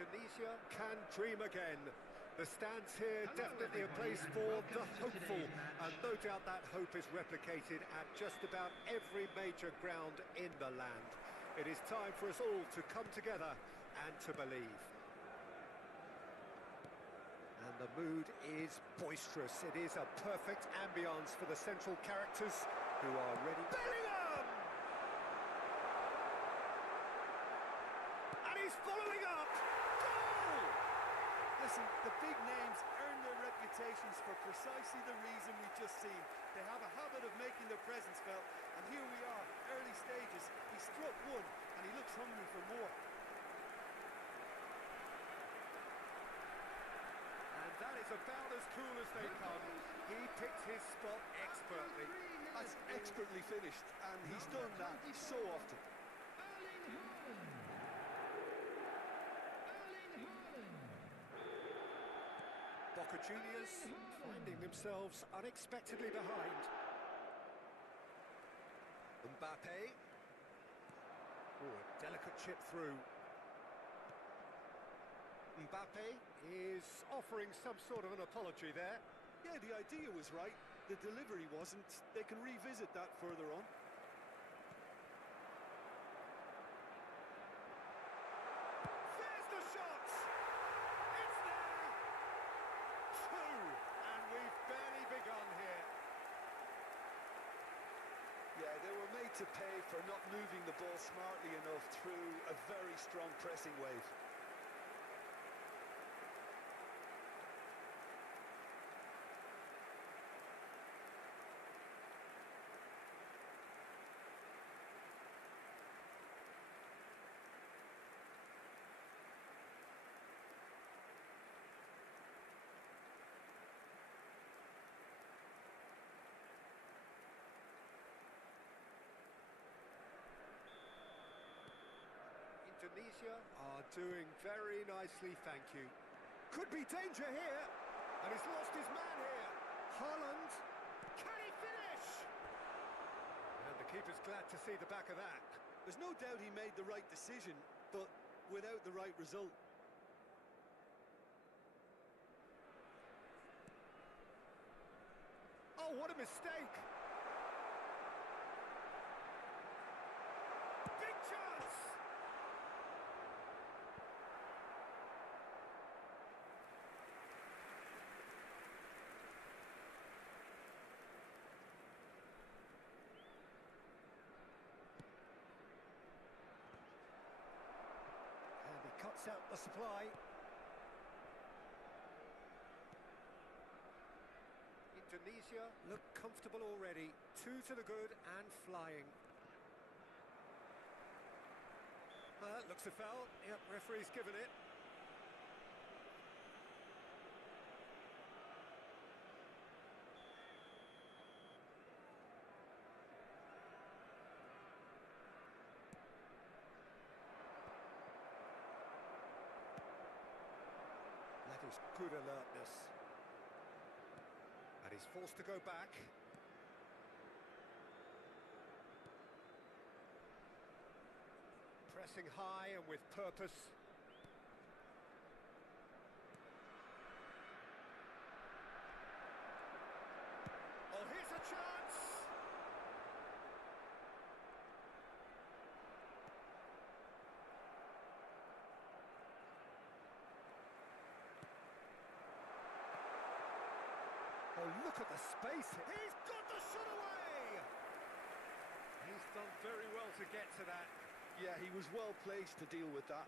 Indonesia can dream again. The stands here definitely a place for the hopeful, and no doubt that hope is replicated at just about every major ground in the land. It is time for us all to come together and to believe. And the mood is boisterous. It is a perfect ambience for the central characters who are ready. Bellingham! And he's following up! Goal! Listen, the big names earn their reputations for precisely the reason we've just seen. They have a habit of making their presence felt, and here we are, early stages. He struck one, and he looks hungry for more. And that is about as cool as they come. He picked his spot expertly. That's expertly finished, and he's done that so often. Boca Juniors finding themselves unexpectedly behind. Mbappe. Oh, a delicate chip through. Mbappe is offering some sort of an apology there. Yeah, the idea was right. The delivery wasn't. They can revisit that further on. There's the shot! It's there! Two! And we've barely begun here. Yeah, they were made to pay for not moving the ball smartly enough through a very strong pressing wave. Indonesia are doing very nicely, thank you. Could be danger here, and he's lost his man here. Haaland, can he finish? And the keeper's glad to see the back of that. There's no doubt he made the right decision, but without the right result. Oh, what a mistake! Big chance! And he cuts out the supply. Indonesia look comfortable already. 2 to the good and flying. Looks a foul. Yep, referee's given it. That is good alertness. And he's forced to go back. Pressing high and with purpose. Oh, here's a chance! Oh, look at the space here. He's got the shot away! He's done very well to get to that. Yeah, he was well placed to deal with that.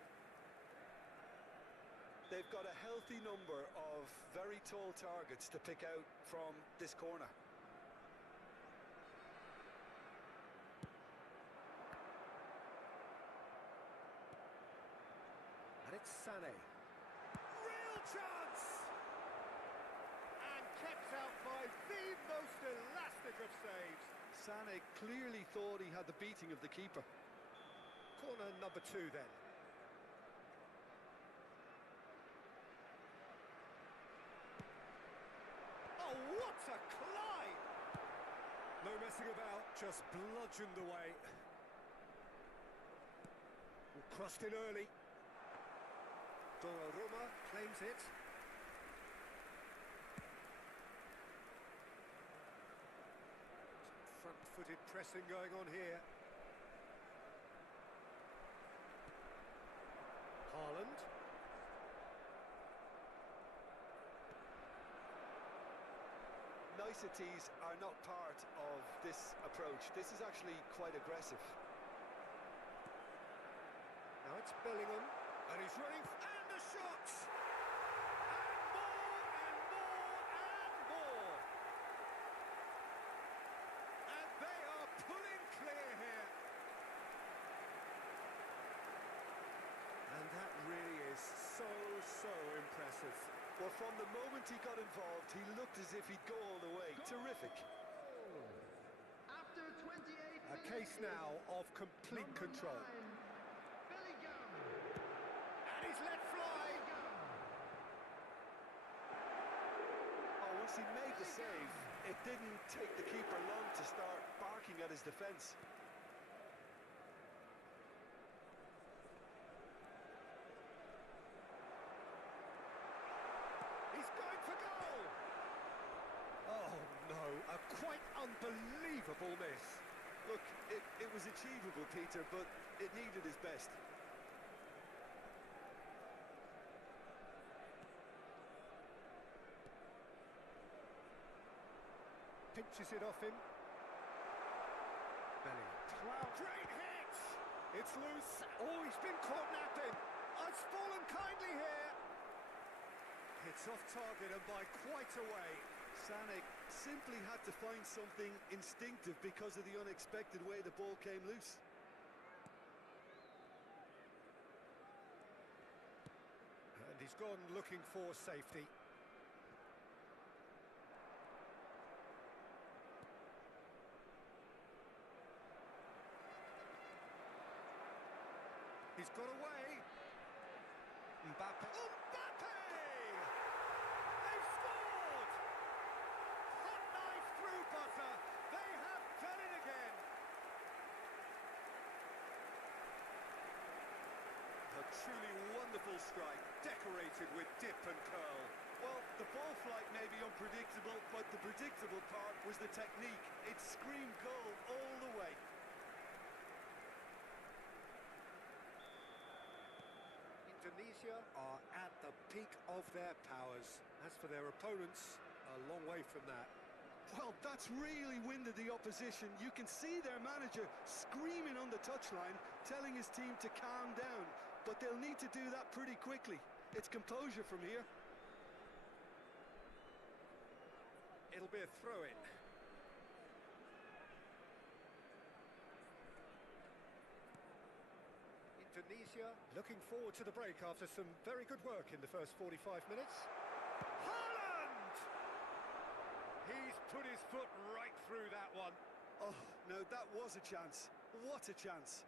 They've got a healthy number of very tall targets to pick out from this corner. And it's Sané. Real chance! And kept out by the most elastic of saves. Sané clearly thought he had the beating of the keeper. Corner number 2 then. Oh, what a climb! No messing about, just bludgeoned away. Crossed in early. Donnarumma claims it. Front-footed pressing going on here. Haaland. Niceties are not part of this approach. This is actually quite aggressive. Now it's Bellingham, and he's running, and the shots! And more, and more, and more! And they are pulling clear here. And that really is so impressive. Well, from the moment he got involved, he looked as if he'd go all the way. Terrific. After 28 A case now of complete control. And he's let fly. Oh, once he made the save, it didn't take the keeper long to start barking at his defence. He's going for goal. Oh no, a quite unbelievable miss. Look, it was achievable, Peter, but it needed his best. Pinches it off him. Bellingham. Wow, great hit! It's loose. Oh, he's been caught napping. It's fallen kindly here. It's off target and by quite a way. Sané simply had to find something instinctive because of the unexpected way the ball came loose. And he's gone looking for safety. He's got away. Mbappe. Mbappe! They've scored! Hot knife through butter. They have done it again. A truly wonderful strike, decorated with dip and curl. Well, the ball flight may be unpredictable, but the predictable part was the technique. It screamed goal all the way. Indonesia are at the peak of their powers. As for their opponents, a long way from that. Well, that's really winded the opposition. You can see their manager screaming on the touchline, telling his team to calm down. But they'll need to do that pretty quickly. It's composure from here. It'll be a throw-in. Indonesia looking forward to the break after some very good work in the first 45 minutes. Haaland! He's put his foot right through that one. Oh, no, that was a chance. What a chance.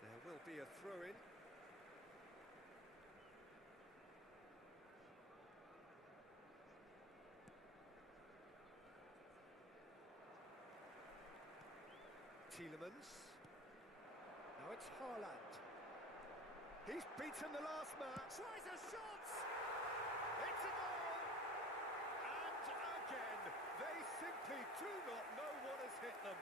There will be a throw-in. Tielemans. Now it's Haaland. He's beaten the last man. Tries a shot! It's a goal! And again, they simply do not know what has hit them.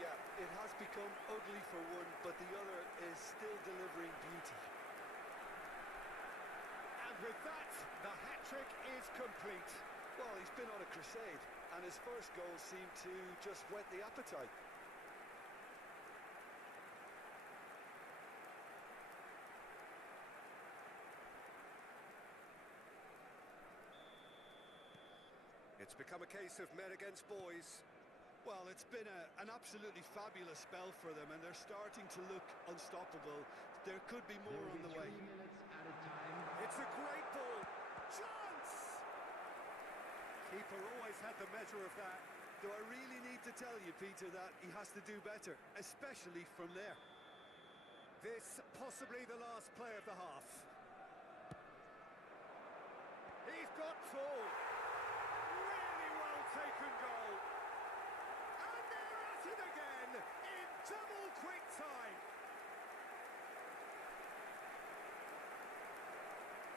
Yeah, it has become ugly for one, but the other is still delivering beauty. And with that, the hat-trick is complete. Well, he's been on a crusade, and his first goal seemed to just whet the appetite. It's become a case of men against boys. Well, it's been an absolutely fabulous spell for them, and they're starting to look unstoppable. There could be more on the way. 3 minutes at a time. It's a great ball. Chance! Keeper always had the measure of that. Do I really need to tell you, Peter, that he has to do better, especially from there? This possibly the last play of the half. He's got full. Really well taken goal. And they're at it again in double quick time.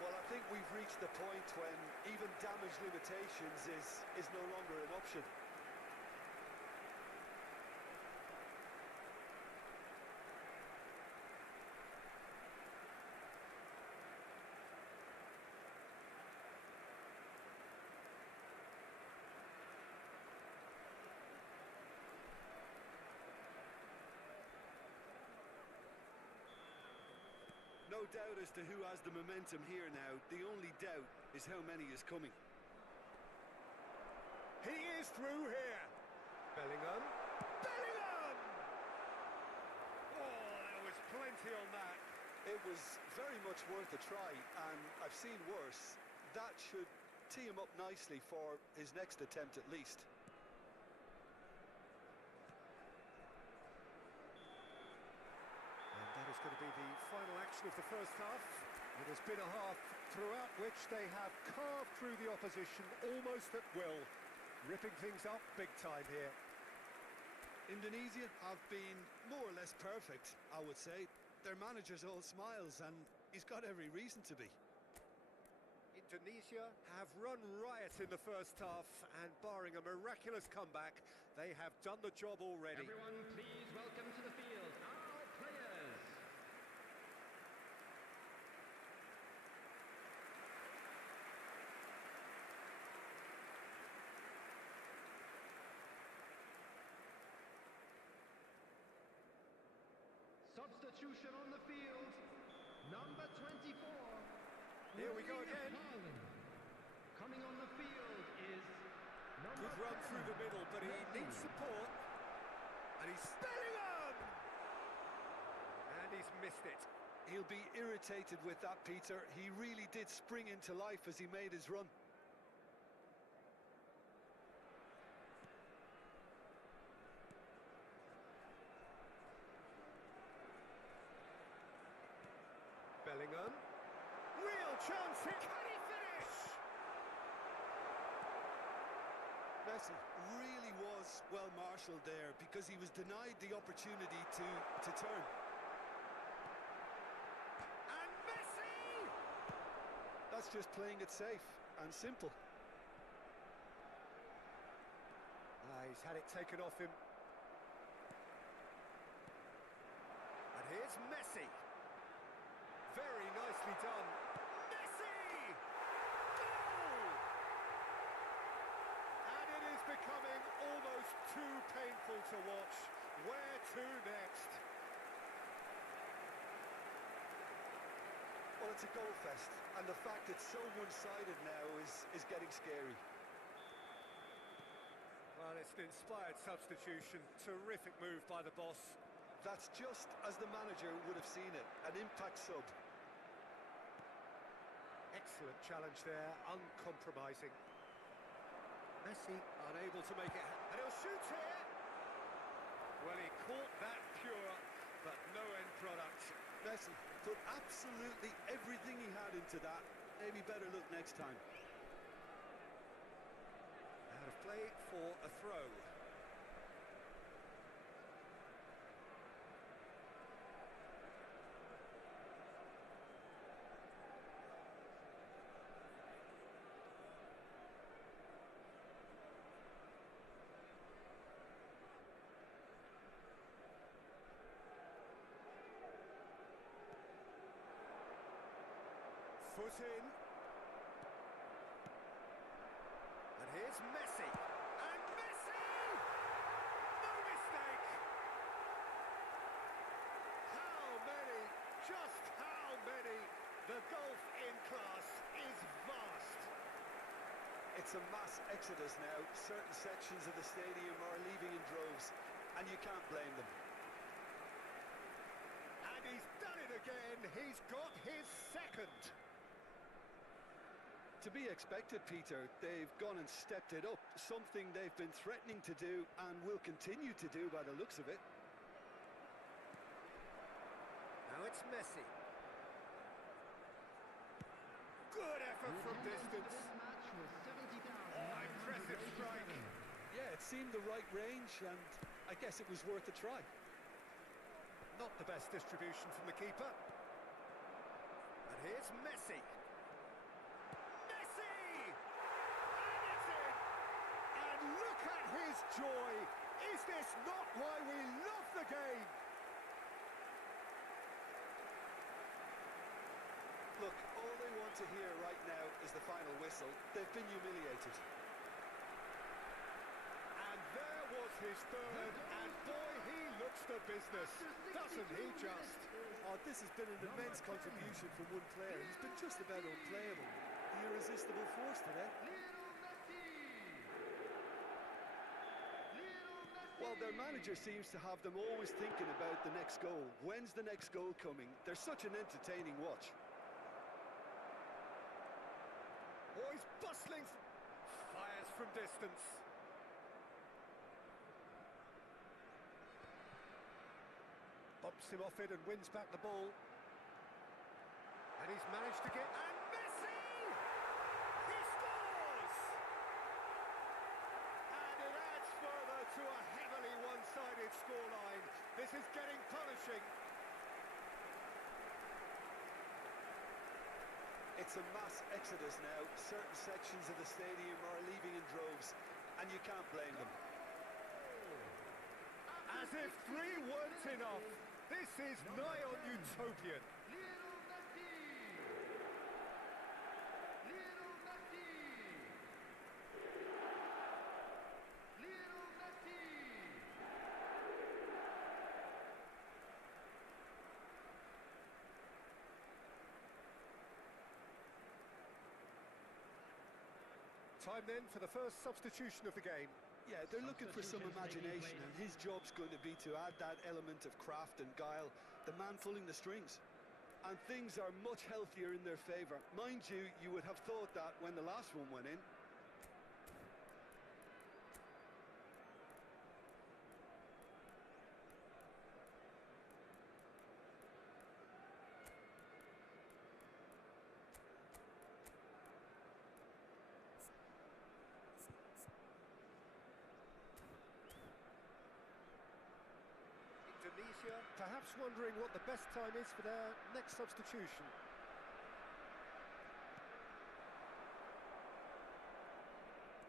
Well, I think we've reached the point when even damage limitations is no longer an option. No doubt as to who has the momentum here now. The only doubt is how many is coming. He is through here. Bellingham. Bellingham! Oh, there was plenty on that. It was very much worth a try, and I've seen worse. That should tee him up nicely for his next attempt at least. And that is going to be the final action of the first half. It has been a half throughout which they have carved through the opposition almost at will, ripping things up big time here. Indonesia have been more or less perfect, I would say. Their manager's all smiles, and he's got every reason to be. Indonesia have run riot in the first half, and barring a miraculous comeback, they have done the job already. Everyone, please welcome to the field our players. Substitution on the field, number 24. Here we go again. Coming on the field is number Good run 10. through the middle, but he needs support. And he's Bellingham! And he's missed it. He'll be irritated with that, Peter. He really did spring into life as he made his run. Bellingham. Real chance here. Can he finish? Messi really was well marshalled there because he was denied the opportunity to turn. And Messi! That's just playing it safe and simple. He's had it taken off him. And here's Messi. Very nicely done. Messi! Goal! And it is becoming almost too painful to watch. Where to next? Well, it's a goal fest, and the fact it's so one-sided now is getting scary. Well, it's an inspired substitution. Terrific move by the boss. That's just as the manager would have seen it, an impact sub. Excellent challenge there, uncompromising. Messi unable to make it, and he'll shoot here. Well, he caught that pure, but no end product. Messi put absolutely everything he had into that. Maybe better look next time. Out of play for a throw. Foot in. And here's Messi. And Messi! No mistake! How many? Just how many? The gulf in class is vast. It's a mass exodus now. Certain sections of the stadium are leaving in droves, and you can't blame them. And he's done it again. He's got his second. To be expected, Peter. They've gone and stepped it up, something they've been threatening to do and will continue to do by the looks of it. Now it's Messi. Good effort. effort The from attendance for distance. this match was Oh, impressive strike. 70,987. Yeah, it seemed the right range, and I guess it was worth a try. Not the best distribution from the keeper. And here's Messi. Messi! And it's in! And look at his joy! Is this not why we love the game? Look, all they want to hear right now is the final whistle. They've been humiliated. And there was his third, and boy, he looks the business, doesn't he just? Oh, this has been an immense contribution from one player. He's been just about unplayable. The irresistible force today. While their manager seems to have them always thinking about the next goal. When's the next goal coming? They're such an entertaining watch. Oh, he's bustling, fires from distance. Bumps him off it and wins back the ball. And he's managed to get... And Messi! He scores! And it adds further to a heavily one-sided scoreline. This is getting punishing. It's a mass exodus now. Certain sections of the stadium are leaving in droves, and you can't blame them. As if three weren't enough. This is nigh on utopian. Time then for the first substitution of the game. Yeah, they're looking for some imagination, and his job's going to be to add that element of craft and guile, the man pulling the strings. And things are much healthier in their favour. Mind you, you would have thought that when the last one went in. Indonesia, perhaps wondering what the best time is for their next substitution.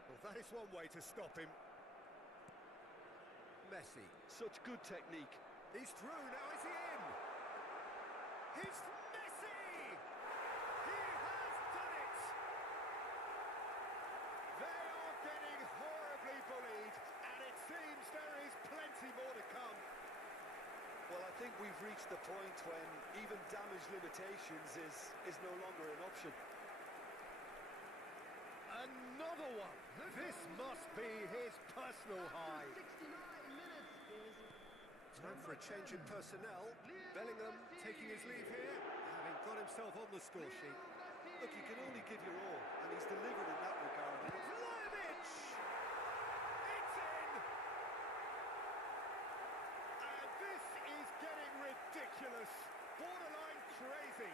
Well, that is one way to stop him. Messi. Such good technique. He's through, now is he in? It's Messi! He has done it! They are getting horribly bullied, and it seems there is plenty more to come. Well, I think we've reached the point when even damage limitations is no longer an option. Another one! This must be his personal high. 69 minutes is... Time for a change in personnel. Bellingham taking his leave here, having got himself on the score sheet. Look, you can only give your all, and he's delivered in that regard. Vlahovic! It's in! And this is getting ridiculous. Borderline crazy.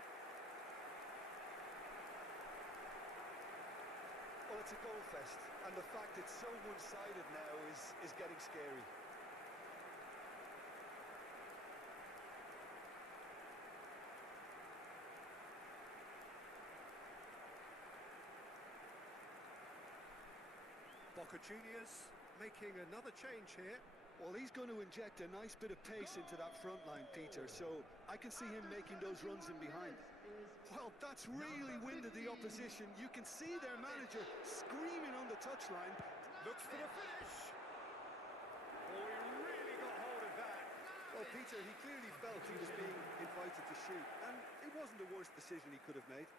Well, it's a goal fest, and the fact it's so one-sided now is getting scary. Boca Juniors making another change here. Well, he's going to inject a nice bit of pace into that front line, Peter, so I can see him making those runs in behind. Well, that's really winded the opposition. You can see their manager screaming on the touchline. Looks for the finish. Oh, he really got hold of that. Well, Peter, he clearly felt he was being invited to shoot, and it wasn't the worst decision he could have made.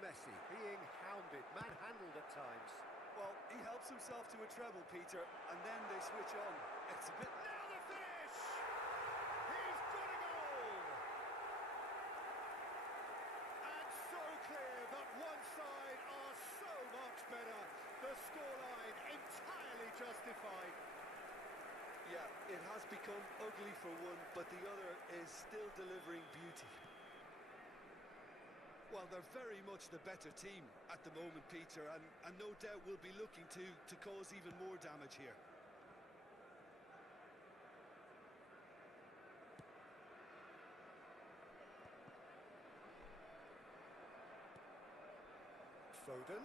Messi being hounded, manhandled at times. Well, he helps himself to a treble, Peter, and then they switch on. It's a bit... Now the finish! He's got a goal! justified. Yeah, it has become ugly for one, but the other is still delivering beauty. Well, they're very much the better team at the moment, Peter, and no doubt will be looking to cause even more damage here. Foden.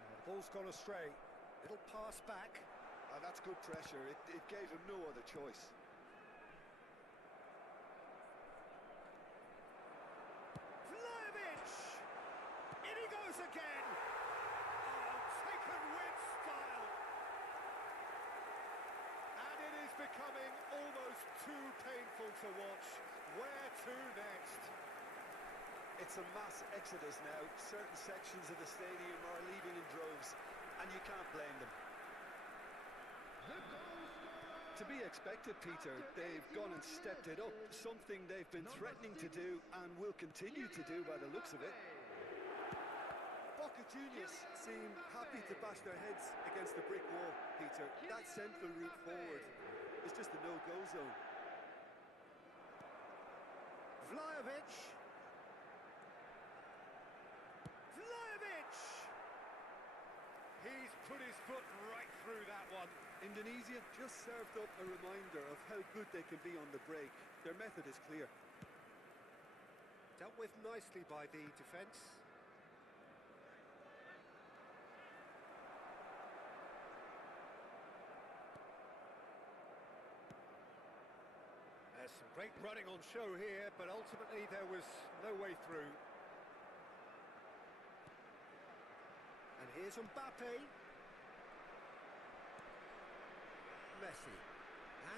Now the ball's gone astray. It'll pass back. That's good pressure. It gave him no other choice. In he goes again! Oh, taken with style! And it is becoming almost too painful to watch. Where to next? It's a mass exodus now. Certain sections of the stadium are leaving in droves, and you can't blame them. To be expected, Peter. They've gone and stepped it up, something they've been threatening to do and will continue to do by the looks of it. Boca Juniors seem happy to bash their heads against the brick wall, Peter. That central route forward is just a no-go zone. Vlahovic! He's put his foot right through that one. Indonesia just served up a reminder of how good they can be on the break. Their method is clear. Dealt with nicely by the defence. There's some great running on show here, but ultimately there was no way through. And here's Mbappe. Messi.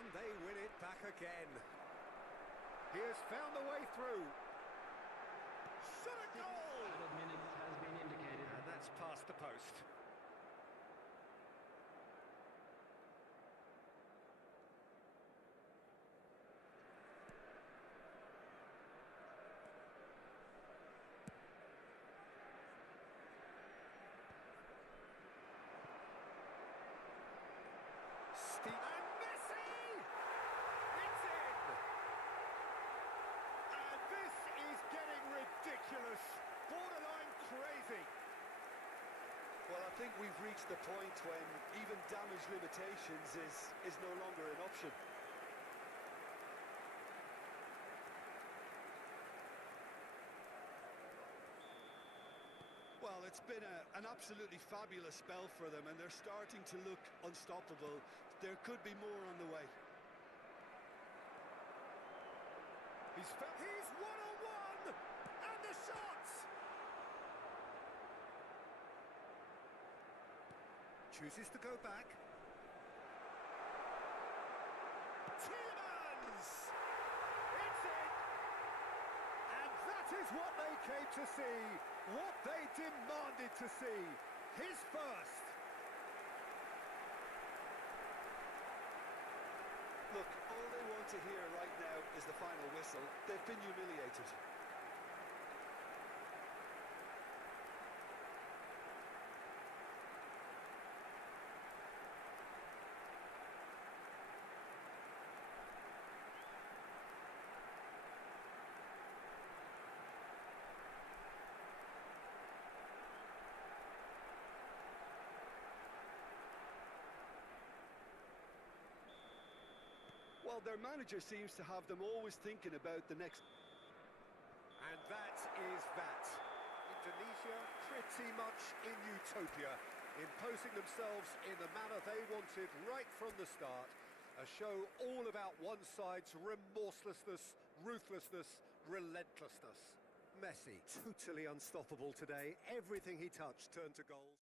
And they win it back again. He has found the way through. Shot a goal! Out of minutes has been indicated. And that's past the post. And Messi! It's in! And this is getting ridiculous. Borderline crazy. Well, I think we've reached the point when even damage limitations is no longer an option. Well, it's been an absolutely fabulous spell for them, and they're starting to look unstoppable. There could be more on the way. He's one-on-one! And the shot! Chooses to go back. Tielemans! It's in! And that is what they came to see. What they demanded to see. His first. Look, all they want to hear right now is the final whistle. They've been humiliated. Well, their manager seems to have them always thinking about the next. And that is that. Indonesia pretty much in utopia, imposing themselves in the manner they wanted right from the start. A show all about one side's remorselessness, ruthlessness, relentlessness. Messi, totally unstoppable today. Everything he touched turned to goals.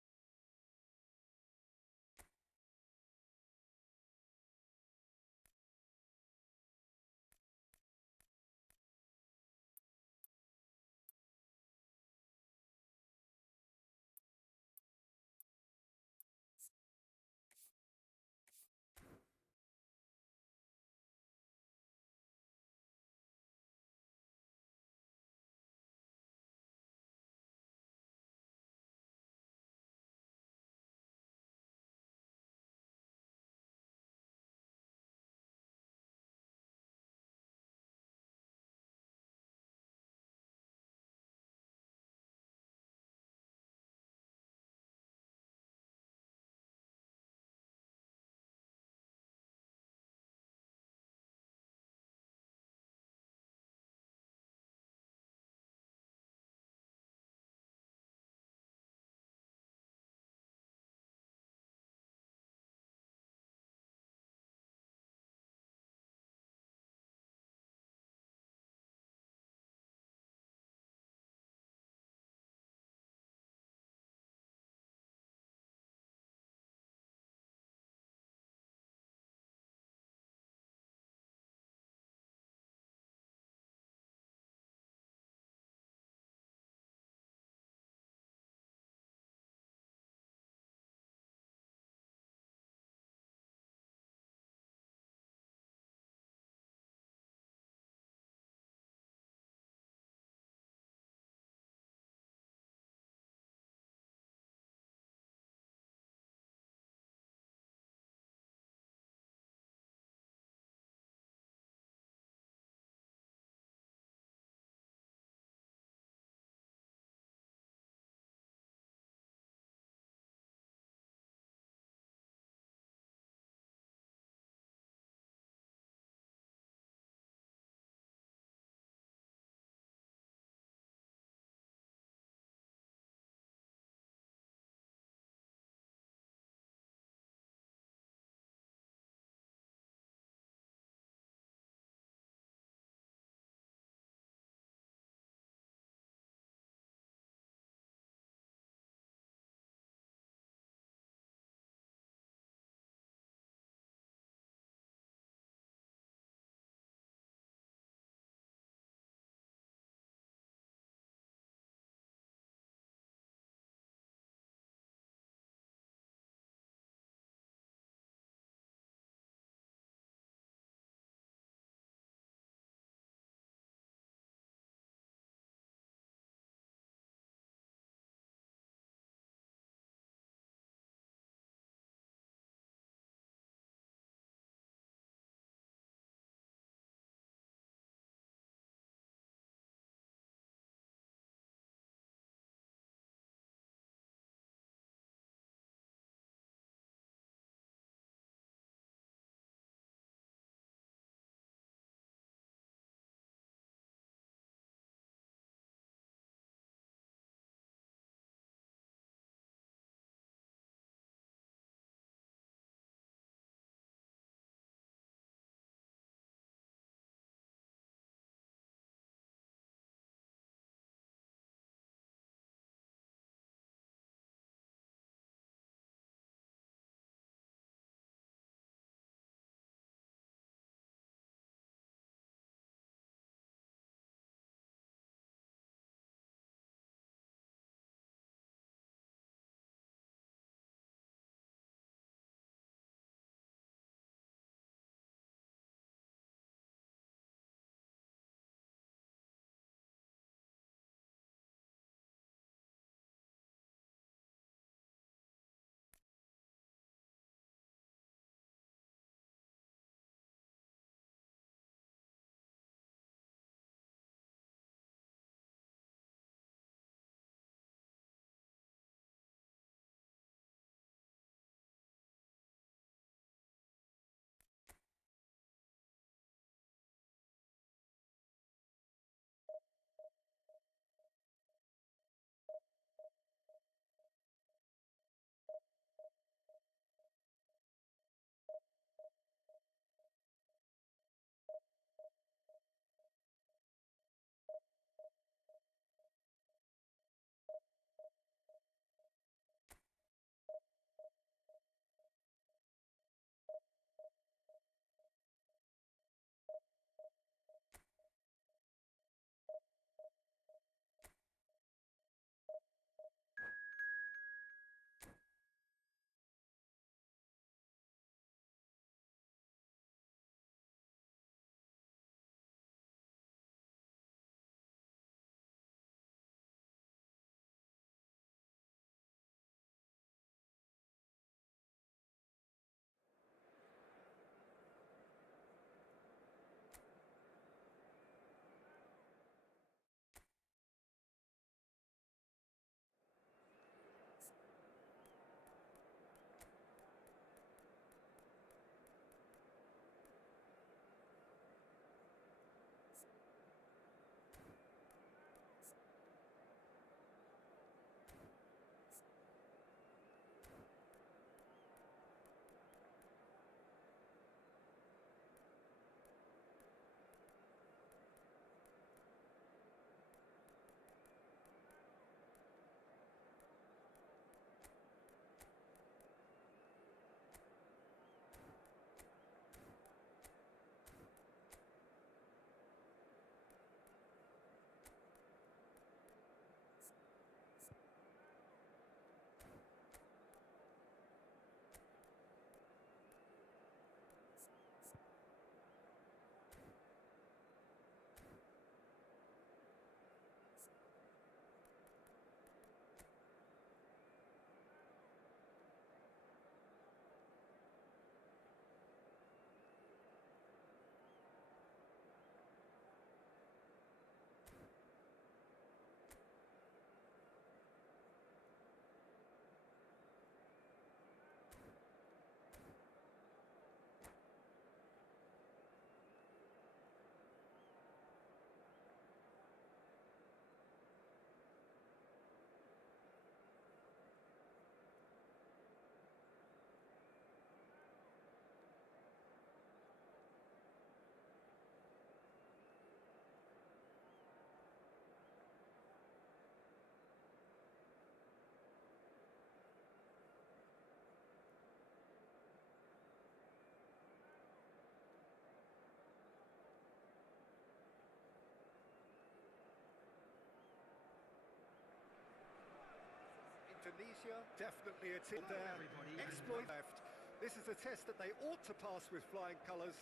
Tunisia, definitely a team there. everybody. Exploit left. This is a test that they ought to pass with flying colours,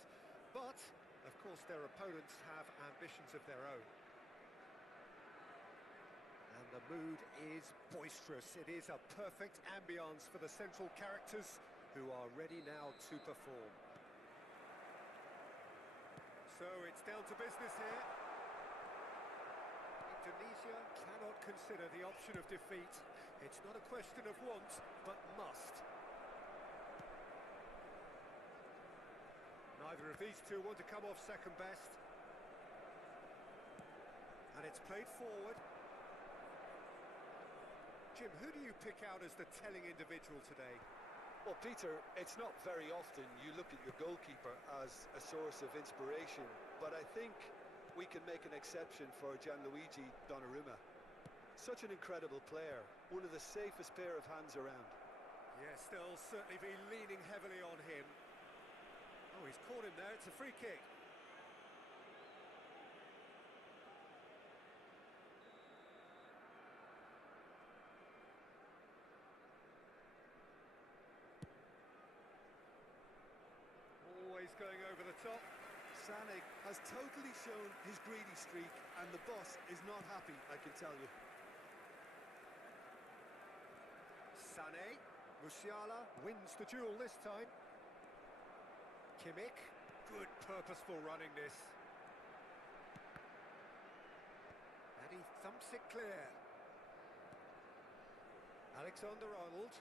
but, of course, their opponents have ambitions of their own. And the mood is boisterous. It is a perfect ambience for the central characters who are ready now to perform. So it's down to business here. Indonesia cannot consider the option of defeat. It's not a question of want, but must. Neither of these two want to come off second best. And it's played forward. Jim, who do you pick out as the telling individual today? Well, Peter, it's not very often you look at your goalkeeper as a source of inspiration, but I think we can make an exception for Gianluigi Donnarumma. Such an incredible player, one of the safest pair of hands around. Yes, they'll certainly be leaning heavily on him. Oh, he's caught him there, it's a free kick. Always going over the top. Sané has totally shown his greedy streak, and the boss is not happy, I can tell you. Sané, Musiala wins the duel this time. Kimmich, good purposeful running this. And he thumps it clear. Alexander-Arnold,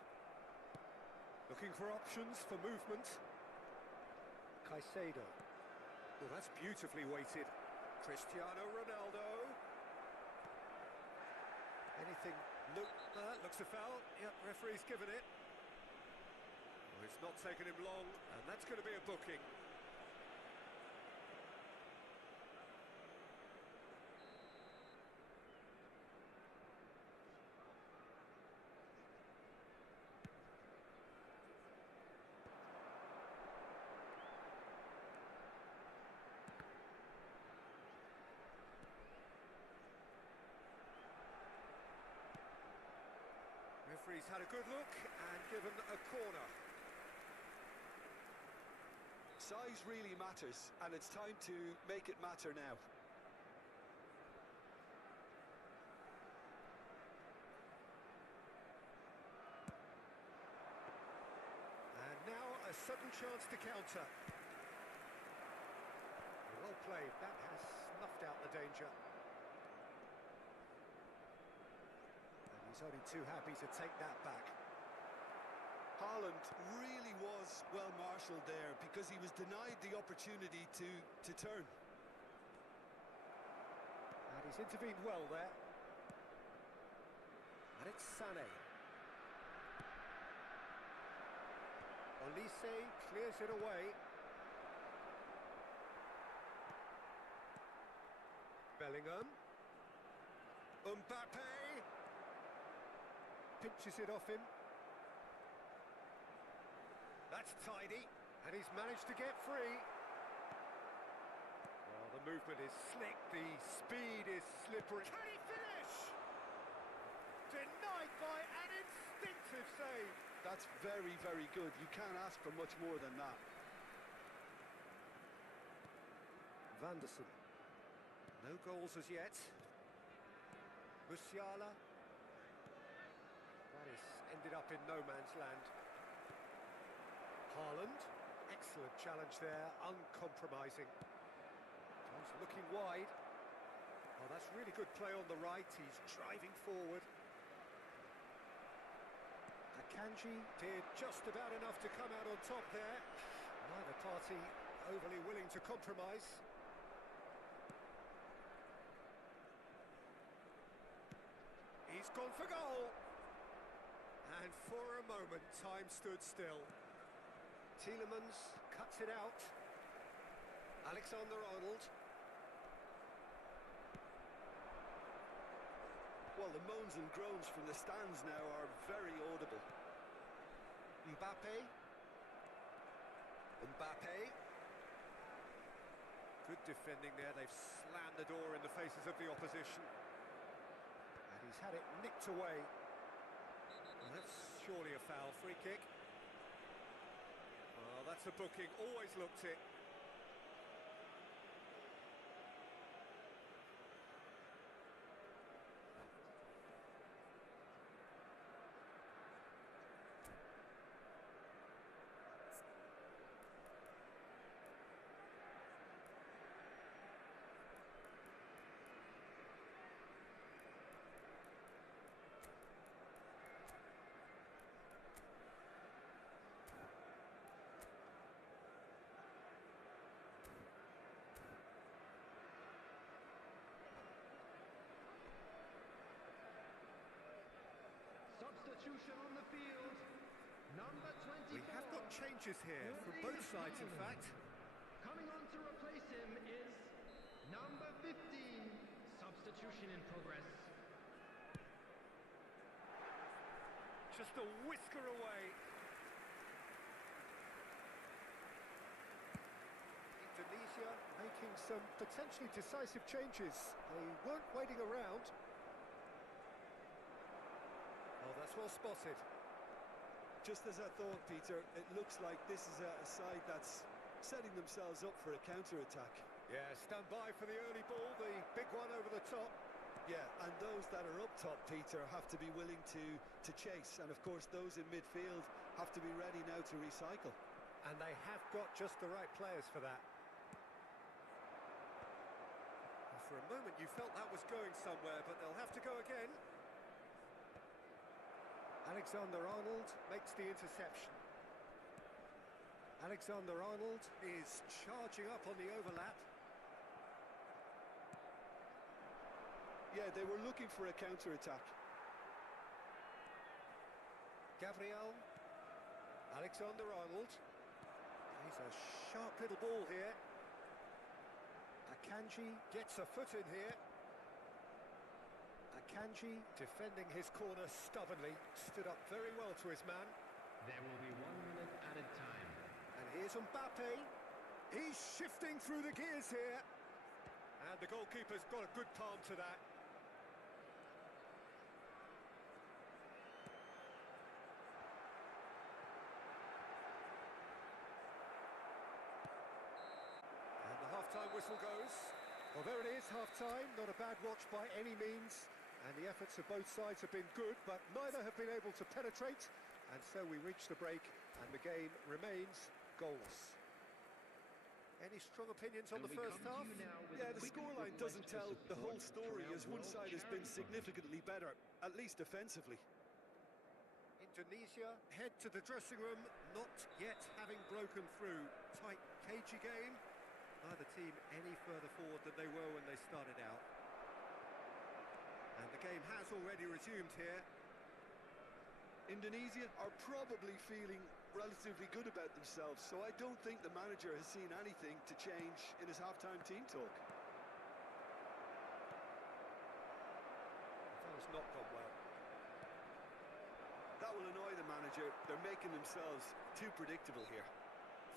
looking for options for movement. Caicedo. Oh, that's beautifully weighted. Cristiano Ronaldo. Anything? Looks a foul. Yep, referee's given it. Oh, it's not taken him long, and that's going to be a booking. Referee's had a good look and given a corner. Size really matters, and it's time to make it matter now. And now a sudden chance to counter. Well played, that has snuffed out the danger. He's only too happy to take that back. Haaland really was well marshalled there because he was denied the opportunity to turn. And he's intervened well there. And it's Sané. Olise clears it away. Bellingham. Mbappe. Pinches it off him. That's tidy, and he's managed to get free. Well, the movement is slick, the speed is slippery. Can he finish? Denied by an instinctive save. That's very, very good. You can't ask for much more than that. Van der Sar. No goals as yet. Musiala. That is ended up in no man's land. Haaland, excellent challenge there, uncompromising. Jones looking wide. Oh, that's really good play on the right, he's driving forward. Akanji did just about enough to come out on top there. Neither party overly willing to compromise. He's gone for goal. And for a moment, time stood still. Tielemans cuts it out. Alexander-Arnold. Well, the moans and groans from the stands now are very audible. Mbappe. Mbappe. Good defending there. They've slammed the door in the faces of the opposition. And he's had it nicked away. That's surely a foul. Free kick. Well, that's a booking. Always looked it. Substitution on the field. Number 24. We have got changes here from both sides, in fact. Coming on to replace him is number 15. Substitution in progress. Just a whisker away. Indonesia making some potentially decisive changes. They weren't waiting around. Oh, that's well spotted. Just as I thought, Peter, it looks like this is a side that's setting themselves up for a counter-attack. Yeah, stand by for the early ball, the big one over the top. Yeah, and those that are up top, Peter, have to be willing to chase. And, of course, those in midfield have to be ready now to recycle. And they have got just the right players for that. And for a moment, you felt that was going somewhere, but they'll have to go again. Alexander-Arnold makes the interception. Alexander-Arnold is charging up on the overlap. Yeah, they were looking for a counter-attack. Gabriel. Alexander-Arnold. He's a sharp little ball here. Akanji gets a foot in here. Akanji, defending his corner stubbornly, stood up very well to his man. There will be 1 minute added time. And here's Mbappe. He's shifting through the gears here. And the goalkeeper's got a good palm to that. And the half-time whistle goes. Well, there it is, half-time. Not a bad watch by any means. And the efforts of both sides have been good, but neither have been able to penetrate. And so we reach the break, and the game remains goalless. Any strong opinions on the first half? Yeah, the scoreline doesn't tell the whole story, as one side has been significantly better, at least defensively. Indonesia head to the dressing room, not yet having broken through. Tight, cagey game. Neither team any further forward than they were when they started out. And the game has already resumed here. Indonesia are probably feeling relatively good about themselves, so I don't think the manager has seen anything to change in his half-time team talk. That has not gone well. That will annoy the manager. They're making themselves too predictable here.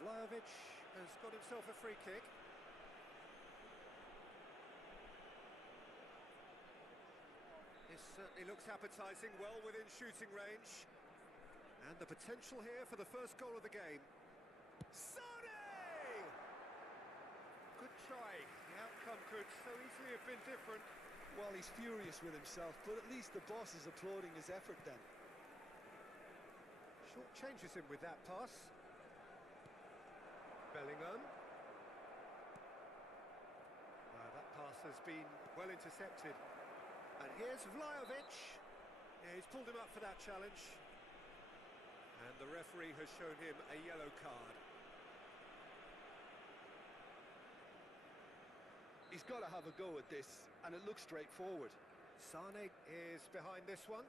Vlahovic has got himself a free kick. This certainly looks appetising, well within shooting range. And the potential here for the first goal of the game. Sane! Good try. The outcome could so easily have been different. Well, he's furious with himself, but at least the boss is applauding his effort then. Short changes him with that pass. Bellingham. That pass has been well intercepted. And here's Vlahovic. Yeah, he's pulled him up for that challenge. And the referee has shown him a yellow card. He's got to have a go at this, and it looks straightforward. Sane is behind this one.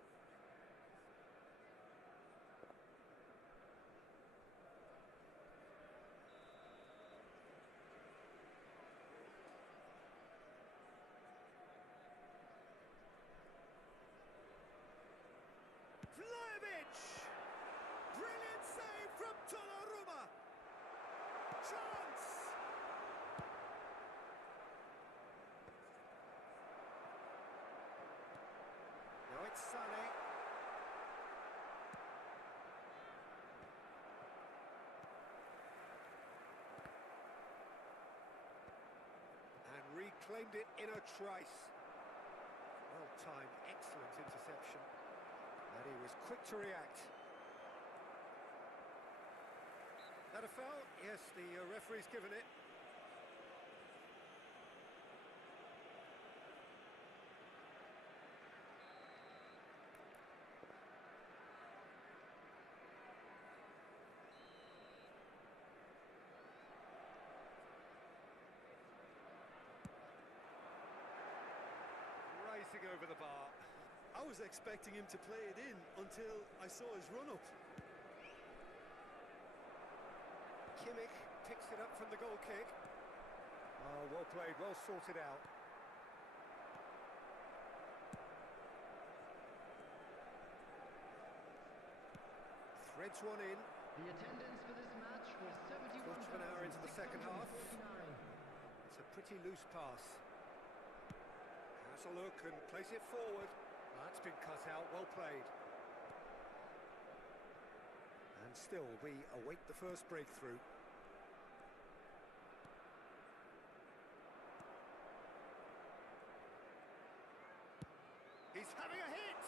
Vlahovic! Brilliant save from Donnarumma! Chance! Now it's Sane. claimed it in a trice. Well-timed, excellent interception. And he was quick to react. That a foul? Yes, the referee's given it. Racing over the bar. I was expecting him to play it in until I saw his run-up. Kimmich picks it up from the goal kick. Oh, well played, well sorted out. Threads one in. The attendance for this match was 71,649. Quarter of an hour into the second half. It's a pretty loose pass. Has a look and plays it forward. That's been cut out, well played. And still, we await the first breakthrough. He's having a hit!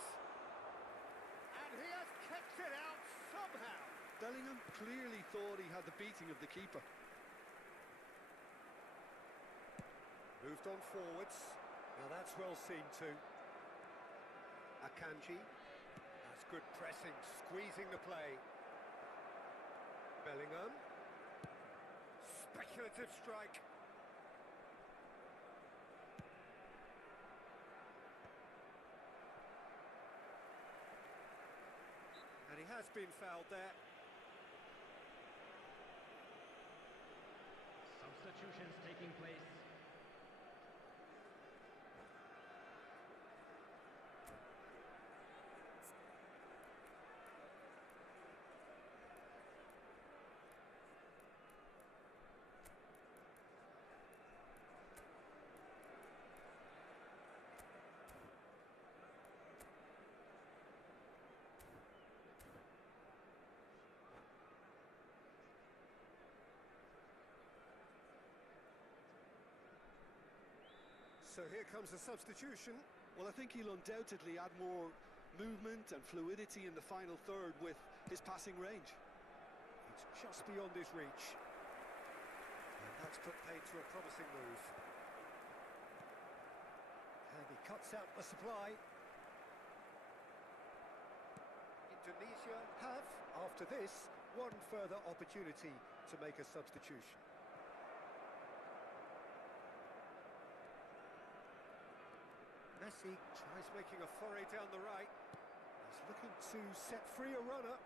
And he has kept it out somehow. Bellingham clearly thought he had the beating of the keeper. Moved on forwards. Now that's well seen too. Akanji. That's good pressing, squeezing the play. Bellingham. Speculative strike. And he has been fouled there. Substitutions taking place. So here comes a substitution. Well, I think he'll undoubtedly add more movement and fluidity in the final third with his passing range. It's just beyond his reach. And that's put paid to a promising move. And he cuts out the supply. Indonesia have, after this, one further opportunity to make a substitution. Messi tries making a foray down the right. He's looking to set free a runner.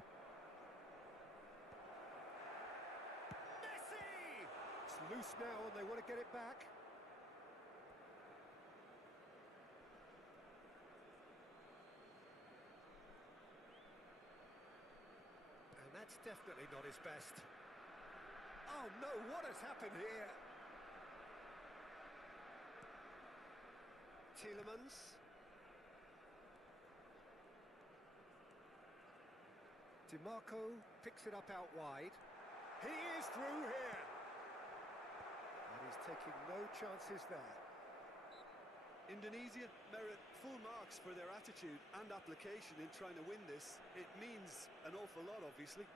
Messi! It's loose now and they want to get it back. And that's definitely not his best. Oh no, what has happened here? Tielemans. DiMarco picks it up out wide. He is through here. And he's taking no chances there. Indonesia merit full marks for their attitude and application in trying to win this. It means an awful lot, obviously.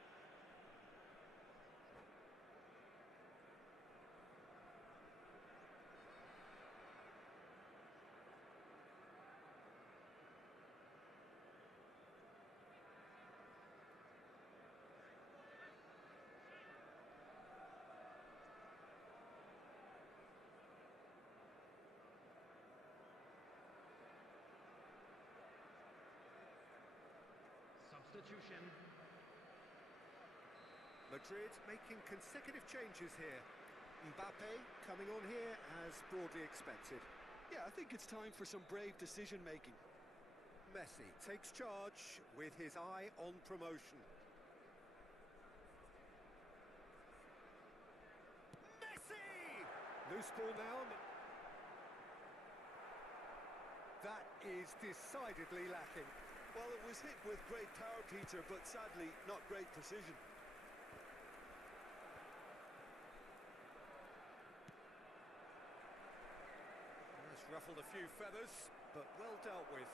Substitution. Madrid making consecutive changes here. Mbappe coming on here as broadly expected. Yeah, I think it's time for some brave decision-making. Messi takes charge with his eye on promotion. Messi! Loose ball now. That is decidedly lacking. Well, it was hit with great power, Peter, but sadly not great precision. ruffled a few feathers, but well dealt with.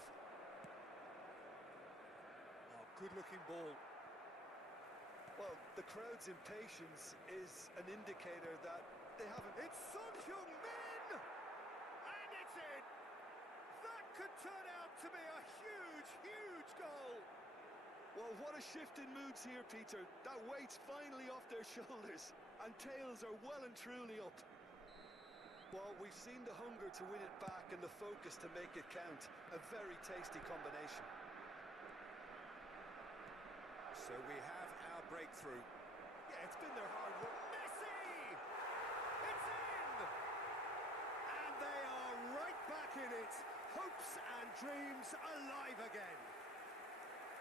Oh, good-looking ball. Well, the crowd's impatience is an indicator that they haven't... It's Son Heung-min! And it's in! That could turn out to be a huge, huge goal! Well, what a shift in moods here, Peter. That weight's finally off their shoulders, and tails are well and truly up. Well, we've seen the hunger to win it back and the focus to make it count. A very tasty combination. So we have our breakthrough. Yeah, it's been their hard work. Messi! It's in! And they are right back in it. Hopes and dreams alive again.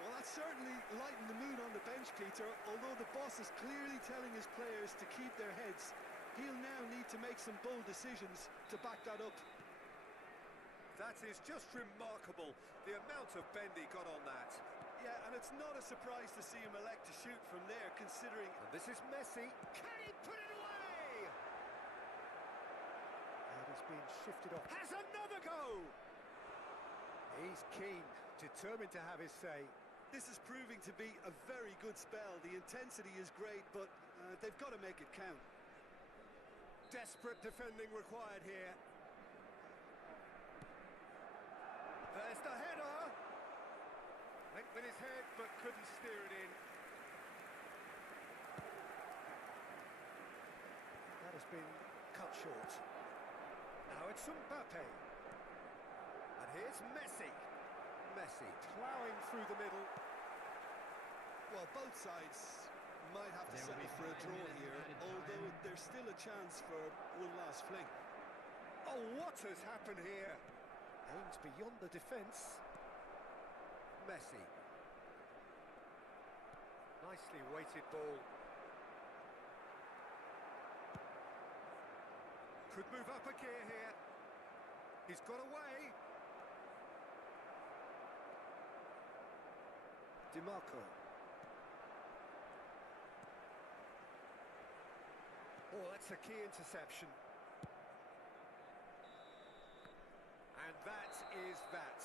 Well, that's certainly lightened the mood on the bench, Peter. Although the boss is clearly telling his players to keep their heads, he'll now need to make some bold decisions to back that up. That is just remarkable, the amount of bend he got on that. Yeah, and it's not a surprise to see him elect to shoot from there, considering... And this is Messi. Can he put it away? And he's been shifted off. Has another go! He's keen, determined to have his say. This is proving to be a very good spell. The intensity is great, but they've got to make it count. Desperate defending required here. There's the header. Went with his head, but couldn't steer it in. That has been cut short. Now it's Mbappe. And here's Messi. Messi ploughing through the middle. Well, both sides might have to settle for a draw here, although there's still a chance for one last fling. Oh, what has happened here? Aims beyond the defence. Messi. Nicely weighted ball. Could move up a gear here. He's got away. DiMarco. Oh, that's a key interception. And that is that.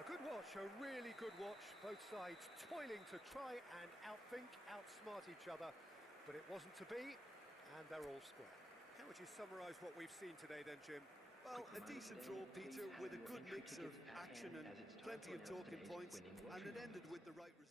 A good watch, a really good watch. Both sides toiling to try and outthink, outsmart each other. But it wasn't to be, and they're all square. How would you summarise what we've seen today then, Jim? Well, a decent draw, Peter, with a good mix of action and plenty of talking points, and it ended with the right result.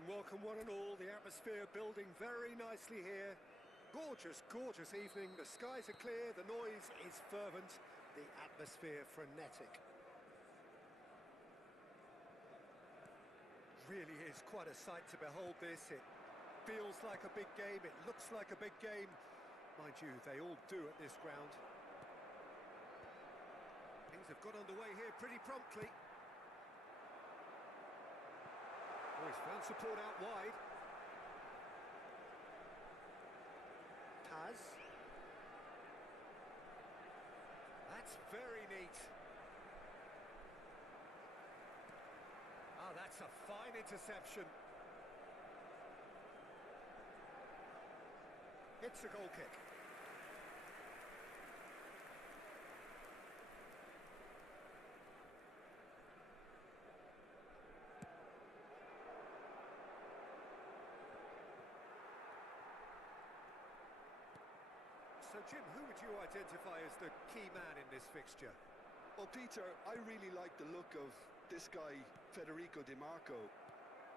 and welcome one and all. The atmosphere building very nicely here. Gorgeous, gorgeous evening. The skies are clear, the noise is fervent, the atmosphere frenetic. Really is quite a sight to behold this. It feels like a big game, it looks like a big game. Mind you, they all do at this ground. Things have got underway here pretty promptly. Oh, he's found support out wide. Paz. That's very neat. Ah, that's a fine interception. It's a goal kick. So, Jim, who would you identify as the key man in this fixture? Well, Peter, I really like the look of this guy, Federico Di Marco.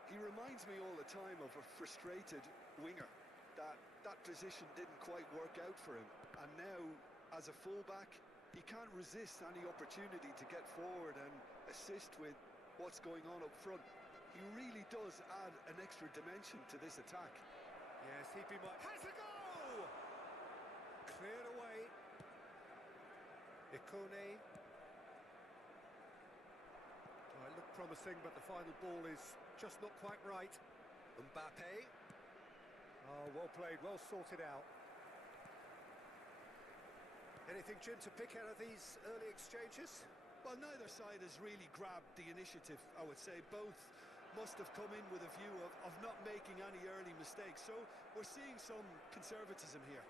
He reminds me all the time of a frustrated winger. That position didn't quite work out for him. And now, as a fullback, he can't resist any opportunity to get forward and assist with what's going on up front. He really does add an extra dimension to this attack. Yes, he'd be my... Has a goal! Cleared away. Ikone. Oh, it looked promising, but the final ball is just not quite right. Mbappe. Oh, well played, well sorted out. Anything, Jim, to pick out of these early exchanges? Well, neither side has really grabbed the initiative, I would say. Both must have come in with a view of not making any early mistakes. So we're seeing some conservatism here.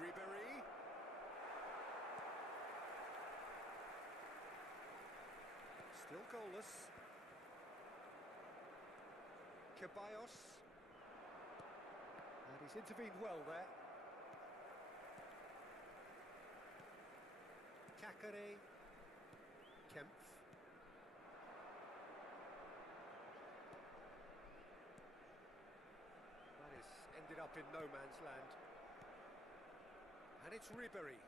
Ribery. Still goalless. Ceballos. And he's intervened well there. Kakare. Kempf. That is ended up in no man's land. And it's Ribery.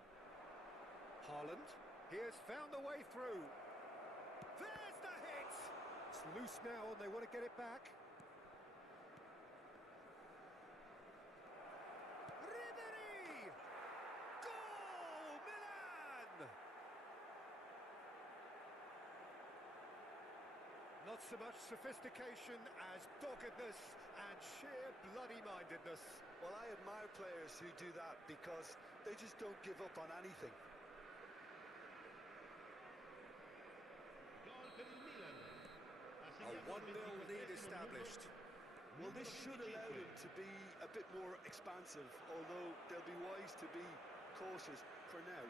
Haaland. He has found a way through. There's the hit! It's loose now and they want to get it back. Ribery! Goal! Milan! Not so much sophistication as doggedness and sheer bloody-mindedness. Well, I admire players who do that because they just don't give up on anything. A 1-0 lead established. Well, this should allow them to be a bit more expansive, although they'll be wise to be cautious for now.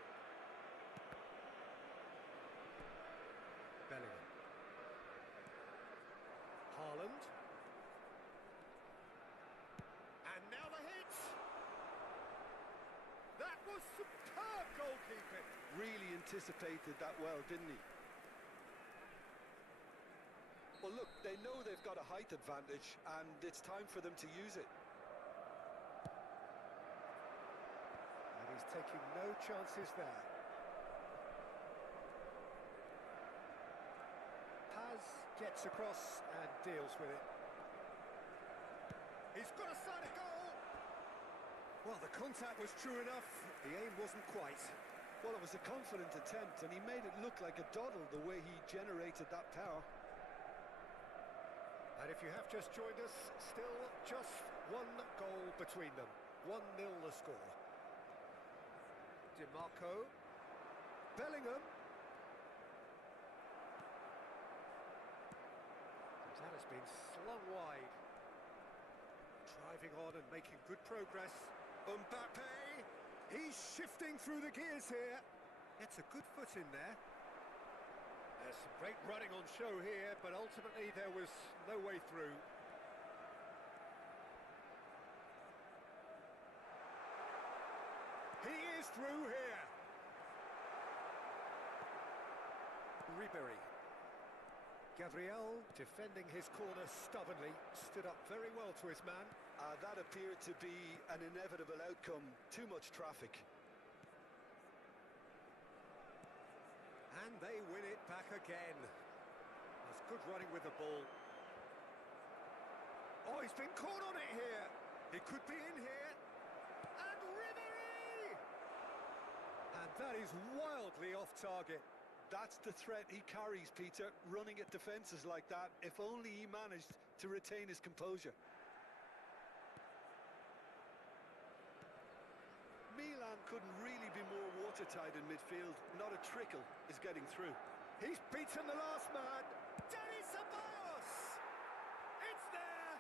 Bellingham. Haaland. And now the hit! That was superb goalkeeping! Really anticipated that well, didn't he? Well, look, they know they've got a height advantage, and it's time for them to use it. And he's taking no chances there. Paz gets across and deals with it. He's got a side of goal! Well, the contact was true enough, the aim wasn't quite. Well, it was a confident attempt, and he made it look like a doddle the way he generated that power. And if you have just joined us, still just one goal between them. 1-0 the score. Di Marco. Bellingham. That has been slung wide. Driving on and making good progress. Mbappe. He's shifting through the gears here. Gets a good foot in there. There's some great running on show here, but ultimately there was no way through. He is through here. Ribery. Gabriel, defending his corner stubbornly, stood up very well to his man. That appeared to be an inevitable outcome. Too much traffic. And they win it back again. That's good running with the ball. Oh, he's been caught on it here. He could be in here. And Ribery! And that is wildly off target. That's the threat he carries, Peter, running at defences like that. If only he managed to retain his composure. Milan couldn't really be more watertight in midfield. Not a trickle is getting through. He's beaten the last man. Dennis Ceballos! It's there!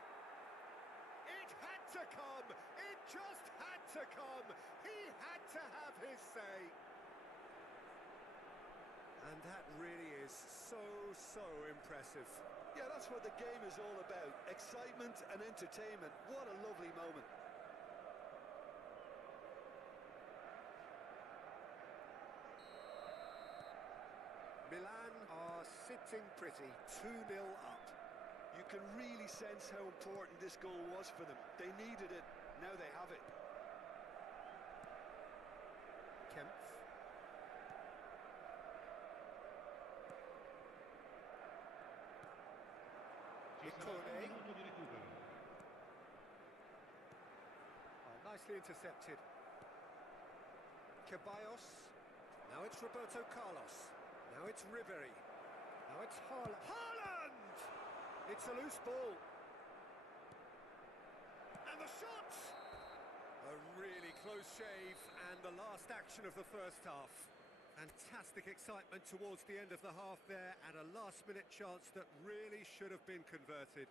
It had to come! It just had to come! He had to have his say! And that really is so impressive. Yeah, that's what the game is all about. Excitement and entertainment. What a lovely moment. Milan are sitting pretty, 2-0 up. You can really sense how important this goal was for them. They needed it, now they have it. Kempf. Ikone. Oh, nicely intercepted. Ceballos. Now it's Roberto Carlos. Now it's Ribery. Now it's Haaland. Haaland! It's a loose ball. And the shot! A really close shave and the last action of the first half. Fantastic excitement towards the end of the half there and a last-minute chance that really should have been converted.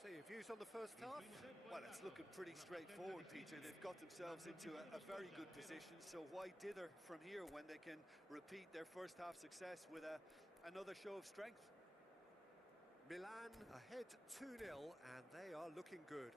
So your views on the first half? Well, it's looking pretty straightforward, Peter. They've got themselves into a very good position, so why dither from here when they can repeat their first half success with another show of strength? Milan ahead 2-0 and they are looking good.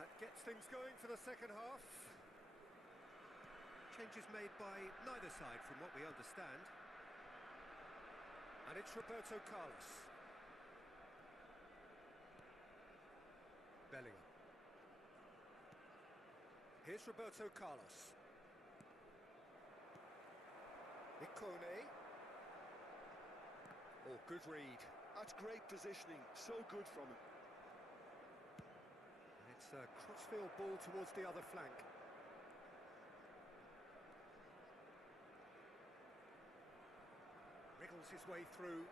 That gets things going for the second half. Changes made by neither side from what we understand. And it's Roberto Carlos. Bellingham. Here's Roberto Carlos. Ikone. Oh, good read. That's great positioning, so good from him. It's a crossfield ball towards the other flank. Wriggles his way through.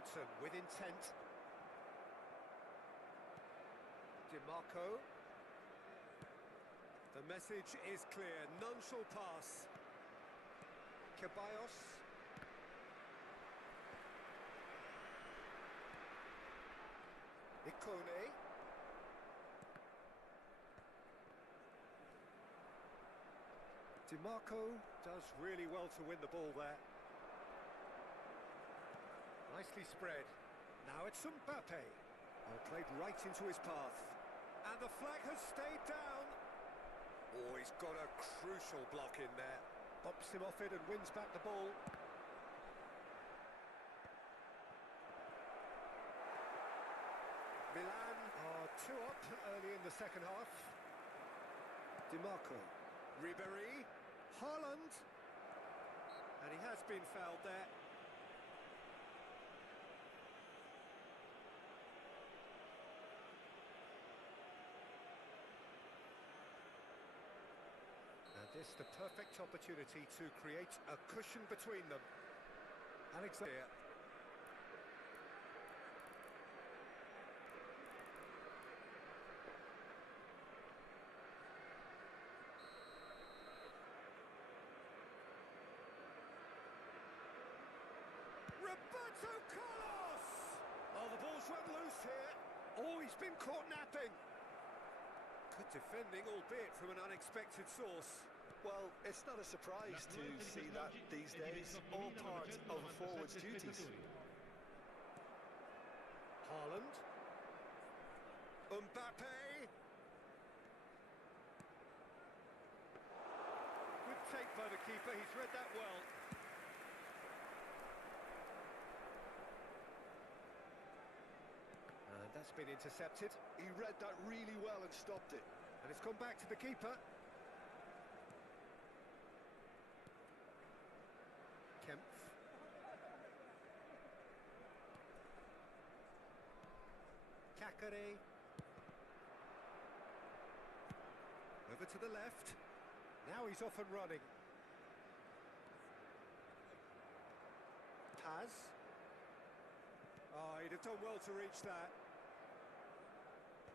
Sigurdsson with intent. DiMarco. The message is clear, none shall pass. Ceballos. Ikone. DiMarco does really well to win the ball there. Nicely spread. Now it's Mbappe. Oh, played right into his path. And the flag has stayed down. Oh, he's got a crucial block in there. Bops him off it and wins back the ball. Milan are 2 up early in the second half. DiMarco. Ribéry. Haaland. And he has been fouled there. And this the perfect opportunity to create a cushion between them. Alexander. Roberto Carlos! Oh, the ball's run loose here. Oh, he's been caught napping. Good defending, albeit from an unexpected source. Well, it's not a surprise to see that these days, all part of a forward's duties. Haaland. Mbappe. Good take by the keeper, he's read that well. And that's been intercepted. He read that really well and stopped it. And it's gone back to the keeper. Kempf. Kakare. Over to the left. Now he's off and running. Paz. Oh, he'd have done well to reach that.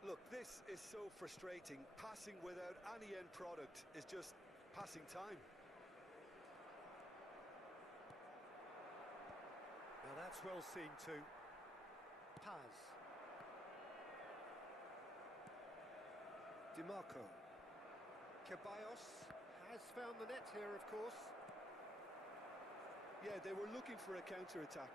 Look, this is so frustrating. Passing without any end product is just passing time. Now that's well seen too. Paz. DiMarco. Ceballos has found the net here, of course. Yeah, they were looking for a counter-attack.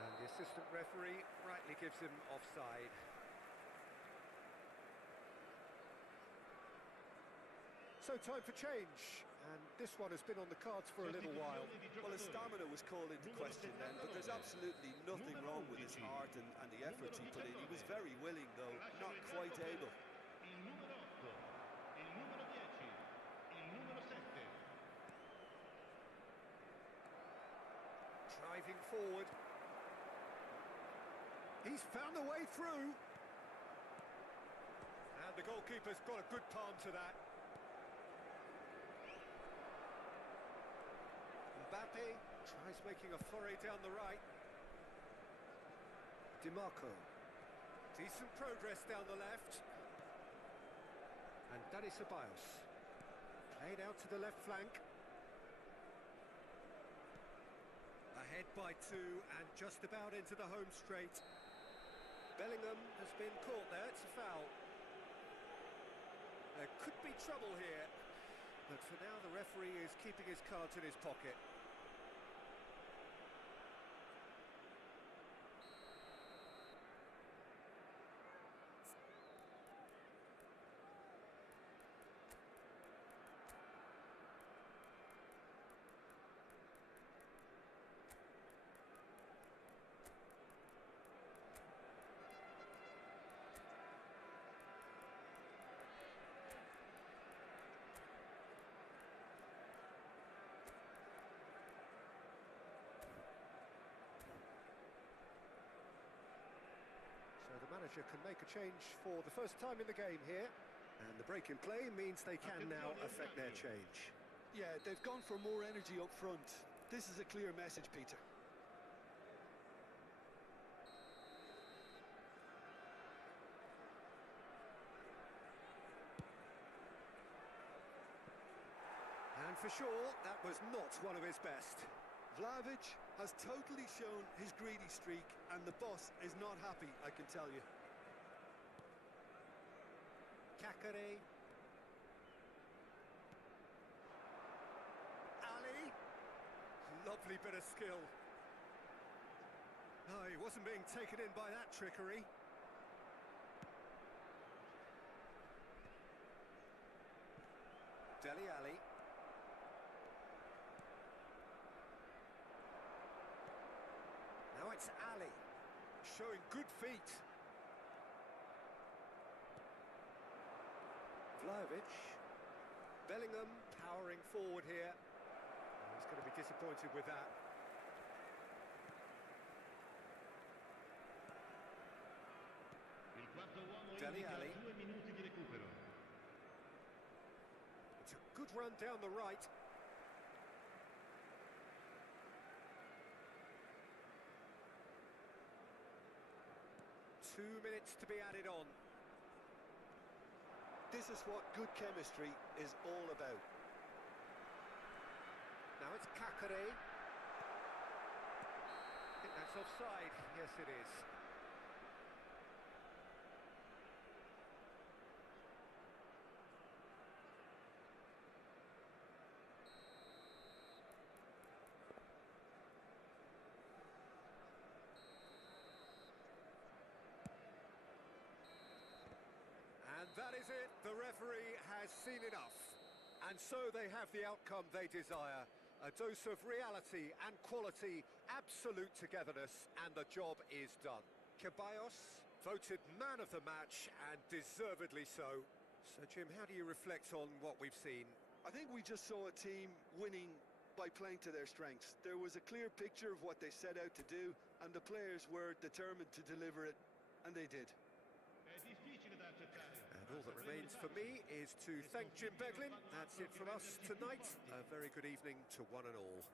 And the assistant referee rightly gives him offside. So time for change, and this one has been on the cards for a little while. Well, his stamina was called into question then, but there's absolutely nothing wrong with his heart and the efforts he put in. He was very willing, though, not quite able. Driving forward. He's found a way through. And the goalkeeper's got a good palm to that. Mbappe tries making a foray down the right. DiMarco. Decent progress down the left. And Dani Ceballos. Played out to the left flank. Ahead by 2 and just about into the home straight. Bellingham has been caught there, it's a foul. There could be trouble here, but for now the referee is keeping his cards in his pocket. manager can make a change for the first time in the game here. And the break in play means they can now affect their change. Yeah, they've gone for more energy up front. This is a clear message, Peter. And for sure, that was not one of his best. Vlahovic has totally shown his greedy streak, and the boss is not happy, I can tell you. Kakare. Ali. Lovely bit of skill. Oh, he wasn't being taken in by that trickery. Dele Alli. Now it's Ali, showing good feet. Vlahovic. Bellingham powering forward here. Oh, he's going to be disappointed with that. Il quarto uomo Dele indica Alli. 2 minuti di recupero. It's a good run down the right. Two minutes to be added on. This is what good chemistry is all about. Now it's Kakare. I think that's offside. Yes, it is. And that is it. The referee has seen enough. And so they have the outcome they desire. A dose of reality and quality, absolute togetherness, and the job is done. Ceballos voted man of the match, and deservedly so. So, Jim, how do you reflect on what we've seen? I think we just saw a team winning by playing to their strengths. There was a clear picture of what they set out to do, and the players were determined to deliver it, and they did. È difficile da accettare. And all that remains for me is to thank Jim Beglin. That's it from us tonight. A very good evening to one and all.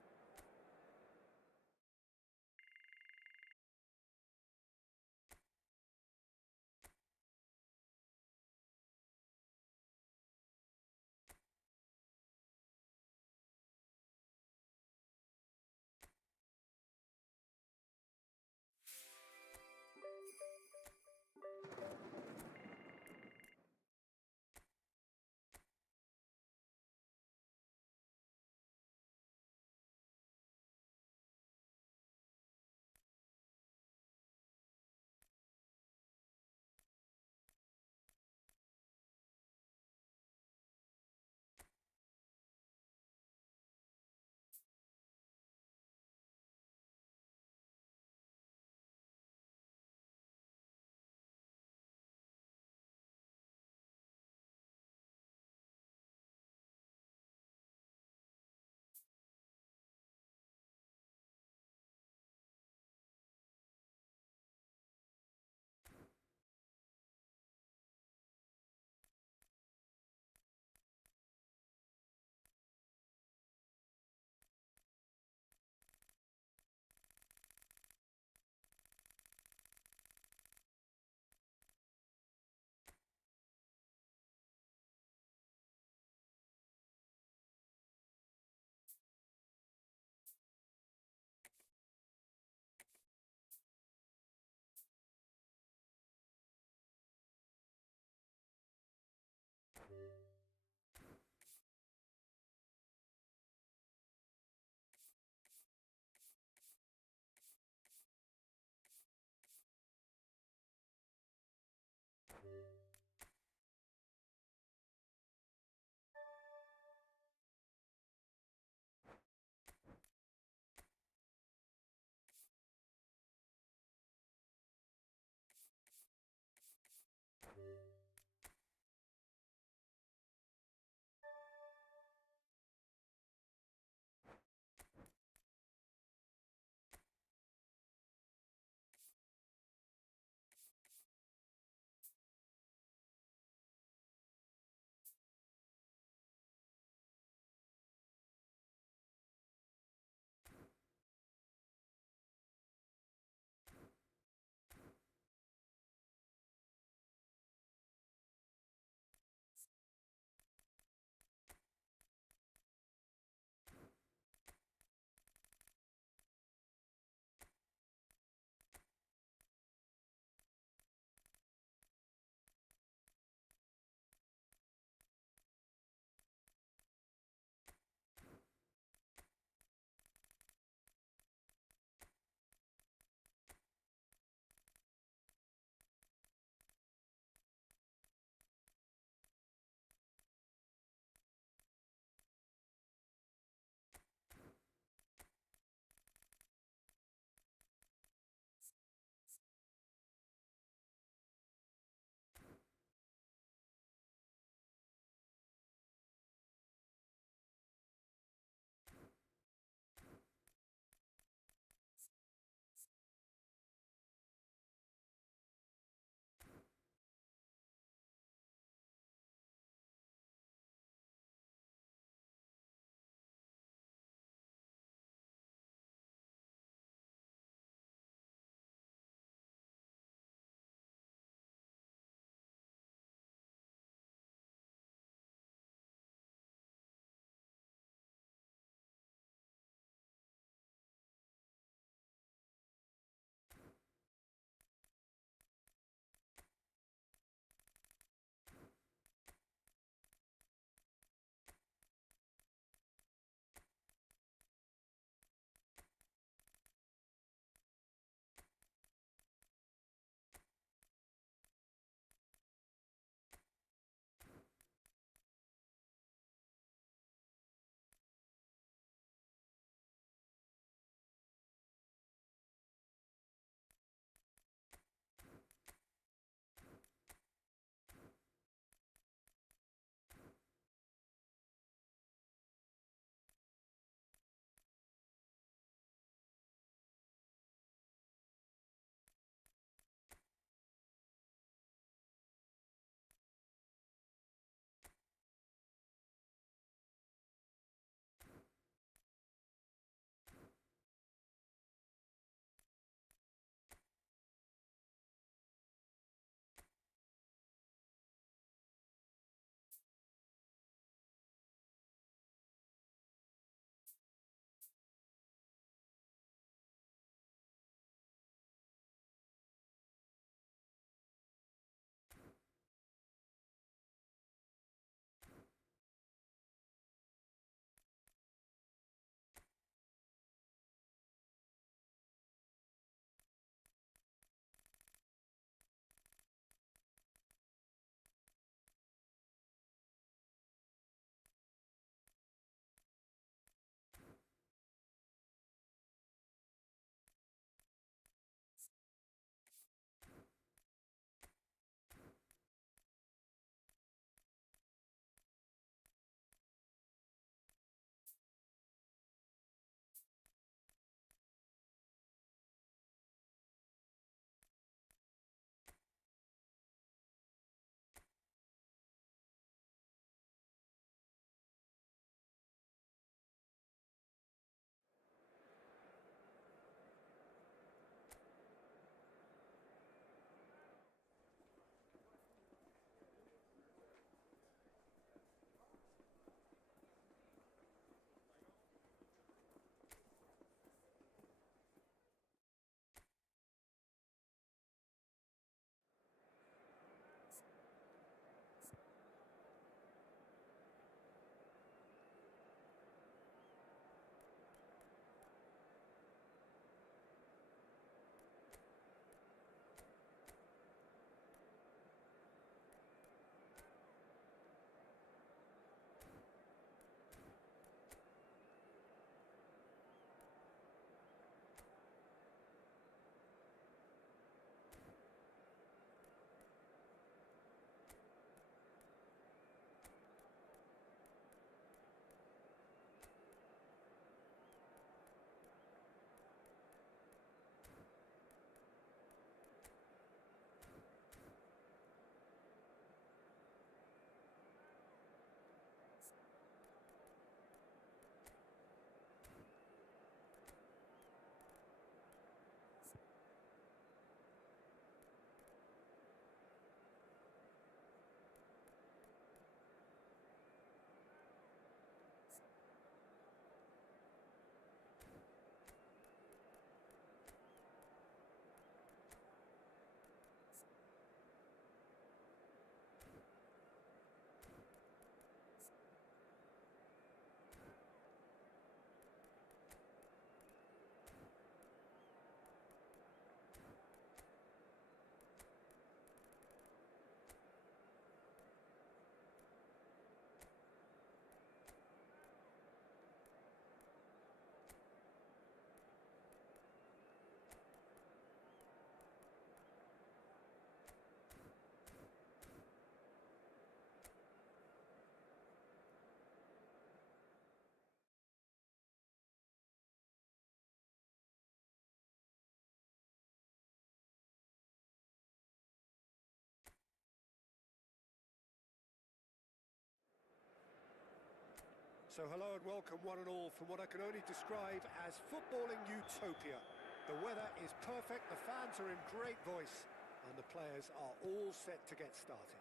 So hello and welcome one and all from what I can only describe as footballing utopia. The weather is perfect, the fans are in great voice, and the players are all set to get started.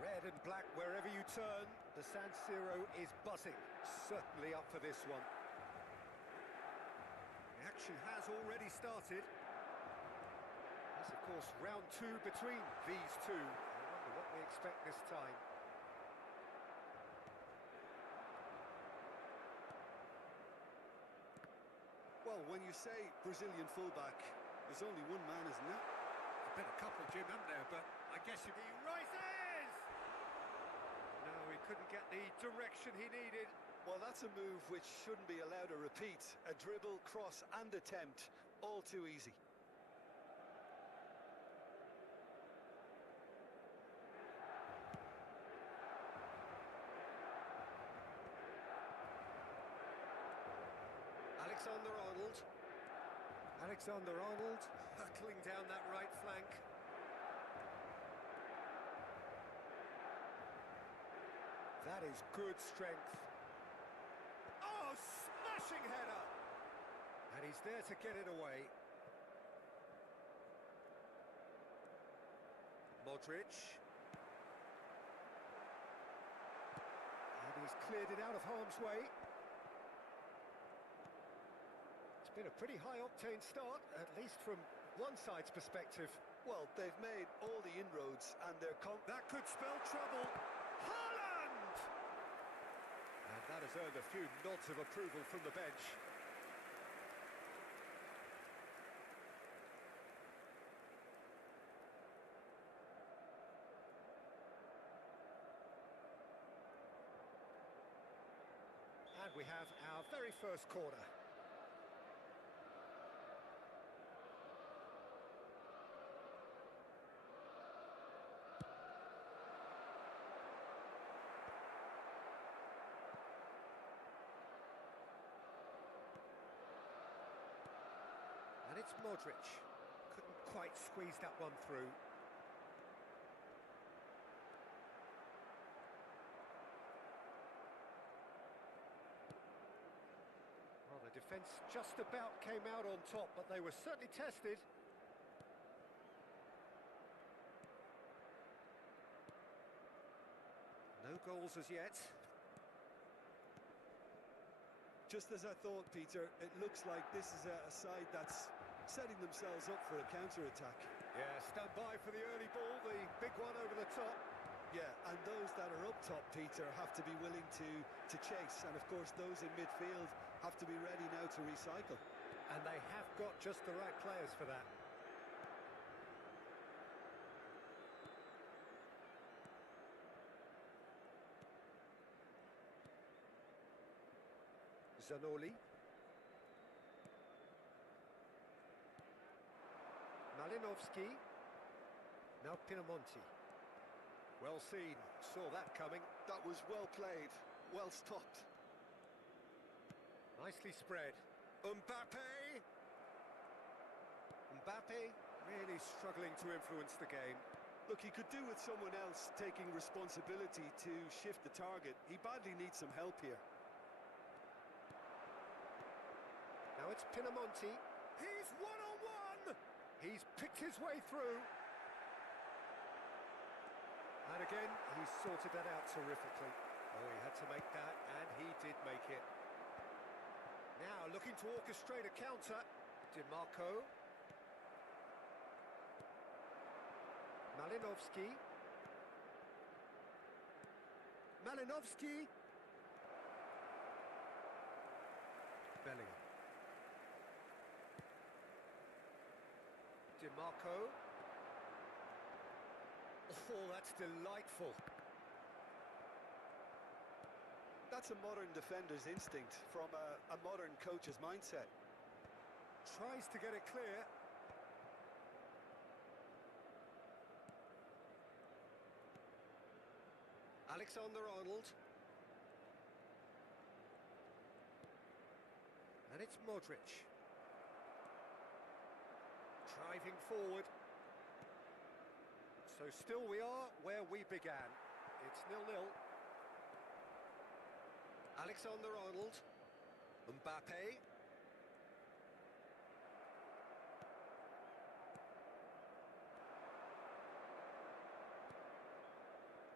Red and black wherever you turn, the San Siro is buzzing, certainly up for this one. The action has already started. That's of course round two between these two. I wonder what we expect this time. Well, when you say Brazilian fullback, there's only one man, isn't there? There's been a couple, Jim, haven't there? But I guess he rises! No, he couldn't get the direction he needed. Well, that's a move which shouldn't be allowed to repeat. A dribble, cross and attempt, all too easy. Alexander-Arnold hurtling down that right flank. That is good strength. Oh, smashing header! And he's there to get it away. Modric. And he's cleared it out of harm's way. It's been a pretty high-octane start, at least from one side's perspective. Well, they've made all the inroads and they're that could spell trouble. Haaland! And that has earned a few nods of approval from the bench. And we have our very first corner. And it's Modric. Couldn't quite squeeze that one through. Well, the defence just about came out on top, but they were certainly tested. No goals as yet. Just as I thought, Peter, it looks like this is a side that's setting themselves up for a counter-attack. Yeah, stand by for the early ball, the big one over the top. Yeah, and those that are up top, Peter, have to be willing to chase. And of course, those in midfield have to be ready now to recycle. And they have got just the right players for that. Zanoli. Malinovsky. Now Pinamonti. Well seen, saw that coming. That was well played, well stopped. Nicely spread. Mbappe! Mbappe really struggling to influence the game. Look, he could do with someone else taking responsibility to shift the target. He badly needs some help here. Now it's Pinamonti. He's one-on-one! He's picked his way through. And again, he's sorted that out terrifically. Oh, he had to make that, and he did make it. Now, looking to orchestrate a counter. DiMarco. Malinovsky. Malinovsky. Bellingham. DiMarco. Oh, that's delightful. That's a modern defender's instinct from a modern coach's mindset. Tries to get it clear. Alexander-Arnold. And it's Modric. Driving forward. So still we are where we began. It's 0-0. Alexander-Arnold. Mbappe.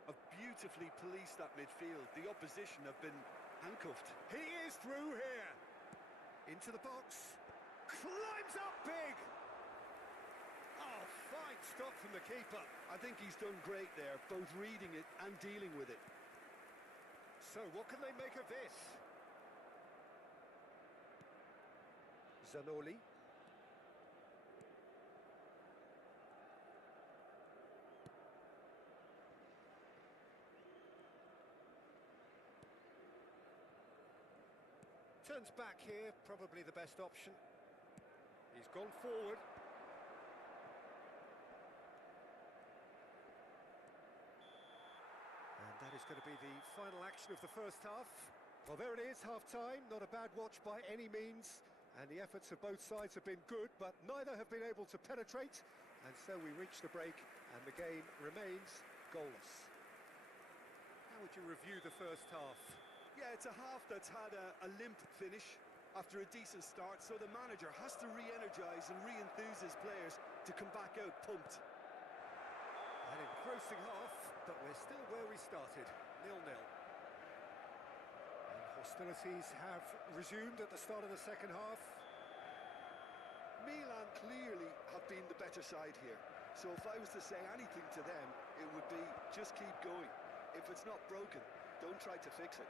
Have beautifully policed that midfield. The opposition have been handcuffed. He is through here. Into the box. Climbs up big. Oh, fine stop from the keeper. I think he's done great there, both reading it and dealing with it. So what can they make of this? Zanoli. Turns back here, probably the best option. He's gone forward. And that is going to be the final action of the first half. Well, there it is, half-time. Not a bad watch by any means. And the efforts of both sides have been good, but neither have been able to penetrate. And so we reach the break, and the game remains goalless. How would you review the first half? Yeah, it's a half that's had a limp finish after a decent start, so the manager has to re-energise and re-enthuse his players to come back out pumped. An engrossing half, but we're still where we started, 0-0. And hostilities have resumed at the start of the second half. Milan clearly have been the better side here, so if I was to say anything to them, it would be just keep going. If it's not broken, don't try to fix it.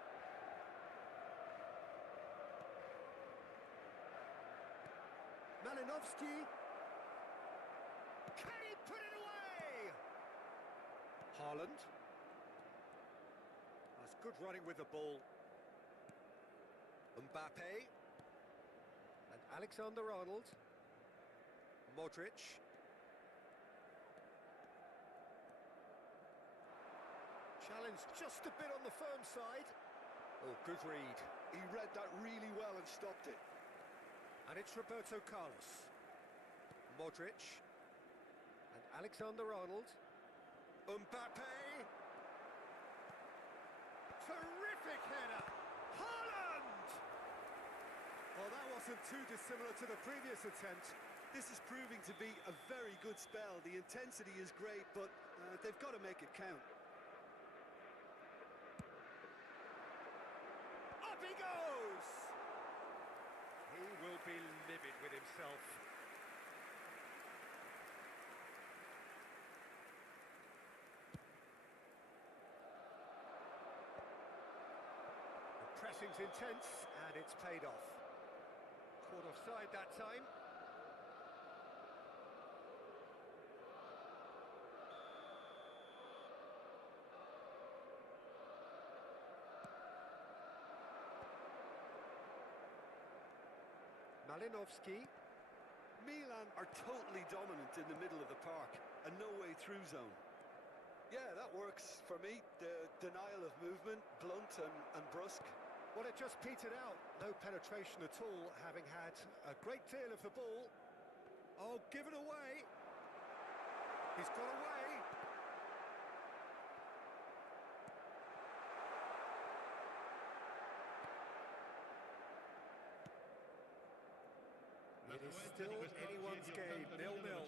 Malinovsky. Can he put it away? Haaland. That's good running with the ball. Mbappe. And Alexander-Arnold. Modric. Challenge just a bit on the firm side. Oh, good read. He read that really well and stopped it. And it's Roberto Carlos. Modric. And Alexander-Arnold. Mbappe. Terrific header. Haaland! Well, that wasn't too dissimilar to the previous attempt. This is proving to be a very good spell. The intensity is great, but they've got to make it count. Up he goes! He will be livid with himself. The pressing's intense, and it's paid off. Caught offside that time. Malinovsky. Milan are totally dominant in the middle of the park, a no-way-through zone. Yeah, that works for me. The denial of movement, blunt and brusque. Well, it just petered out. No penetration at all, having had a great deal of the ball. Oh, give it away. He's got away. It is still anyone's game, 0-0. No,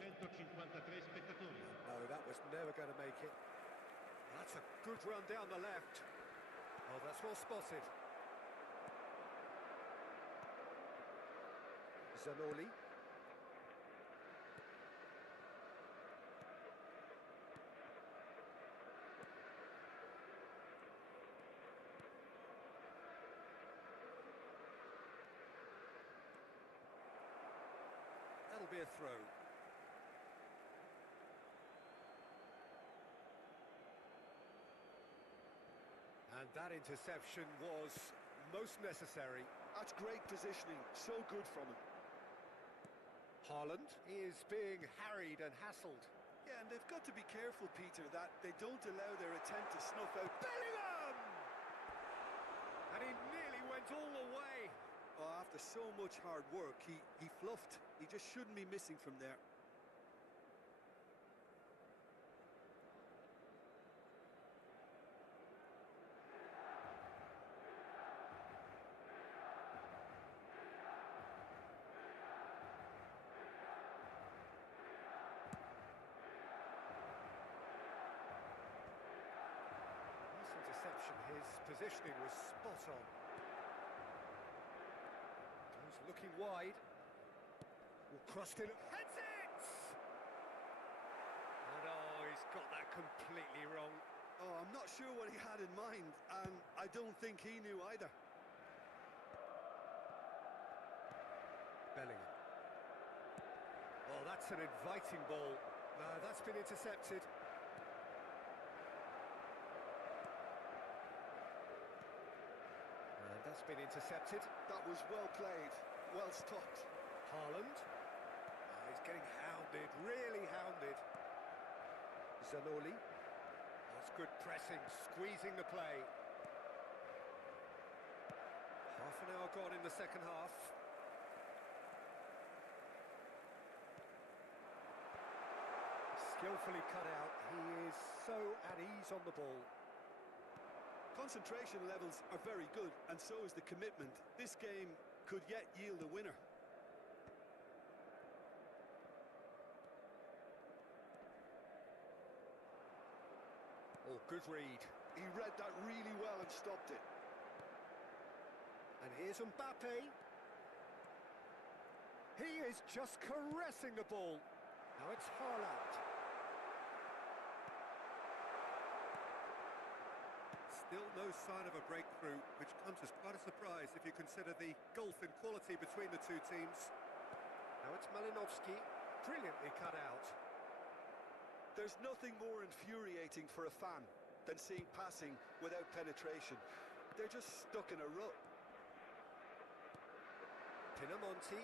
that was never going to make it. That's a good run down the left. Oh, that's well spotted. Zanoli. That'll be a throw. And that interception was most necessary. That's great positioning, so good from him. Haaland is being harried and hassled. Yeah, and they've got to be careful, Peter, that they don't allow their attempt to snuff out Bellingham! And he nearly went all the way. Oh, after so much hard work, he fluffed. He just shouldn't be missing from there. His positioning was spot on. Goes looking wide. Crossed in. Heads it! And he's got that completely wrong. Oh, I'm not sure what he had in mind, and I don't think he knew either. Bellingham. Oh, that's an inviting ball. That's been intercepted. And that's been intercepted. That was well played, well stopped. Haaland. He's getting hounded, really hounded. Zanoli. That's good pressing, squeezing the play. Half an hour gone in the second half. Skillfully cut out. He is so at ease on the ball. Concentration levels are very good, and so is the commitment. This game could yet yield a winner. Oh, good read. He read that really well and stopped it. And here's Mbappe. He is just caressing the ball. Now it's Haaland. Still no sign of a breakthrough, which comes as quite a surprise if you consider the gulf in quality between the two teams. Now it's Malinovsky, brilliantly cut out. There's nothing more infuriating for a fan than seeing passing without penetration. They're just stuck in a rut. Pinamonti.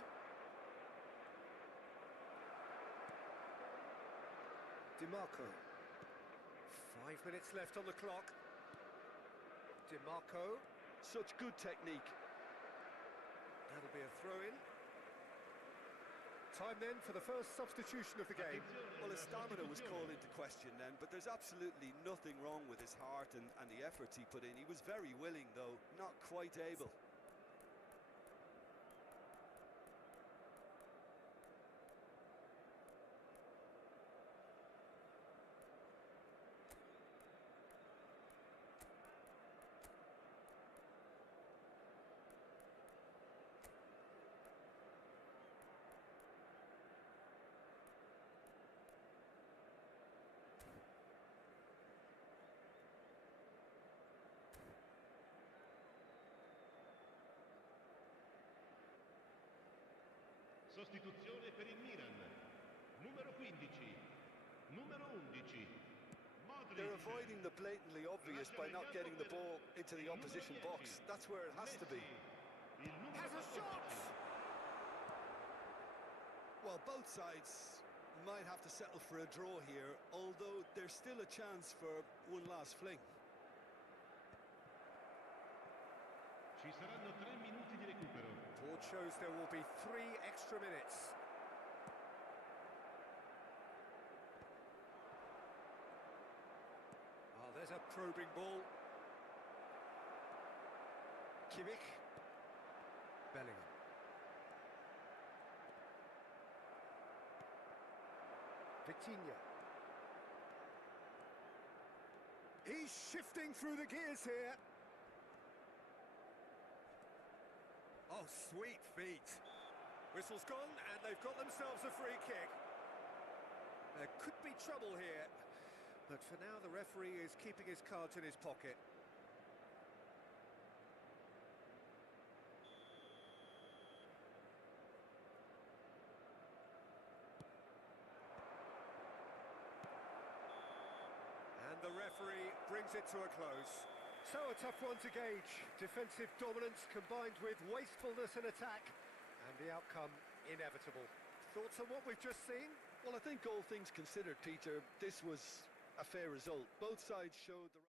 DiMarco. 5 minutes left on the clock. DiMarco. Such good technique. That'll be a throw-in. Time then for the first substitution of the game. Well, his stamina was called into question then, but there's absolutely nothing wrong with his heart and the efforts he put in. He was very willing, though, not quite able. Sostituzione per il Milan. Numero 15. Numero 11. Modric. They're avoiding the blatantly obvious by not getting the ball into the opposition box. That's where it has to be. Has a shot! Well, both sides might have to settle for a draw here, although there's still a chance for one last fling. Ci saranno 3 minuti di recupero. Board shows there will be 3 extra minutes. Oh, there's a probing ball. Kimmich. Bellingham. Vitinha. He's shifting through the gears here. Oh, sweet feet. Whistle's gone, and they've got themselves a free kick. There could be trouble here, but for now the referee is keeping his cards in his pocket. And the referee brings it to a close. So a tough one to gauge. Defensive dominance combined with wastefulness in attack, and the outcome inevitable. Thoughts on what we've just seen? Well, I think all things considered, Peter, this was a fair result. Both sides showed the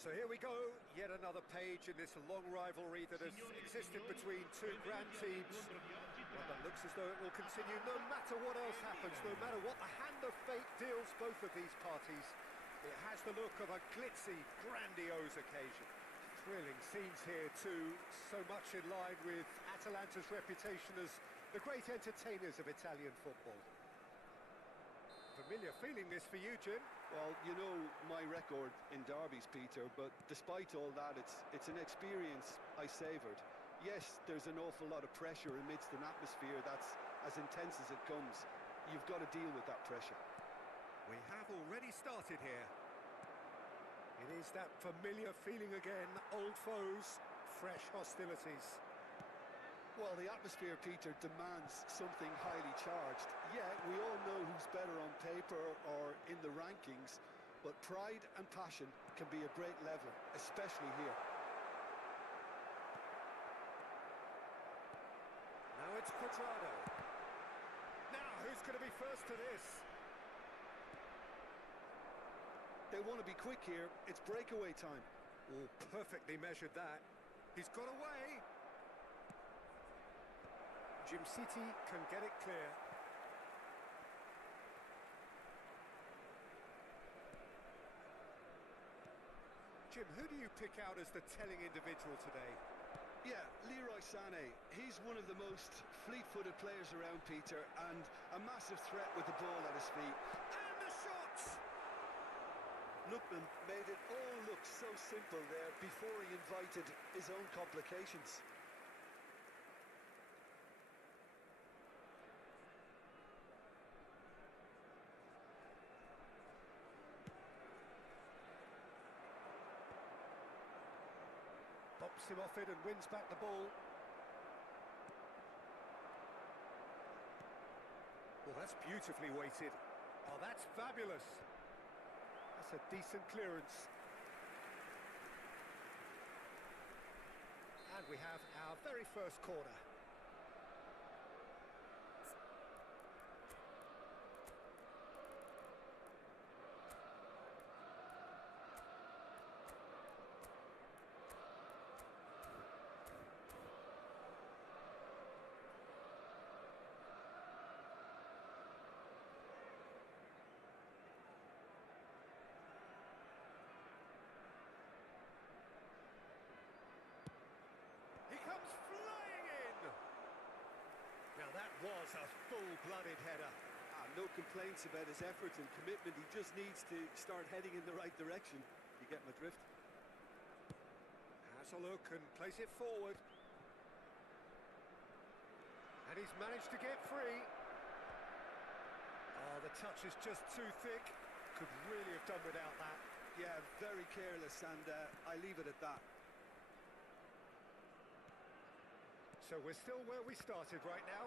So here we go, yet another page in this long rivalry that has existed between two grand teams. One that looks as though it will continue no matter what else happens, no matter what the hand of fate deals both of these parties. It has the look of a glitzy, grandiose occasion. Thrilling scenes here too, so much in line with Atalanta's reputation as the great entertainers of Italian football. Familiar feeling this for you, Jim? Well, you know my record in derbies, Peter, but despite all that, it's an experience I savoured. Yes, there's an awful lot of pressure amidst an atmosphere that's as intense as it comes. You've got to deal with that pressure. We have already started here. It is that familiar feeling again, old foes, fresh hostilities. Well, the atmosphere, Peter, demands something highly charged. Yeah, we all know who's better on paper or in the rankings, but pride and passion can be a great leveler, especially here. Now it's Quadrado. Now, who's going to be first to this? They want to be quick here. It's breakaway time. Oh, perfectly measured that. He's got away. Jim City can get it clear. Jim, who do you pick out as the telling individual today? Yeah, Leroy Sané. He's one of the most fleet-footed players around, Peter, and a massive threat with the ball at his feet. And the shot! Lookman made it all look so simple there before he invited his own complications. Pops him off it and wins back the ball. Well, that's beautifully weighted. Oh, that's fabulous. That's a decent clearance. And we have our very first corner. That was a full-blooded header. No complaints about his effort and commitment. He just needs to start heading in the right direction. You get my drift? Has a look and plays it forward. And he's managed to get free. Oh, the touch is just too thick. Could really have done without that. Yeah, very careless, and I leave it at that. So we're still where we started right now.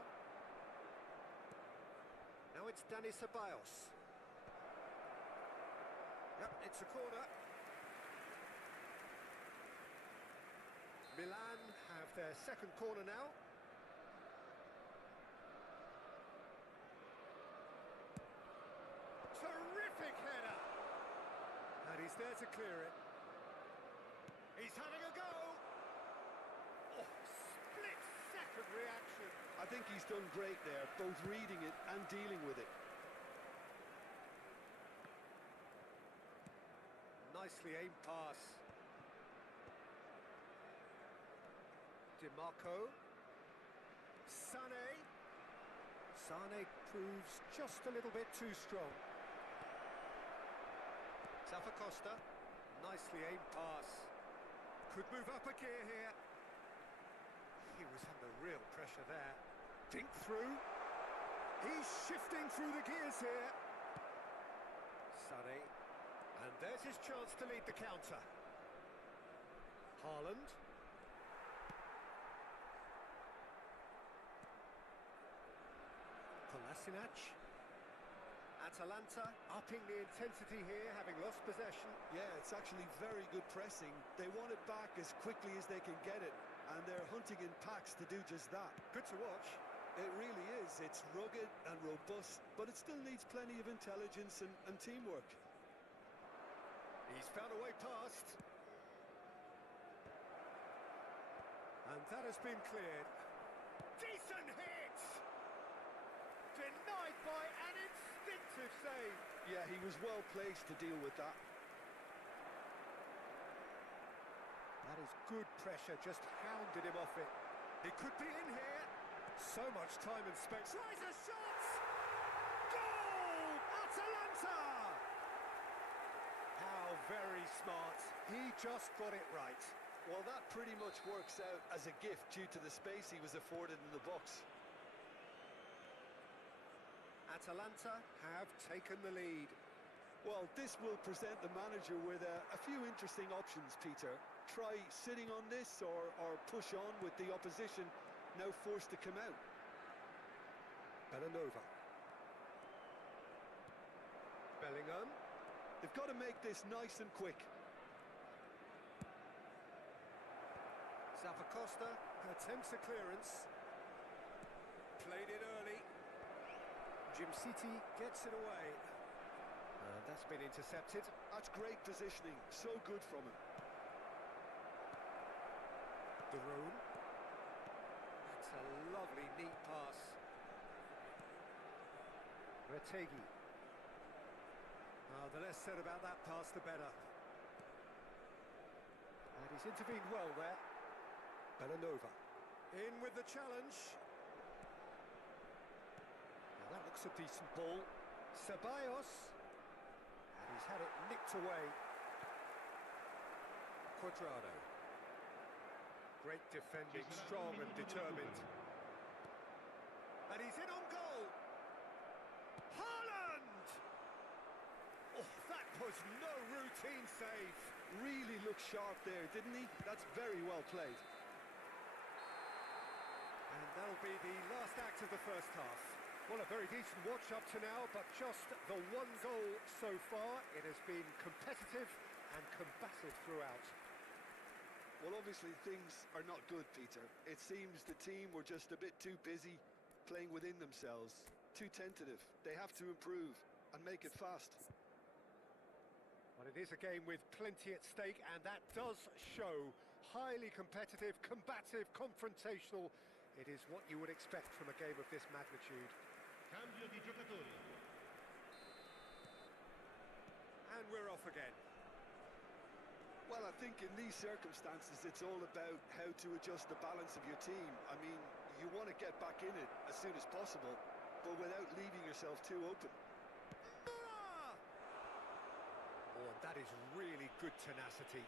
Now it's Dani Ceballos. Yep, it's a corner. Milan have their second corner now. Terrific header! And he's there to clear it. He's having a go! Oh, split-second reaction. I think he's done great there, both reading it and dealing with it. Nicely aimed pass. DiMarco. Sané. Sané proves just a little bit too strong. Costa. Nicely aimed pass. Could move up a gear here. He was under real pressure there. Dink through. He's shifting through the gears here. Sané. And there's his chance to lead the counter. Haaland. Kolasinac. Atalanta upping the intensity here, having lost possession. Yeah, it's actually very good pressing. They want it back as quickly as they can get it, and they're hunting in packs to do just that. Good to watch. It really is. It's rugged and robust, but it still needs plenty of intelligence and teamwork. He's found a way past. And that has been cleared. Decent hit! Denied by an instinctive save. Yeah, he was well placed to deal with that. That is good pressure, just hounded him off it. He could be in here. So much time and space. Tries a shot! Goal! Atalanta! How very smart. He just got it right. Well, that pretty much works out as a gift due to the space he was afforded in the box. Atalanta have taken the lead. Well, this will present the manager with a few interesting options, Peter. Try sitting on this or push on with the opposition now forced to come out. Bellanova. Bellingham. They've got to make this nice and quick. Zappacosta attempts a clearance. Played it early. Jim City gets it away. That's been intercepted. That's great positioning. So good from him. De Roon. That's a lovely, neat pass. Retegi. The less said about that pass, the better. And he's intervened well there. Bellanova. In with the challenge. Now that looks a decent ball. Ceballos. And he's had it nicked away. Quadrado. Great defending, strong and determined. And he's in on goal. Haaland! Oh, that was no routine save. Really looked sharp there, didn't he? That's very well played. And that'll be the last act of the first half. Well, a very decent watch up to now, but just the one goal so far. It has been competitive and combative throughout. Well, obviously things are not good, Peter. It seems the team were just a bit too busy playing within themselves, too tentative. They have to improve and make it fast. But it is a game with plenty at stake, and that does show. Highly competitive, combative, confrontational. It is what you would expect from a game of this magnitude. Cambio di giocatori. And we're off again. Well, I think in these circumstances, it's all about how to adjust the balance of your team. I mean, you want to get back in it as soon as possible, but without leaving yourself too open. Oh, and that is really good tenacity.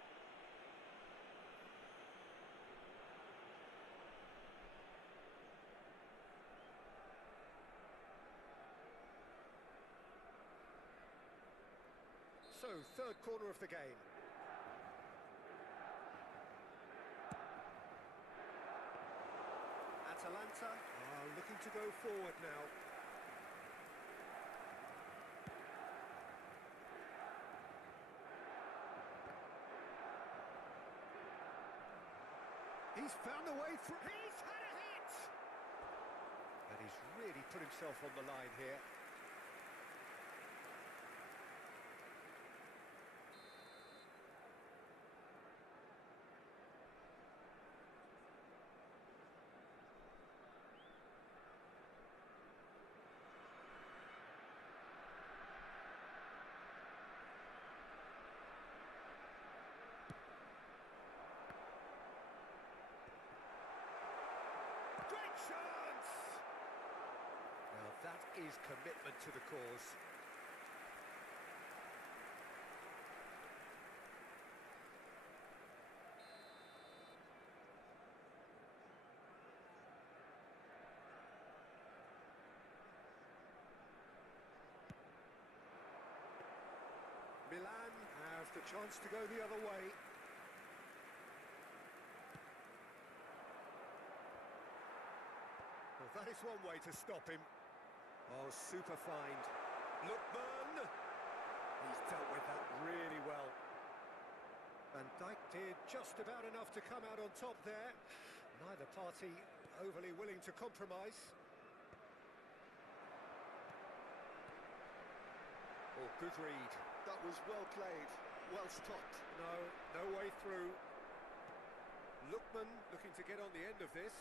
So, third corner of the game. Atalanta are looking to go forward now. He's found a way through. He's had a hit! And he's really put himself on the line here. Great chance! Now that is commitment to the cause. Milan have the chance to go the other way. Well, that is one way to stop him. Oh, super find. Lookman! He's dealt with that really well. Van Dijk did just about enough to come out on top there. Neither party overly willing to compromise. Oh, good read. That was well played, well stopped. No way through. Lookman looking to get on the end of this.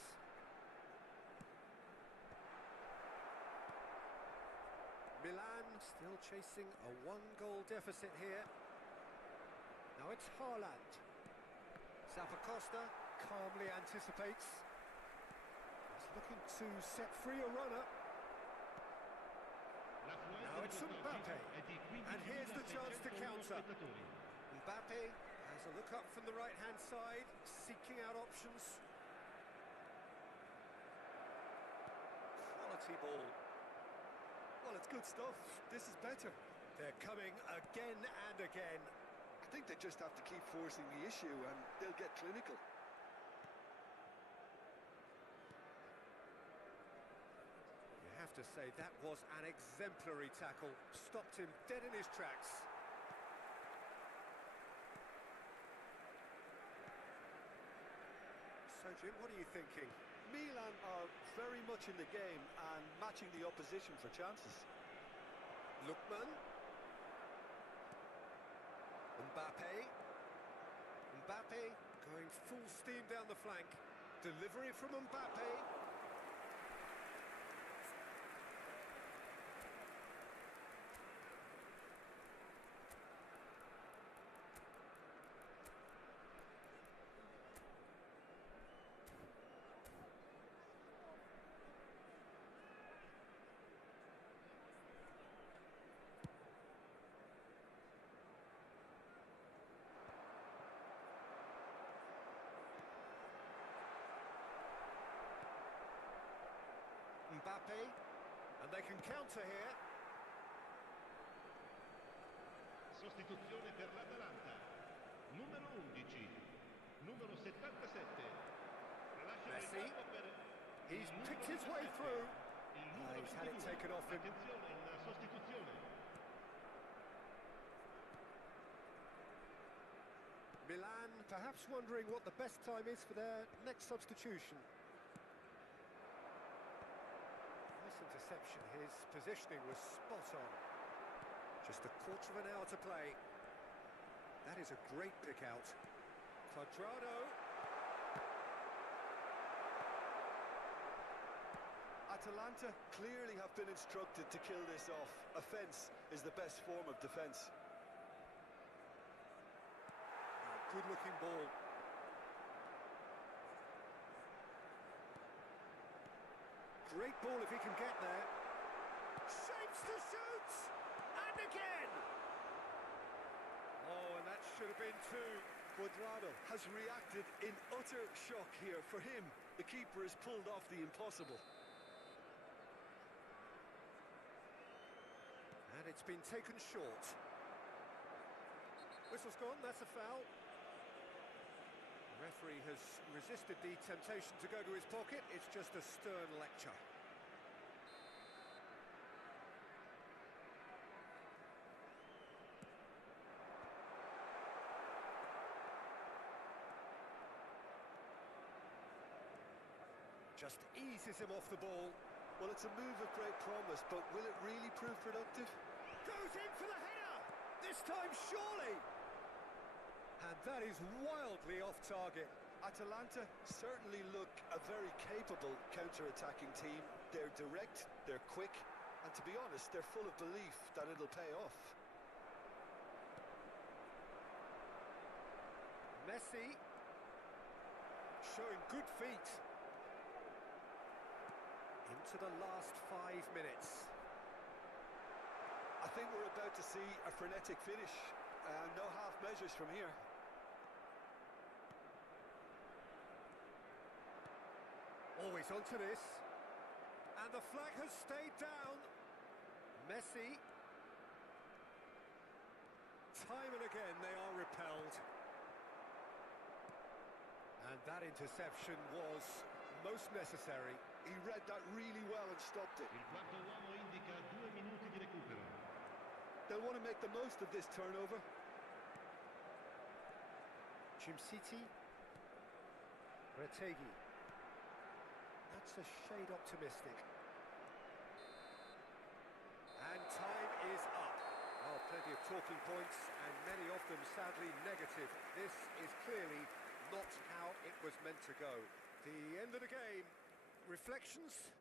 Milan still chasing a one-goal deficit here. Now it's Haaland. Zappacosta calmly anticipates. He's looking to set free a runner. Now it's Mbappe. And here's the chance to counter. Mbappe has a look up from the right-hand side, seeking out options. Quality ball. Well, it's good stuff. This is better. They're coming again and again. I think they just have to keep forcing the issue and they'll get clinical. You have to say that was an exemplary tackle. Stopped him dead in his tracks. So, Jim, what are you thinking? Milan are very much in the game and matching the opposition for chances. Lookman. Mbappe. Mbappe going full steam down the flank. Delivery from Mbappe. Mbappe, and they can counter here. Sostituzione per l'Atalanta. Numero 11, numero 77. Messi. He's picked his way through. He's had it taken off him. Attenzione, una sostituzione. Milan perhaps wondering what the best time is for their next substitution. Nice interception. His positioning was spot on. Just a quarter of an hour to play. That is a great pick out. Quadrado. Atalanta clearly have been instructed to kill this off. Offence is the best form of defence. Good looking ball. Great ball if he can get there. Shapes to shoot! And again! Oh, and that should have been two. Quadrado has reacted in utter shock here. For him, the keeper has pulled off the impossible. And it's been taken short. Whistle's gone, that's a foul. The referee has resisted the temptation to go to his pocket. It's just a stern lecture. Just eases him off the ball. Well, it's a move of great promise, but will it really prove productive? Goes in for the header! This time, surely! And that is wildly off target. Atalanta certainly look a very capable counter-attacking team. They're direct, they're quick, and to be honest, they're full of belief that it'll pay off. Messi showing good feet. Into the last 5 minutes. I think we're about to see a frenetic finish. No half measures from here. Always onto this. And the flag has stayed down. Messi. Time and again they are repelled. And that interception was most necessary. He read that really well and stopped it. Il quarto uomo indica 2 minuti di recupero. They'll want to make the most of this turnover. City. Retegi. That's a shade optimistic. And time is up. Well, plenty of talking points and many of them sadly negative. This is clearly not how it was meant to go. The end of the game. Reflections?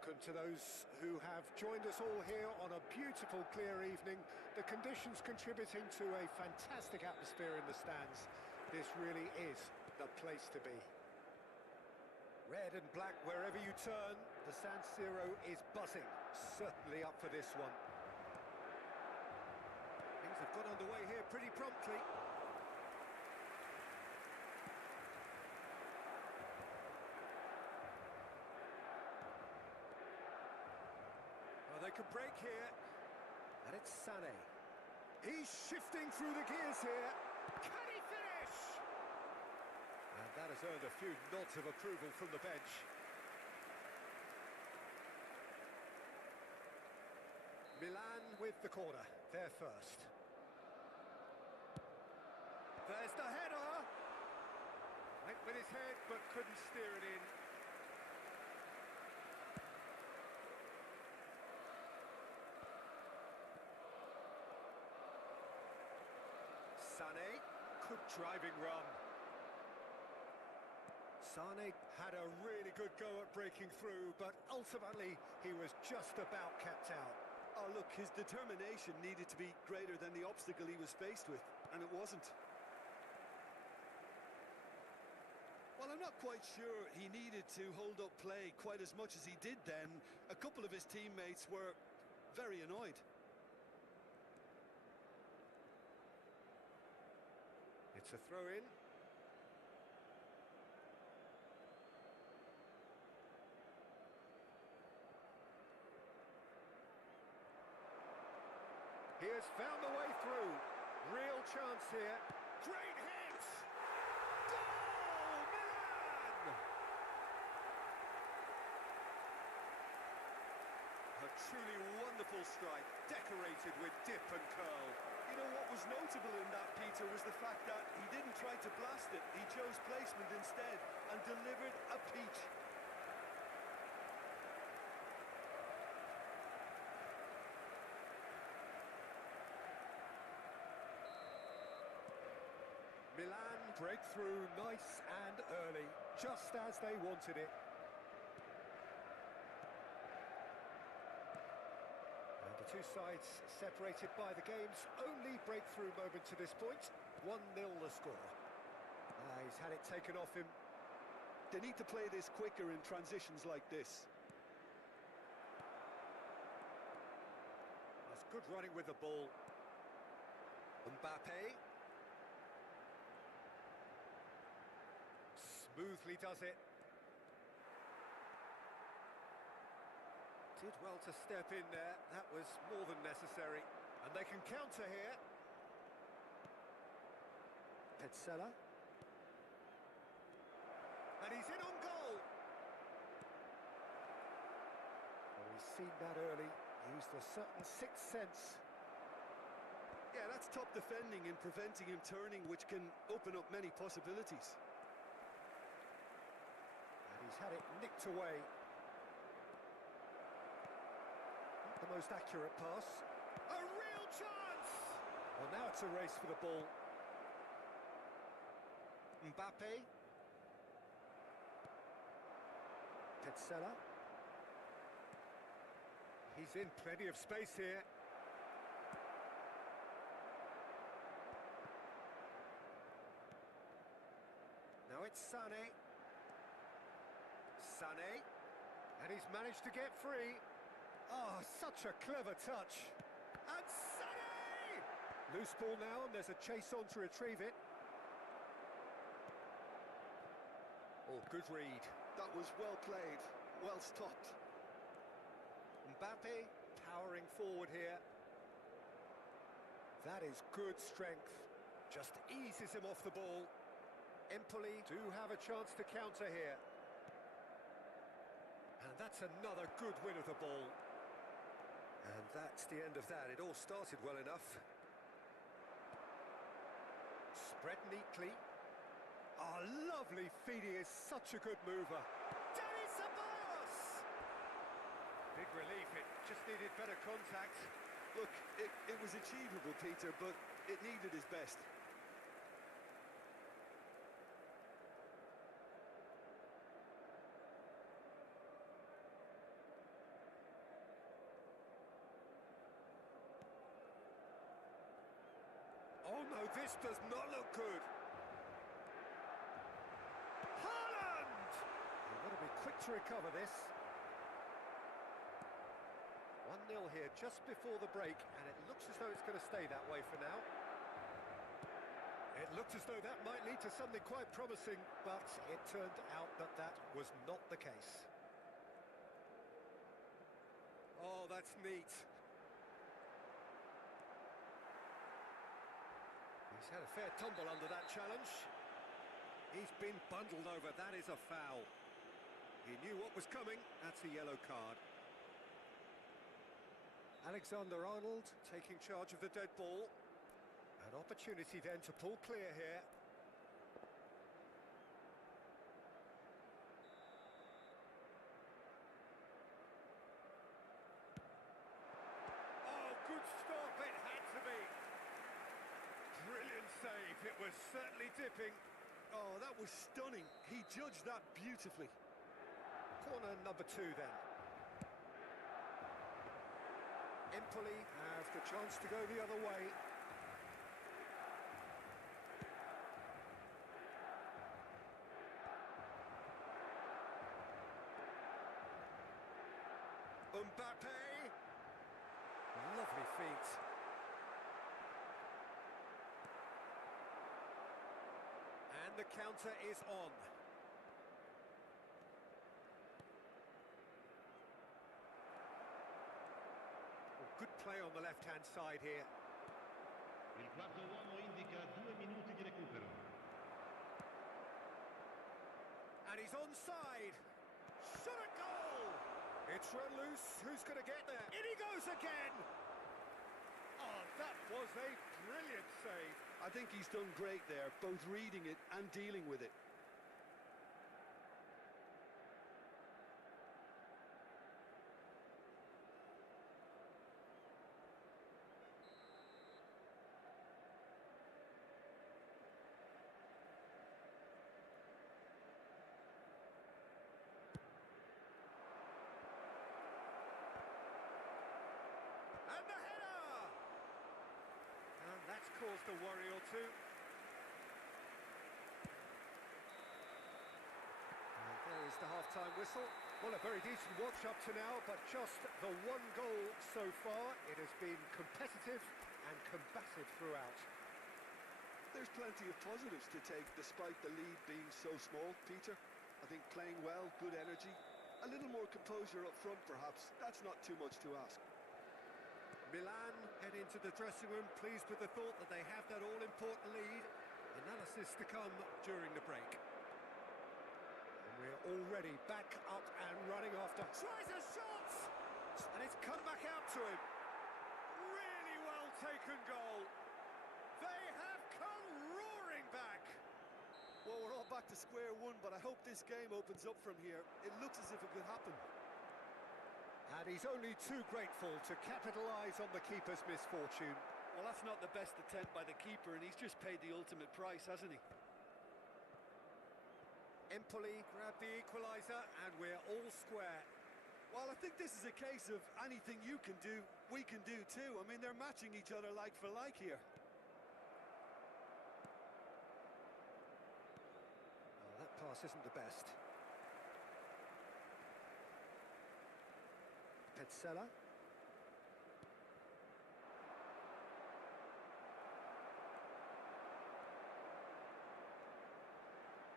Welcome to those who have joined us all here on a beautiful, clear evening. The conditions contributing to a fantastic atmosphere in the stands. This really is the place to be. Red and black wherever you turn, the San Siro is buzzing. Certainly up for this one. Things have got underway here pretty promptly. They could break here, and it's Sané. He's shifting through the gears here. Can he finish? And that has earned a few nods of approval from the bench. Milan with the corner, they're first. There's the header. Went with his head, but couldn't steer it in. Sané, good driving run. Sané had a really good go at breaking through, but ultimately he was just about kept out. Oh, look, his determination needed to be greater than the obstacle he was faced with, and it wasn't. Well, I'm not quite sure he needed to hold up play quite as much as he did then. A couple of his teammates were very annoyed. It's a throw-in. found the way through. Real chance here. Great hit! Goal! Milan! A truly wonderful strike, decorated with dip and curl. You know what was notable in that, Peter, was the fact that he didn't try to blast it. He chose placement instead and delivered a peach. Milan breakthrough, nice and early, just as they wanted it. And the two sides separated by the game's only breakthrough moment to this point. 1-0 the score. He's had it taken off him. They need to play this quicker in transitions like this. That's good running with the ball. Mbappe. Smoothly does it. Did well to step in there. That was more than necessary. And they can counter here. Petzela. And he's in on goal. Well, he's seen that early. Used a certain sixth sense. Yeah, that's top defending and preventing him turning, which can open up many possibilities. He's had it nicked away. Not the most accurate pass. A real chance! Well, now it's a race for the ball. Mbappe. Petzela. He's in plenty of space here. Now it's Sané. Sané, and he's managed to get free. Oh, such a clever touch. And Sané! Loose ball now, and there's a chase on to retrieve it. Oh, good read. That was well played, well stopped. Mbappe powering forward here. That is good strength. Just eases him off the ball. Empoli do have a chance to counter here. And that's another good win of the ball. And that's the end of that. It all started well enough. Spread neatly. Oh, lovely feed. He is such a good mover. Danny Ceballos! Big relief. It just needed better contact. Look, it was achievable, Peter, but it needed his best. Oh no, this does not look good. Haaland! You've got to be quick to recover this. 1-0 here just before the break, and it looks as though it's going to stay that way for now. It looked as though that might lead to something quite promising, but it turned out that that was not the case. Oh, that's neat. He's had a fair tumble under that challenge. He's been bundled over. That is a foul. He knew what was coming. That's a yellow card. Alexander-Arnold taking charge of the dead ball. An opportunity then to pull clear here. Oh, good stop. It had to be. Brilliant save. It was certainly dipping. Oh, that was stunning. He judged that beautifully. Corner number 2 then. Empoli have the chance to go the other way. Mbappe. Lovely feet. And the counter is on. Good play on the left-hand side here. quarto uomo indica 2 minuti di recupero. And he's onside. Shot at goal. It's run loose. Who's going to get there? In he goes again. Oh, that was a brilliant save. I think he's done great there, both reading it and dealing with it. And the header! And that's caused a worry or two. And there is the half-time whistle. Well, a very decent watch up to now, but just the one goal so far. It has been competitive and combative throughout. There's plenty of positives to take despite the lead being so small, Peter. I think playing well, good energy, a little more composure up front perhaps. That's not too much to ask. Milan head into the dressing room, pleased with the thought that they have that all-important lead. Analysis to come during the break. And we're already back up and running after. Tries a shot! And it's come back out to him. Really well taken goal. They have come roaring back. Well, we're all back to square one, but I hope this game opens up from here. It looks as if it could happen. And he's only too grateful to capitalise on the keeper's misfortune. Well, that's not the best attempt by the keeper, and he's just paid the ultimate price, hasn't he? Empoli grab the equaliser, and we're all square. Well, I think this is a case of anything you can do, we can do too. I mean, they're matching each other like for like here. Well, that pass isn't the best. Petzela.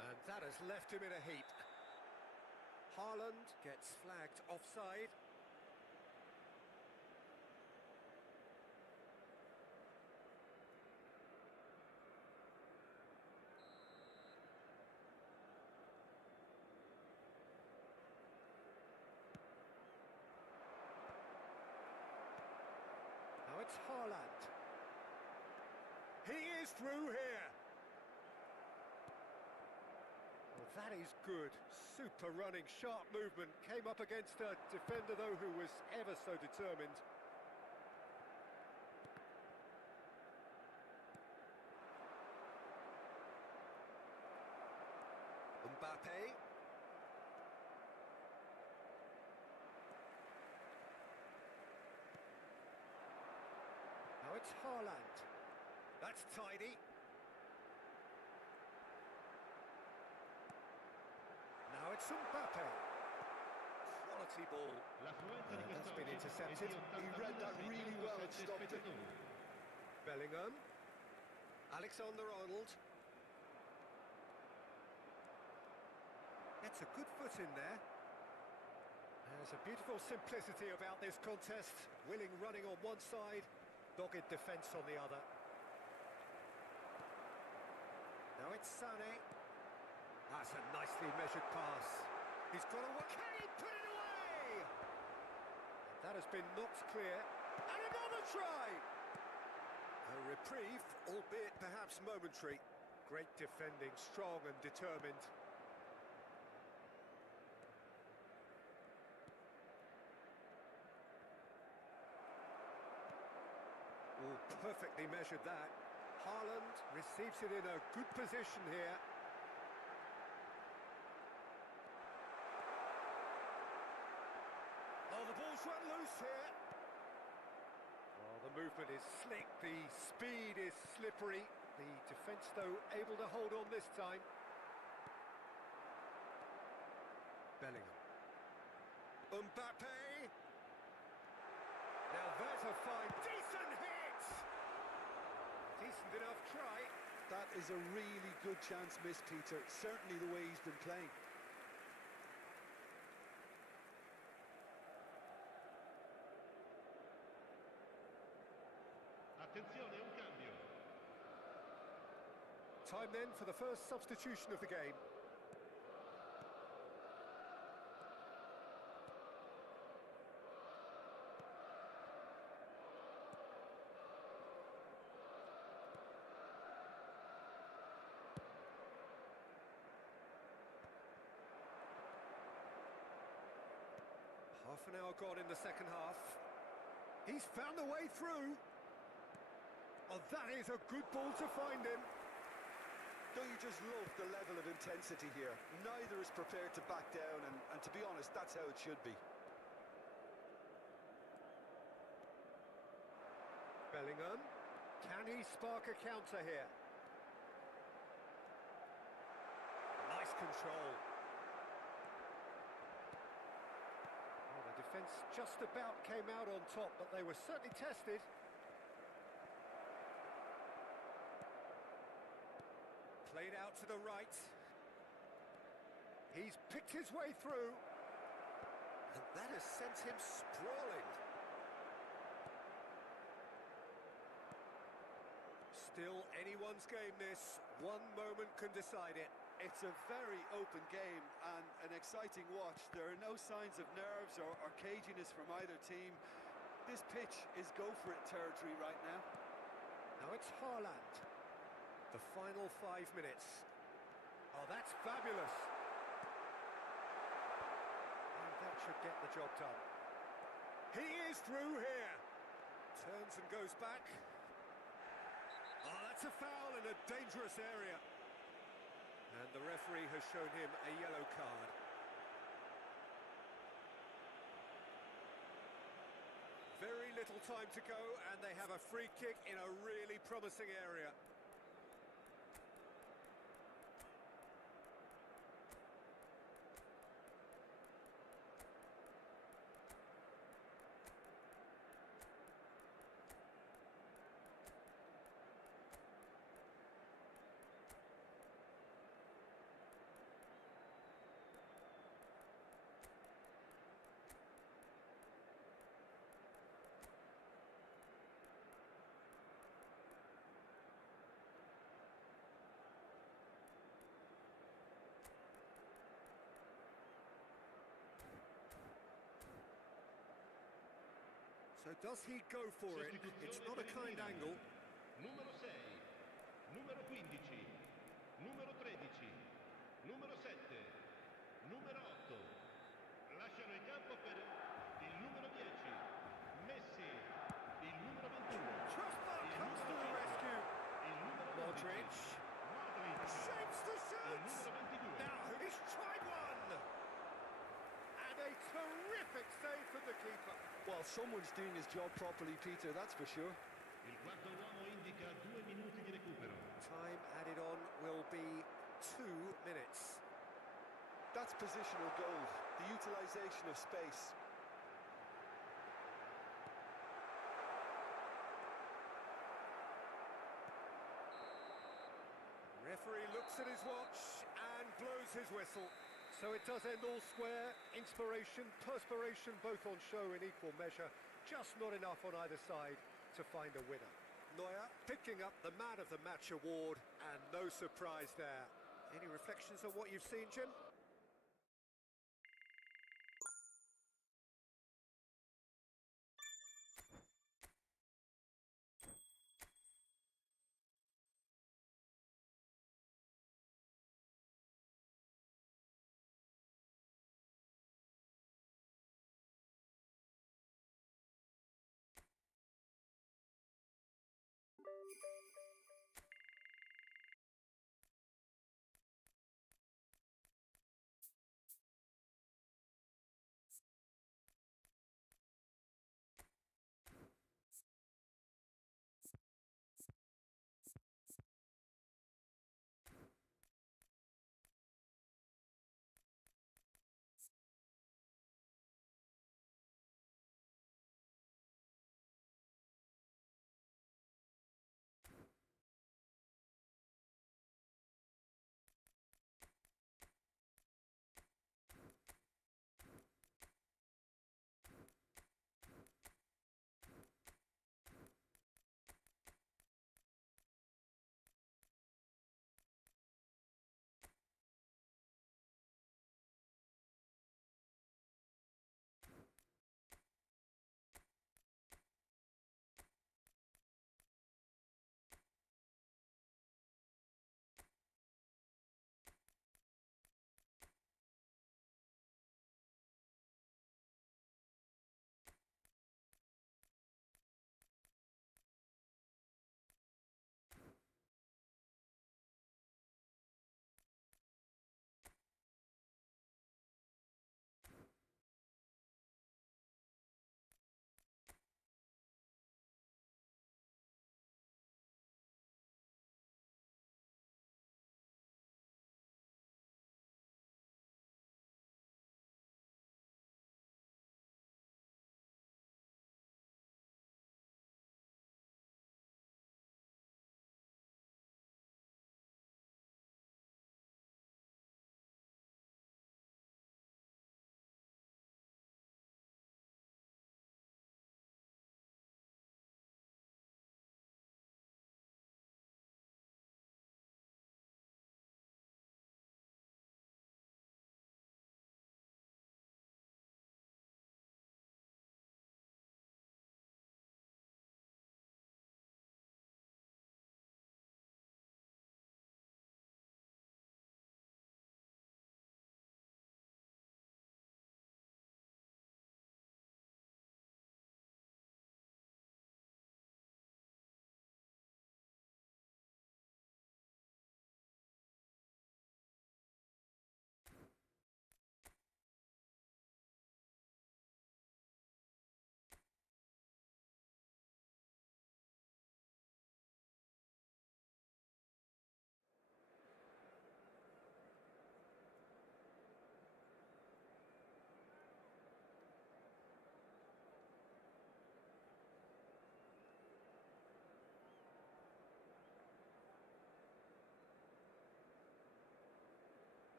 And that has left him in a heap. Haaland gets flagged offside. Now it's Haaland. He is through here. Well, that is good. Super running, sharp movement. Came up against a defender, though, who was ever so determined. Mbappe. Now it's Haaland. That's tidy. Now it's Mbappe. Quality ball. L'affluenza di That's been quest'oggi è intercepted. di He read that really well and 82,7 stopped it. spettatori. Bellingham. Alexander-Arnold. Gets a good foot in there. There's a beautiful simplicity about this contest. Willing running on one side, dogged defence on the other. Now it's Sané. That's a nicely measured pass. He's got a... Can he put it away? And that has been knocked clear. And another try! A reprieve, albeit perhaps momentary. Great defending, strong and determined. Oh, perfectly measured that. Haaland receives it in a good position here. Oh, the ball's run loose here. Oh, the movement is slick, the speed is slippery. The defence, though, able to hold on this time. Bellingham. Mbappe. Now there's a fine, decent hit! Decent enough try. That is a really good chance missed, Peter. Certainly the way he's been playing. Attenzione, un cambio. Time then for the first substitution of the game. Half an hour gone in the second half. He's found a way through. Oh, that is a good ball to find him. Don't you just love the level of intensity here? Neither is prepared to back down, and to be honest, that's how it should be. Bellingham. Can he spark a counter here? Nice control. Well, the defence just about came out on top, but they were certainly tested. Played out to the right. He's picked his way through. And that has sent him sprawling. Still anyone's game this. One moment can decide it. It's a very open game and an exciting watch. There are no signs of nerves or caginess from either team. This pitch is go-for-it territory right now. Now it's Haaland. The final 5 minutes. Oh, that's fabulous. And that should get the job done. He is through here. Turns and goes back. Oh, that's a foul in a dangerous area. And the referee has shown him a yellow card. Very little time to go, and they have a free kick in a really promising area. So does he go for it? It's not a kind angle. Numero 6, numero 15, numero 13, numero 7, numero 8. Lasciano il campo per il numero 10, Messi, il numero 21. Trustman comes to the rescue. Modric. Shapes the shoot. Now he's tried one. And a terrific save from the keeper. Well, someone's doing his job properly, Peter, that's for sure. Il quarto uomo indica 2 minuti di recupero. Time added on will be 2 minutes. That's positional gold, the utilisation of space. Referee looks at his watch and blows his whistle. So it does end all square. Inspiration, perspiration, both on show in equal measure. Just not enough on either side to find a winner. Neuer picking up the Man of the Match award, and no surprise there. Any reflections on what you've seen, Jim?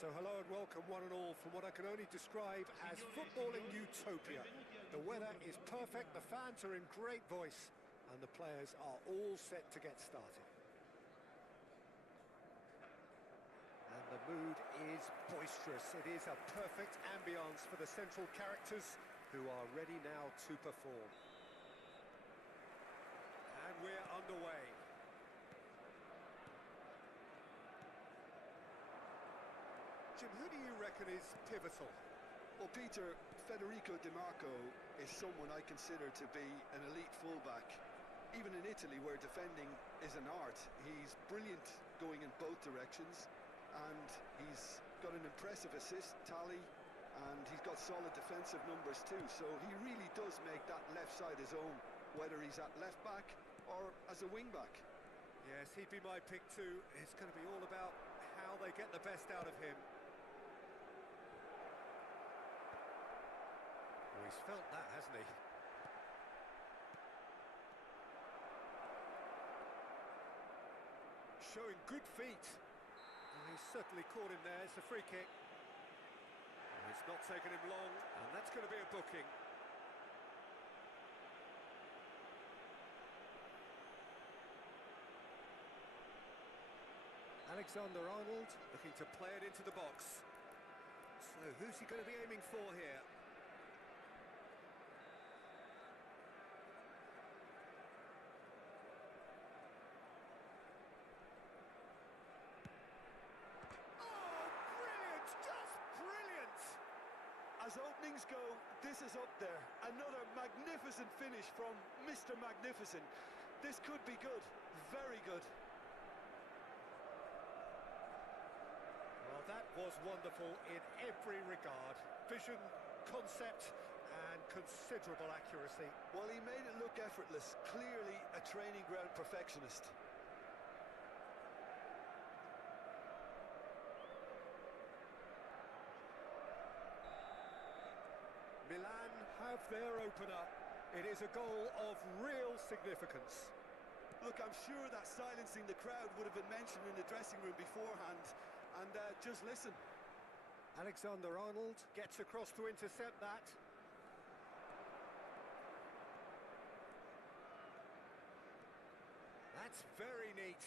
So hello and welcome one and all from what I can only describe as footballing utopia. The weather is perfect, the fans are in great voice, and the players are all set to get started. And the mood is boisterous. It is a perfect ambience for the central characters who are ready now to perform. And we're underway. Jim, who do you reckon is pivotal? Well, Peter, Federico Di Marco is someone I consider to be an elite fullback. Even in Italy, where defending is an art, he's brilliant going in both directions, and he's got an impressive assist tally, and he's got solid defensive numbers too, so he really does make that left side his own, whether he's at left back or as a wing back. Yes, he'd be my pick too. It's going to be all about how they get the best out of him. Oh, he's felt that, hasn't he? Showing good feet. And he's certainly caught him there. It's a free kick. Oh, it's not taken him long, and that's going to be a booking. Alexander-Arnold looking to play it into the box. So who's he going to be aiming for here? Oh, brilliant! Just brilliant! As openings go, this is up there. Another magnificent finish from Mr. Magnificent. This could be good, very good. Well, that was wonderful in every regard. Vision, concept, and considerable accuracy. Well, he made it look effortless. Clearly a training ground perfectionist. Milan have their opener. It is a goal of real significance. Look, I'm sure that silencing the crowd would have been mentioned in the dressing room beforehand. And just listen. Alexander-Arnold gets across to intercept that. That's very neat.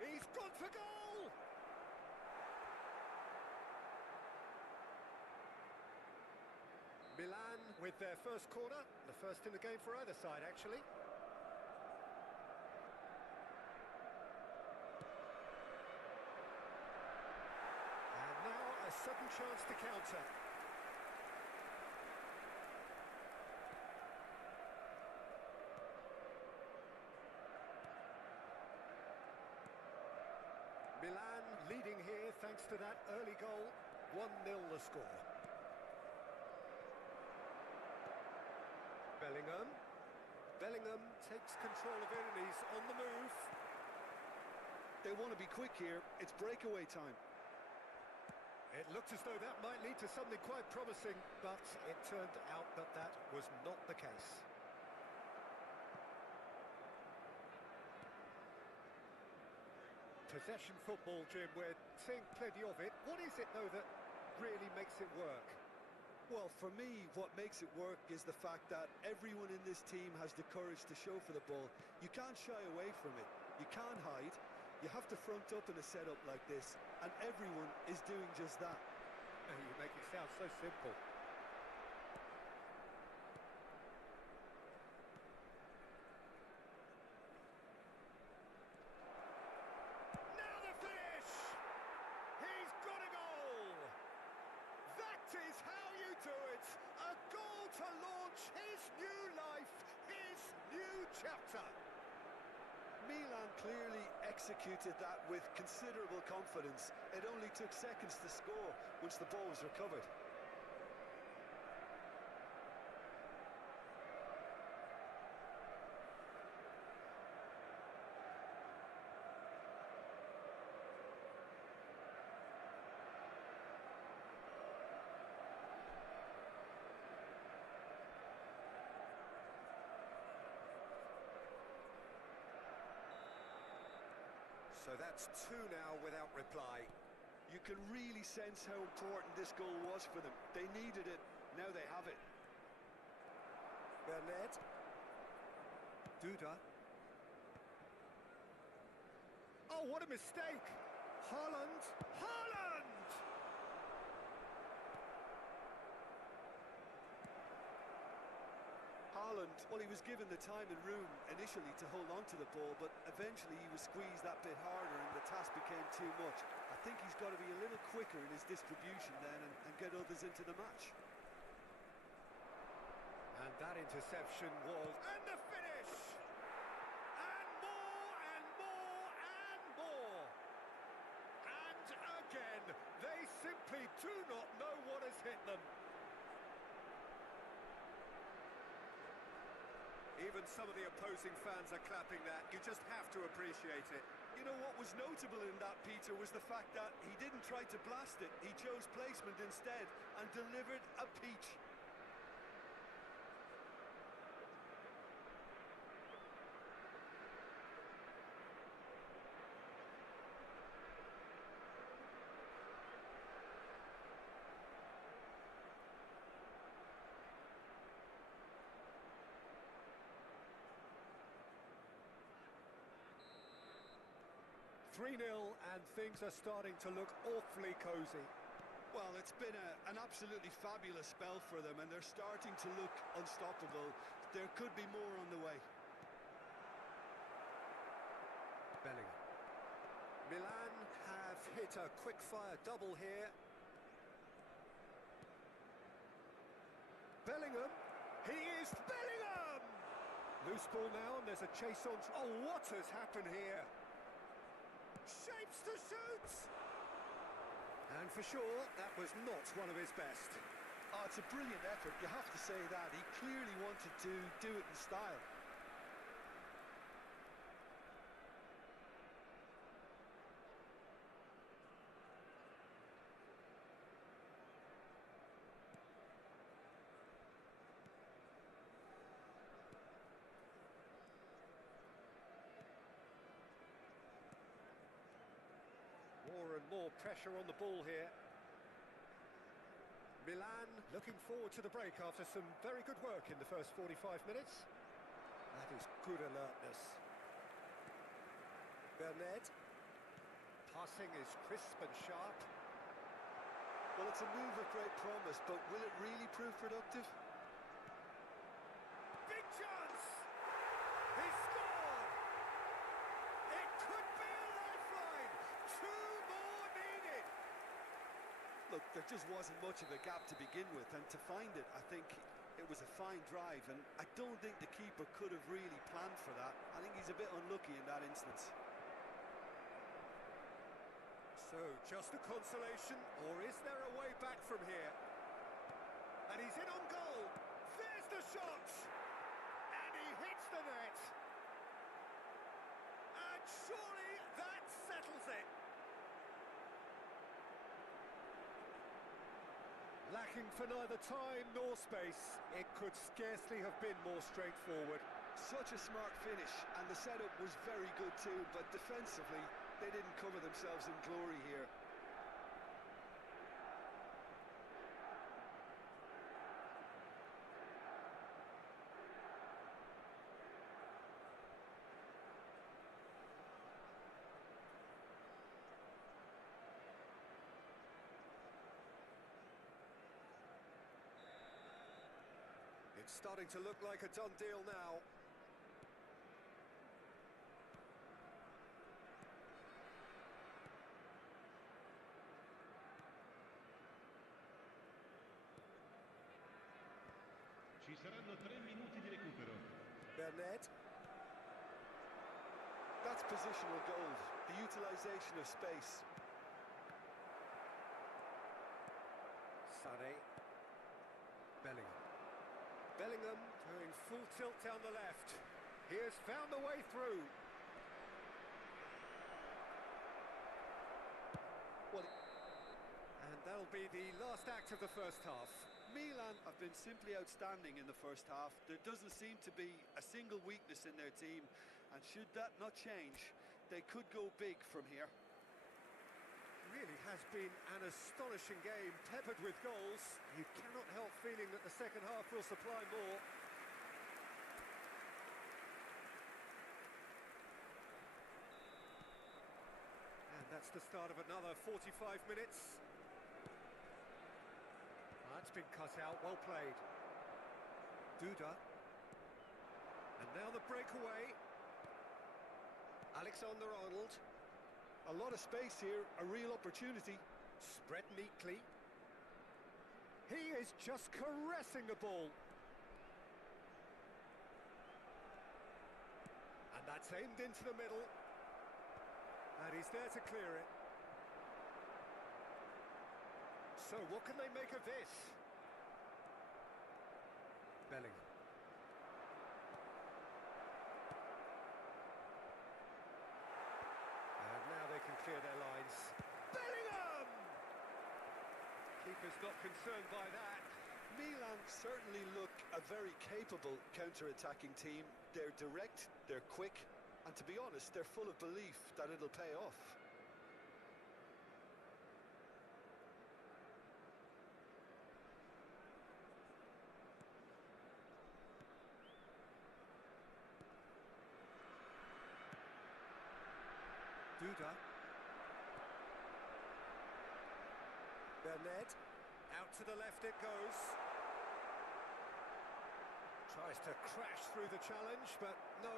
He's gone for goal! Milan with their first corner, the first in the game for either side, actually. And now a sudden chance to counter. Milan leading here thanks to that early goal. 1-0 the score. Bellingham takes control of it and he's on the move. They want to be quick here. It's breakaway time. It looked as though that might lead to something quite promising, but it turned out that that was not the case. Possession football, Jim, we're seeing plenty of it. What is it, though, that really makes it work? Well, for me, what makes it work is the fact that everyone in this team has the courage to show for the ball. You can't shy away from it. You can't hide. You have to front up in a setup like this, and everyone is doing just that. You make it sound so simple. Now the finish! He's got a goal! That is how you do it! A goal to launch his new life, his new chapter! Milan clearly executed that with considerable confidence. It only took seconds to score once the ball was recovered. So that's two now without reply. You can really sense how important this goal was for them. They needed it, now they have it. Bernat. Duda. Oh, what a mistake! Haaland! Haaland! Haaland, well, he was given the time and room initially to hold on to the ball, but eventually he was squeezed that bit harder and the task became too much. I think he's got to be a little quicker in his distribution then and get others into the match. And that interception was... And the finish! And more, and more, and more! And again, they simply do not know what has hit them. Even some of the opposing fans are clapping that. You just have to appreciate it. You know what was notable in that, Peter, was the fact that he didn't try to blast it. He chose placement instead and delivered a peach. 3-0 and things are starting to look awfully cosy. Well, it's been an absolutely fabulous spell for them and they're starting to look unstoppable. There could be more on the way. Bellingham. Milan have hit a quick-fire double here. Bellingham. He is Bellingham! Loose ball now and there's a chase on. Oh, what has happened here? Shapes to shoot! And for sure, that was not one of his best. Oh, it's a brilliant effort, you have to say that. He clearly wanted to do it in style. More and more pressure on the ball here. Milan looking forward to the break after some very good work in the first 45 minutes. That is good alertness. Bernat. Passing is crisp and sharp. Well, it's a move of great promise, but will it really prove productive? Big chance! He scored! It could be a lifeline! Two more needed! Look, there just wasn't much of a gap to begin with, and to find it, I think it was a fine drive, and I don't think the keeper could have really planned for that. I think he's a bit unlucky in that instance. So, just a consolation, or is there a way back from here? And he's in on goal! There's the shot! And he hits the net! And surely that settles it! Lacking for neither time nor space, it could scarcely have been more straightforward. Such a smart finish, and the setup was very good too, but defensively, they didn't cover themselves in glory here. It's starting to look like a done deal now. Ci saranno 3 minuti di recupero. Bernat. That's positional gold, the utilisation of space. Sané. Bellingham. Bellingham doing full tilt down the left. He has found the way through. Well, And that'll be the last act of the first half. Milan have been simply outstanding in the first half. There doesn't seem to be a single weakness in their team, and should that not change, They could go big from here. Really has been an astonishing game, peppered with goals. You cannot help feeling that the second half will supply more. And that's the start of another 45 minutes. That's been cut out, well played. Duda. And now the breakaway. Alexander-Arnold. A lot of space here, a real opportunity. Spread neatly. He is just caressing the ball. And that's aimed into the middle. And he's there to clear it. So what can they make of this? Bellingham. And now they can clear their lines. Bellingham! Keeper's not concerned by that. Milan certainly look a very capable counter-attacking team. They're direct, they're quick, and to be honest, they're full of belief that it'll pay off. Duda. Bernard. Out to the left it goes. Tries to crash through the challenge, but no.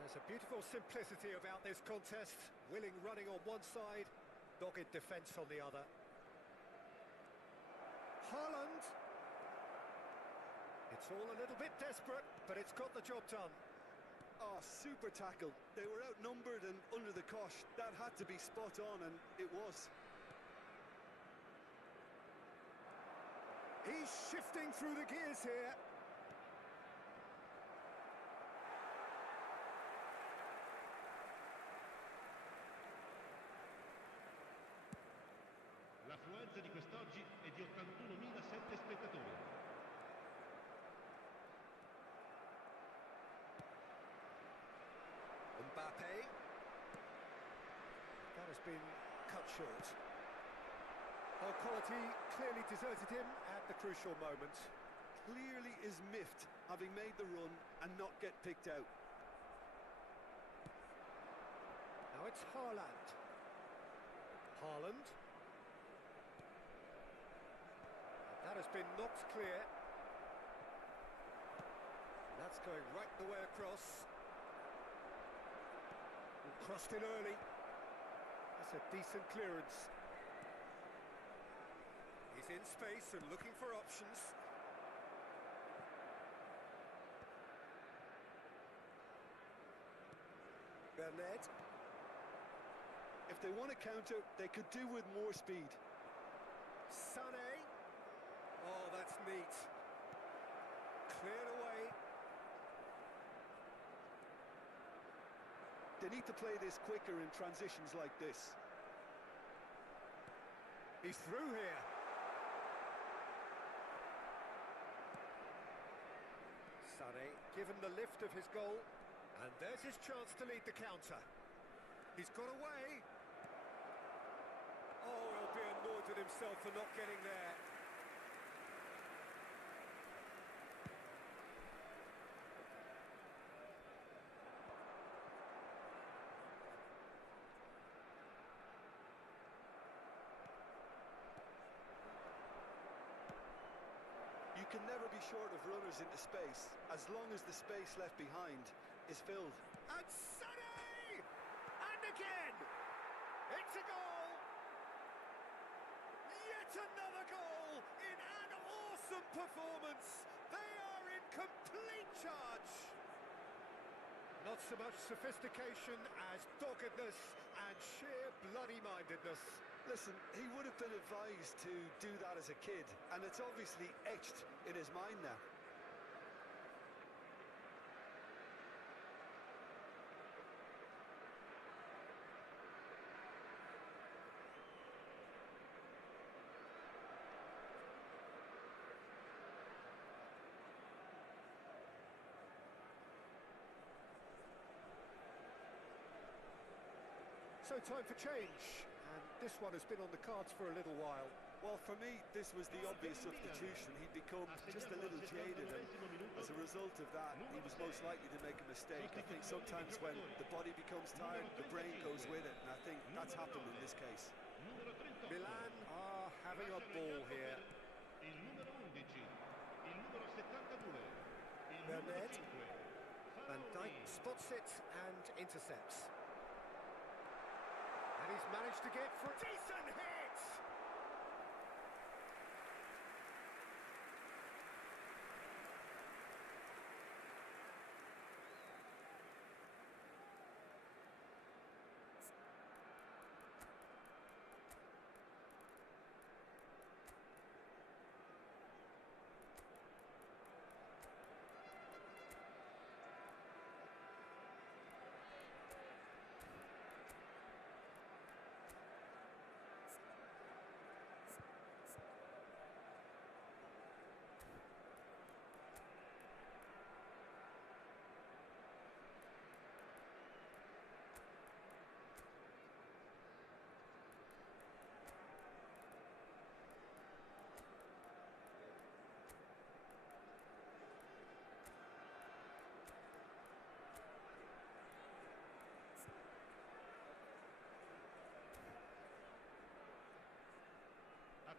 There's a beautiful simplicity about this contest. Willing running on one side, dogged defence on the other. Haaland. It's all a little bit desperate, but it's got the job done. Oh, super tackle. They were outnumbered and under the cosh. That had to be spot on, and it was. He's shifting through the gears here. L'affluenza di quest'oggi è di 81.007 spettatori. Mbappe. That has been cut short. Well, quality clearly deserted him at the crucial moment. Clearly is miffed, having made the run and not get picked out. Now it's Haaland. Haaland. That has been knocked clear. That's going right the way across. Crossed in early. That's a decent clearance. He's in space and looking for options. Bernard. If they want to counter, they could do with more speed. Sané. Oh, that's neat. Cleared away. They need to play this quicker in transitions like this. He's through here. Sané given the lift of his goal. And there's his chance to lead the counter. He's got away. Oh, he'll be annoyed with himself for not getting there. You can never be short of runners into space, as long as the space left behind is filled. And Sané! And again! It's a goal! Yet another goal in an awesome performance! They are in complete charge! Not so much sophistication as doggedness and sheer bloody-mindedness. Listen, he would have been advised to do that as a kid, and it's obviously etched in his mind now. So time for change, and this one has been on the cards for a little while. Well, for me, this was the obvious substitution. He'd become just a little jaded, and as a result of that, he was most likely to make a mistake. I think sometimes when the body becomes tired, the brain goes with it, and I think that's happened in this case. Milan are having a ball here. Il numero 11, il numero 72, il numero Bernard. 5. Van Dijk spots it and intercepts. And he's managed to get for a decent hit!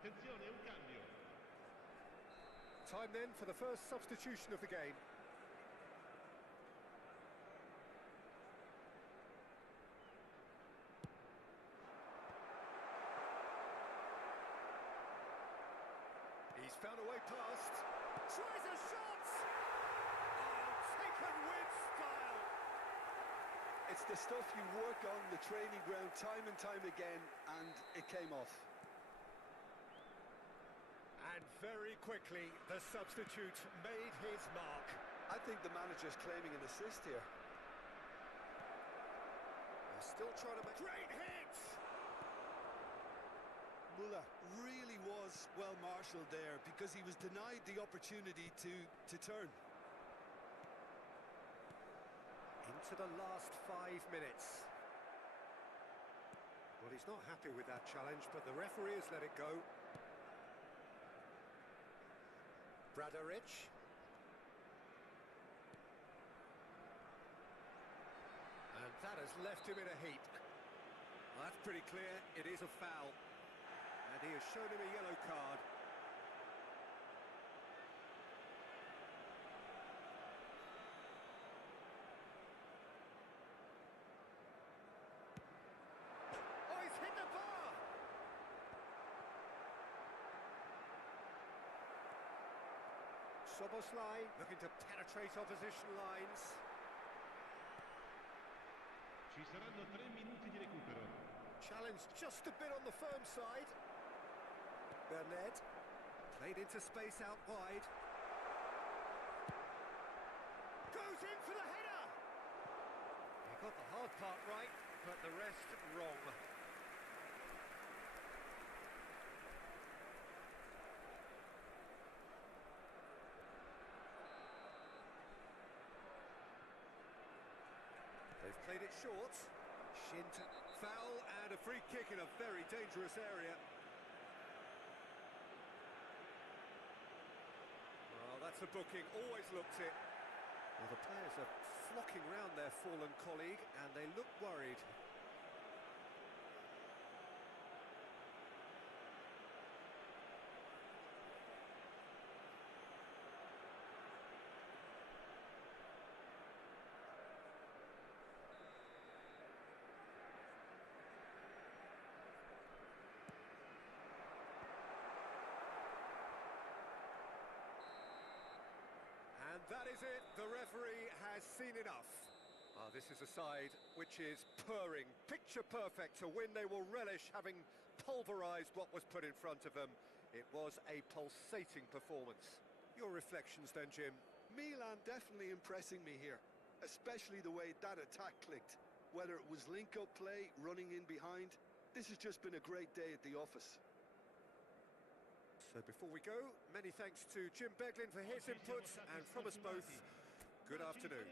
Attenzione, un cambio. Time then for the first substitution of the game. He's found a way past. Tries a shot! Oh, taken with style! It's the stuff you work on the training ground time and time again, and it came off. And very quickly, the substitute made his mark. I think the manager's claiming an assist here. They're still trying to make... Great hit! Muller really was well marshalled there because he was denied the opportunity to turn. Into the last 5 minutes. Well, he's not happy with that challenge, but the referee has let it go. Bradaric. And that has left him in a heap. Well, that's pretty clear, it is a foul. And he has shown him a yellow card. Oh, he's hit the bar! Soboslai looking to penetrate opposition lines. Ci saranno 3 minuti di recupero. Challenge just a bit on the firm side. Bernard played into space out wide. Goes in for the header! He got the hard part right, but the rest wrong. They've played it short. Shint, foul and a free kick in a very dangerous area. Well, that's a booking, always looked it. Well, the players are flocking round their fallen colleague and they look worried. And that is it, the referee has seen enough. This is a side which is purring, picture perfect to win. They will relish having pulverised what was put in front of them. It was a pulsating performance. Your reflections then, Jim? Milan definitely impressing me here, especially the way that attack clicked. Whether it was link-up play, running in behind, this has just been a great day at the office. So before we go, many thanks to Jim Beglin for his input, and from us both, good afternoon.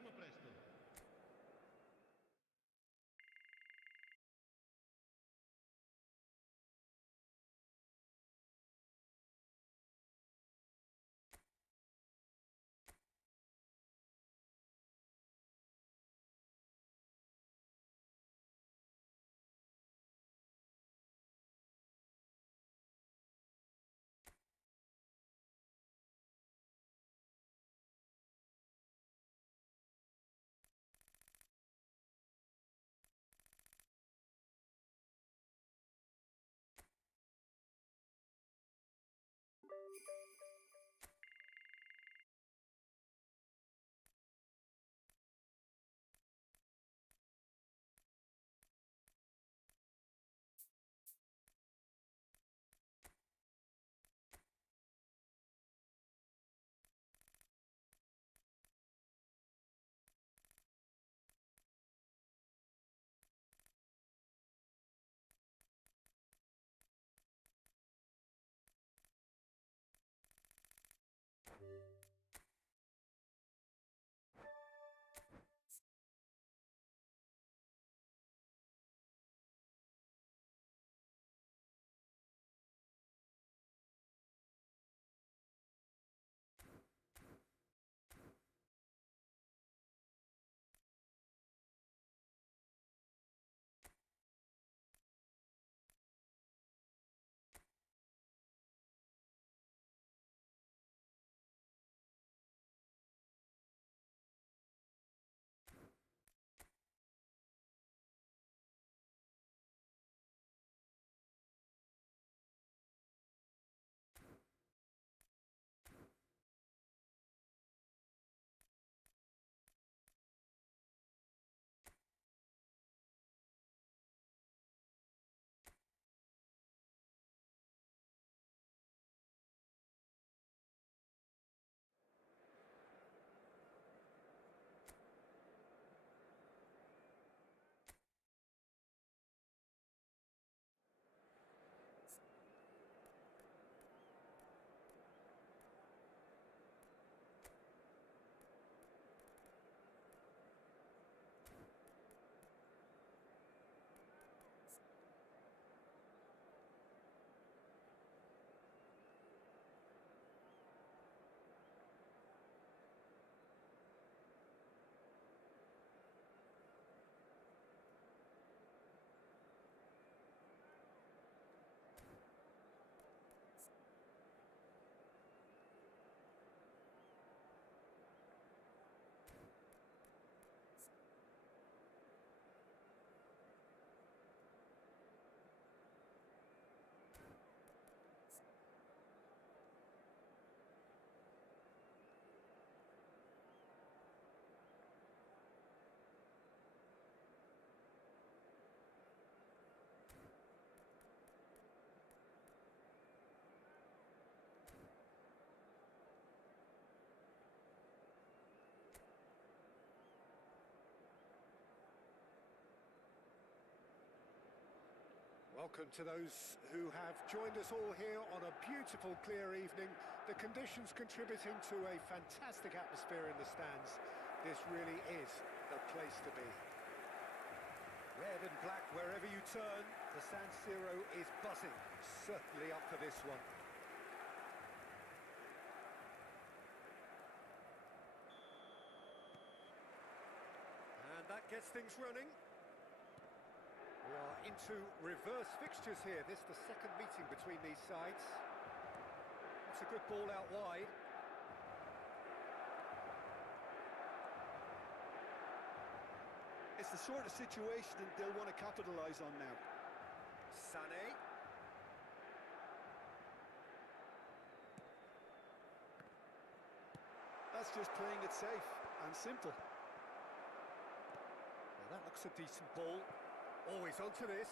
welcome to those who have joined us all here on a beautiful, clear evening. The conditions contributing to a fantastic atmosphere in the stands. This really is the place to be. Red and black wherever you turn, the San Siro is buzzing. Certainly up for this one. And that gets things running. We are into reverse fixtures here. This is the second meeting between these sides. It's a good ball out wide. It's the sort of situation that they'll want to capitalise on now. Sané. That's just playing it safe and simple. Well, that looks a decent ball. Oh, he's onto this.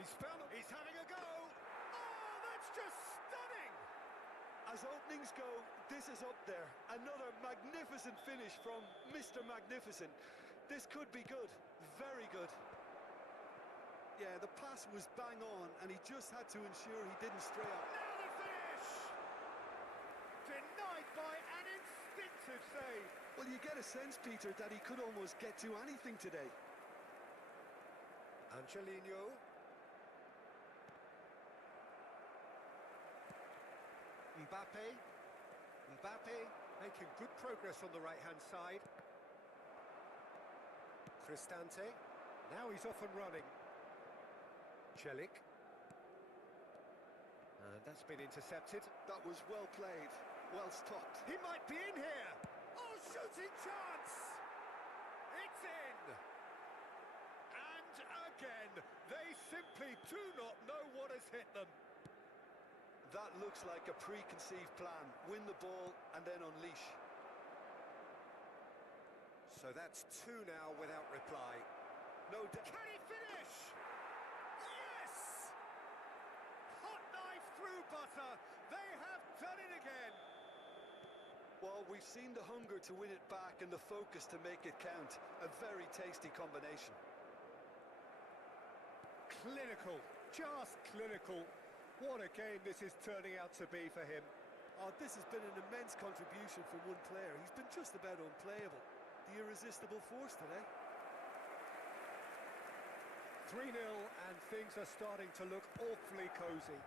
He's having a go. Oh, that's just stunning. As openings go, this is up there. Another magnificent finish from Mr. Magnificent. This could be good, very good. Yeah, the pass was bang on, and he just had to ensure he didn't stray out. Now the finish! Denied by an instinctive save. Well, you get a sense, Peter, that he could almost get to anything today. Angelino. Mbappe making good progress on the right-hand side. Cristante. Now he's off and running. Celik. And that's been intercepted. That was well played, well stopped. He might be in here. Oh, shooting chance! It's in! And again, they simply do not know what has hit them. That looks like a preconceived plan. Win the ball and then unleash. So that's two now without reply. No doubt. Can he finish? Yes! Hot knife through butter. They have done it again. Well, we've seen the hunger to win it back and the focus to make it count. A very tasty combination. Clinical, just clinical. What a game this is turning out to be for him. Oh, this has been an immense contribution from one player. He's been just about unplayable. The irresistible force today. 3-0 and things are starting to look awfully cosy.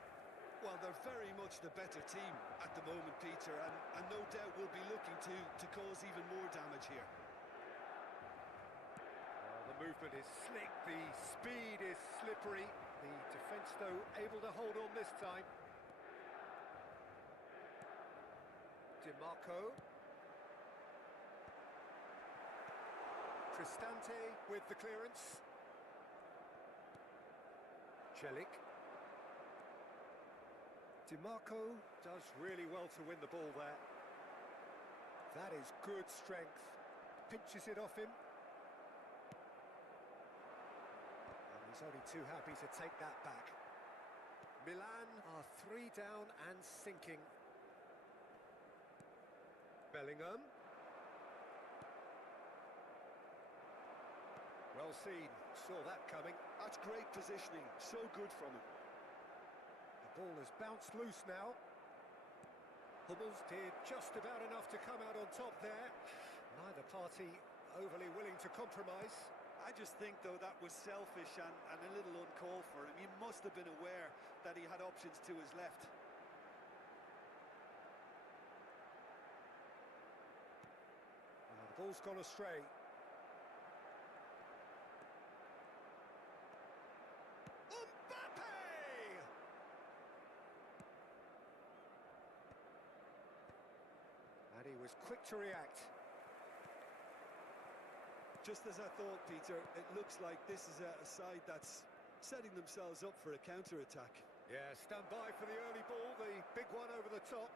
Well, they're very much the better team at the moment, Peter, and no doubt will be looking to cause even more damage here. The movement is slick, the speed is slippery. The defence, though, able to hold on this time. DiMarco. Cristante with the clearance. Celik. DiMarco does really well to win the ball there. That is good strength. Pinches it off him. And he's only too happy to take that back. Milan are 3 down and sinking. Bellingham. Well seen, saw that coming. That's great positioning, so good from him. The ball has bounced loose now. Hummels did just about enough to come out on top there. Neither party overly willing to compromise. I just think, though, that was selfish and a little uncalled for him. He must have been aware that he had options to his left. The ball's gone astray. Mbappe! And he was quick to react. Just as I thought, Peter, it looks like this is a side that's setting themselves up for a counter-attack. Yeah, stand by for the early ball, the big one over the top.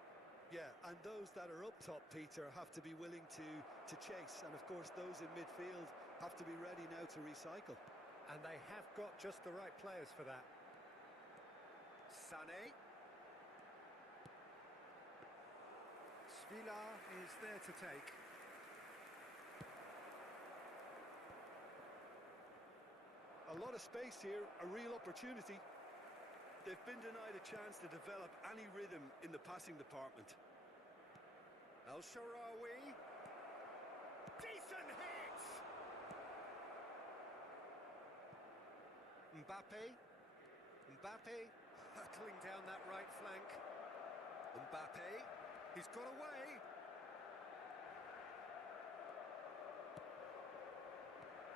Yeah, and those that are up top, Peter, have to be willing to chase. And, of course, those in midfield have to be ready now to recycle. And they have got just the right players for that. Sané. Svila is there to take. A lot of space here, a real opportunity. They've been denied a chance to develop any rhythm in the passing department. El Shaarawy. Decent hit! Mbappe hurtling down that right flank. Mbappe, he's got away.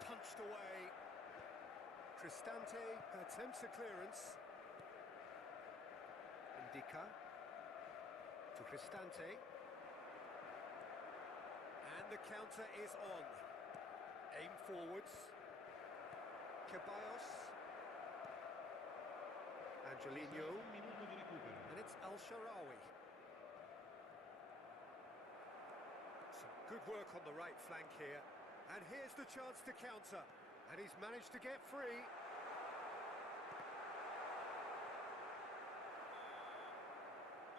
Punched away. Cristante attempts a clearance. Ndika to Cristante. And the counter is on. Aim forwards. Ceballos. Angelino. Un minuto di recupero. And it's El Shaarawy. Some good work on the right flank here. And here's the chance to counter. And he's managed to get free.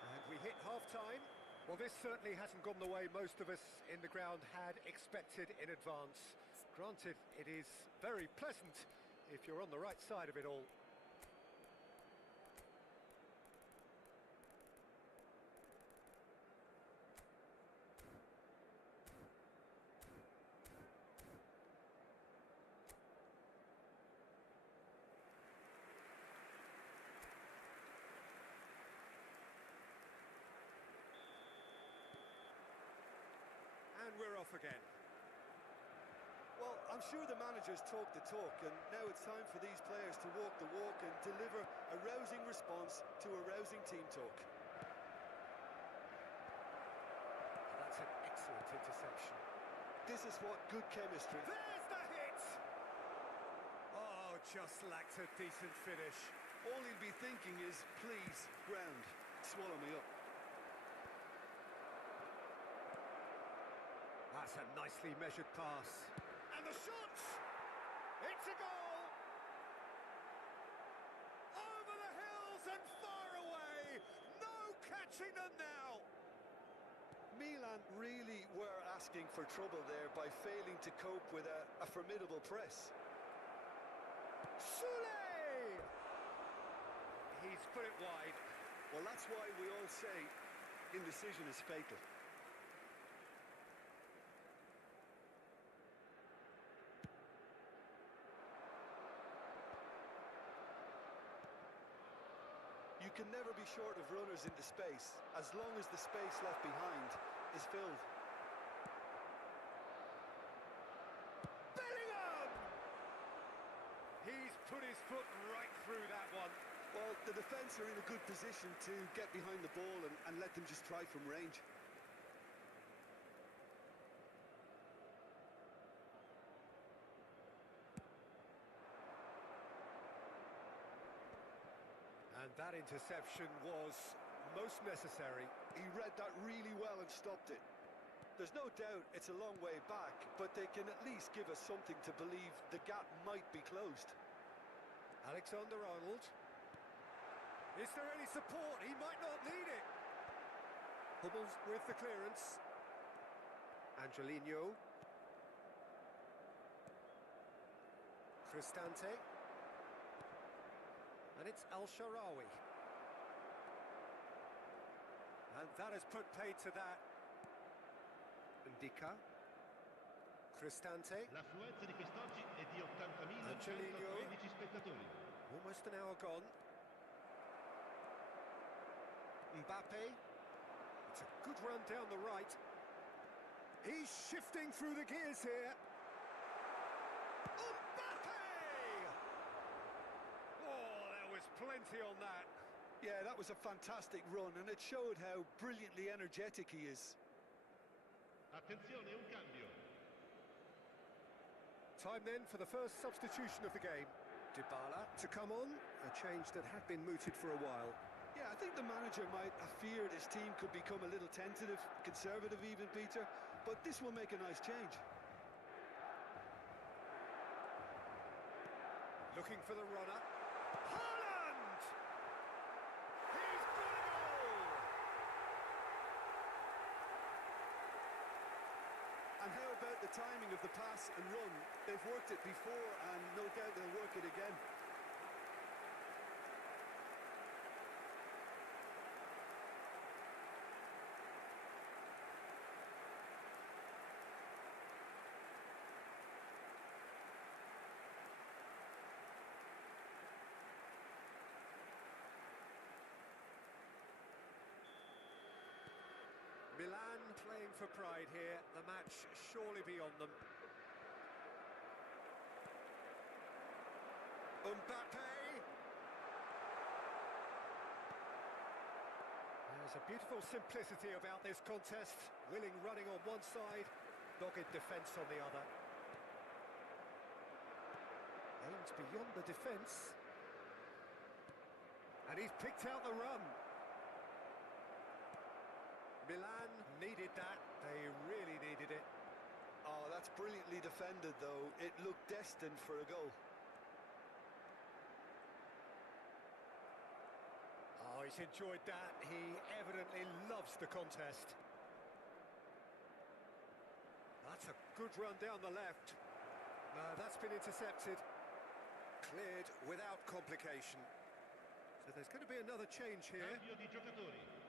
And we hit half-time. Well, this certainly hasn't gone the way most of us in the ground had expected in advance. Granted, it is very pleasant if you're on the right side of it all. And we're off again. Well, I'm sure the manager's talked the talk, and now it's time for these players to walk the walk and deliver a rousing response to a rousing team talk. That's an excellent interception. This is what good chemistry... There's the hit! Oh, just lacked a decent finish. All he'll be thinking is, please, ground, swallow me up. That's a nicely measured pass. And the shot! It's a goal! Over the hills and far away! No catching them now! Milan really were asking for trouble there by failing to cope with a formidable press. Soule! He's put it wide. Well, that's why we all say indecision is fatal. You can never be short of runners into space, as long as the space left behind is filled. Bellingham! He's put his foot right through that one. Well, the defence are in a good position to get behind the ball and let them just try from range. And that interception was most necessary. He read that really well and stopped it. There's no doubt it's a long way back, but they can at least give us something to believe the gap might be closed. Alexander-Arnold. Is there any support? He might not need it. Hummels with the clearance. Angelino. Cristante. And it's El Shaarawy. And that has put paid to that. Ndika. Cristante. L'affluenza di quest'oggi è di 80.113 spettatori. Almost an hour gone. Mbappe. It's a good run down the right. He's shifting through the gears here. Mbappe! Oh, there was plenty on that. Yeah, that was a fantastic run, and it showed how brilliantly energetic he is. Attenzione, un cambio. Time then for the first substitution of the game. Dybala to come on, a change that had been mooted for a while. Yeah, I think the manager might have feared his team could become a little tentative, conservative even, Peter, but this will make a nice change. Looking for the runner. Haaland! He's got a goal! And how about the timing of the pass and run? They've worked it before, and no doubt they'll work it again. Milan playing for pride here, the match surely beyond them. Mbappe! There's a beautiful simplicity about this contest. Willing running on one side, dogged defence on the other. Aims beyond the defence. And he's picked out the run. Milan needed that, they really needed it. Oh, that's brilliantly defended, though. It looked destined for a goal. Oh, he's enjoyed that. He evidently loves the contest. That's a good run down the left. No, that's been intercepted. Cleared without complication. So there's going to be another change here. Cambio di giocatori.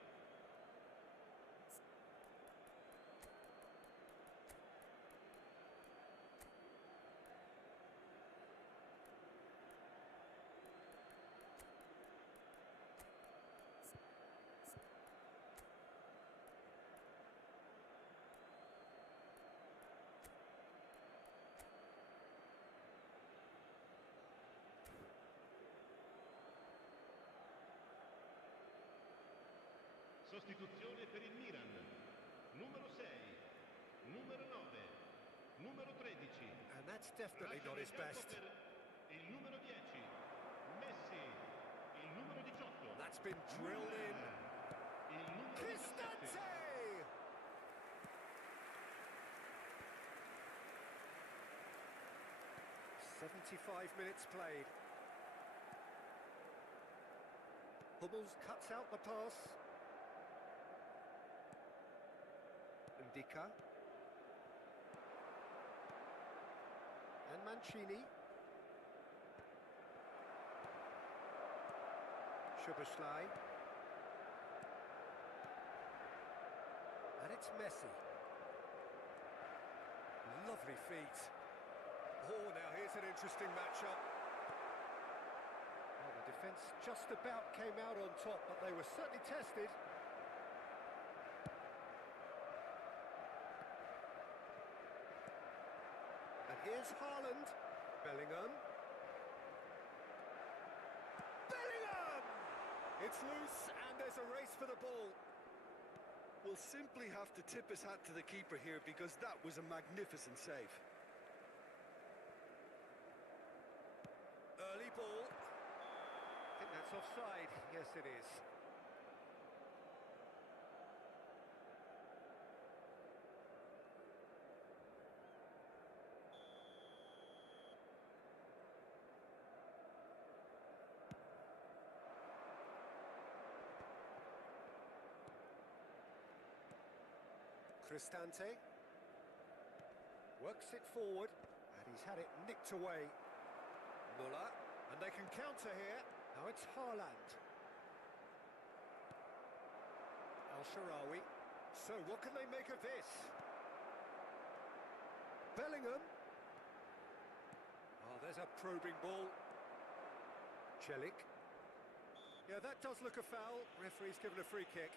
Sostituzione per il Milan. Numero 6, numero 9, numero 13. And that's definitely not his best. Il numero 10, Messi. Il numero 18. That's been drilled in. Il numero 17. Cristante! 75 minutes played. Hummels cuts out the pass. Ndika. And Mancini. Szoboszlai. And it's Messi. Lovely feet. Oh, now here's an interesting matchup. Well, the defence just about came out on top, but they were certainly tested. And here's Haaland. Bellingham. Bellingham! It's loose, and there's a race for the ball. We'll simply have to tip his hat to the keeper here, because that was a magnificent save. Early ball. I think that's offside. Yes, it is. Cristante works it forward, and he's had it nicked away. Muller, and they can counter here. Now it's Haaland. Al-Shaarawy. So what can they make of this? Bellingham. Oh, there's a probing ball. Celik. Yeah, that does look a foul. Referee's given a free kick.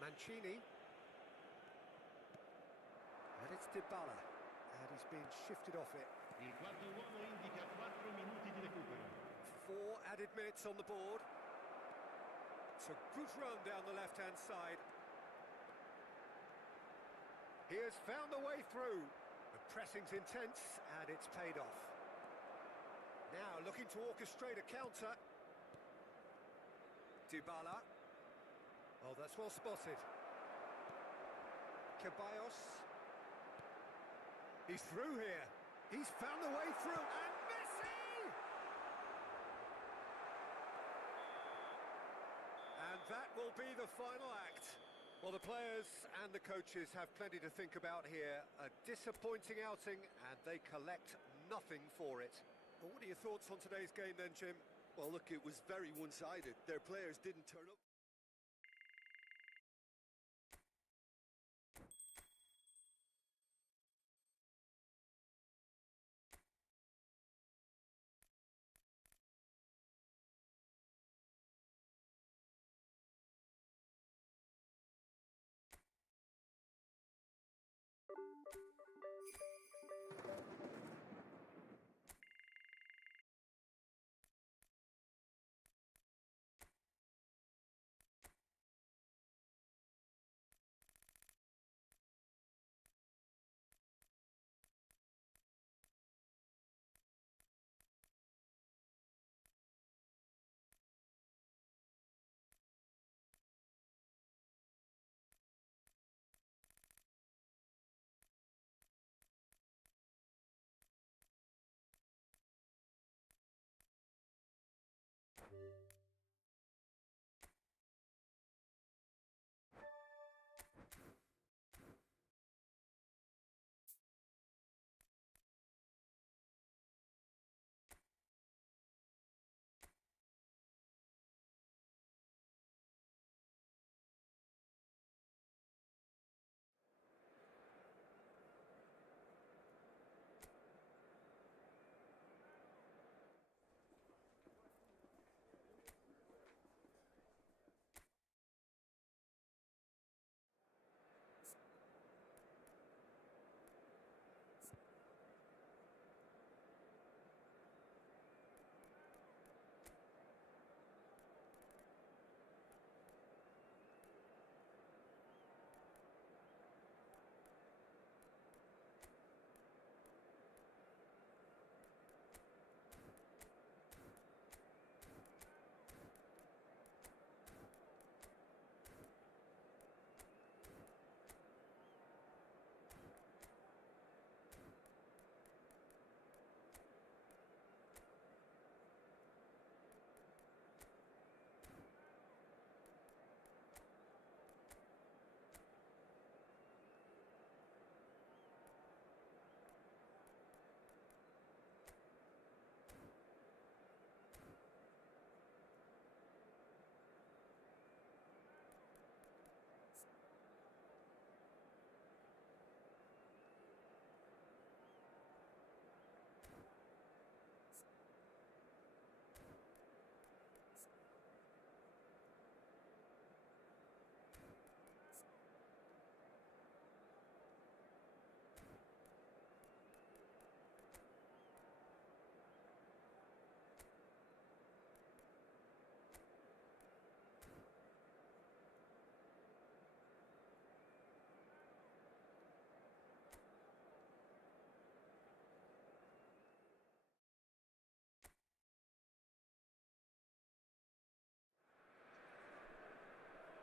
Mancini. And it's Dybala. And he's been shifted off it. Il quarto uomo indica 4 minuti di recupero. 4 added minutes on the board. It's a good run down the left-hand side. He has found the way through. The pressing's intense, and it's paid off. Now looking to orchestrate a counter. Dybala. Oh, that's well spotted. Ceballos. He's through here. He's found the way through, and Messi! And that will be the final act. Well, the players and the coaches have plenty to think about here. A disappointing outing, and they collect nothing for it. Well, what are your thoughts on today's game then, Jim? Well, look, it was very one-sided. Their players didn't turn up.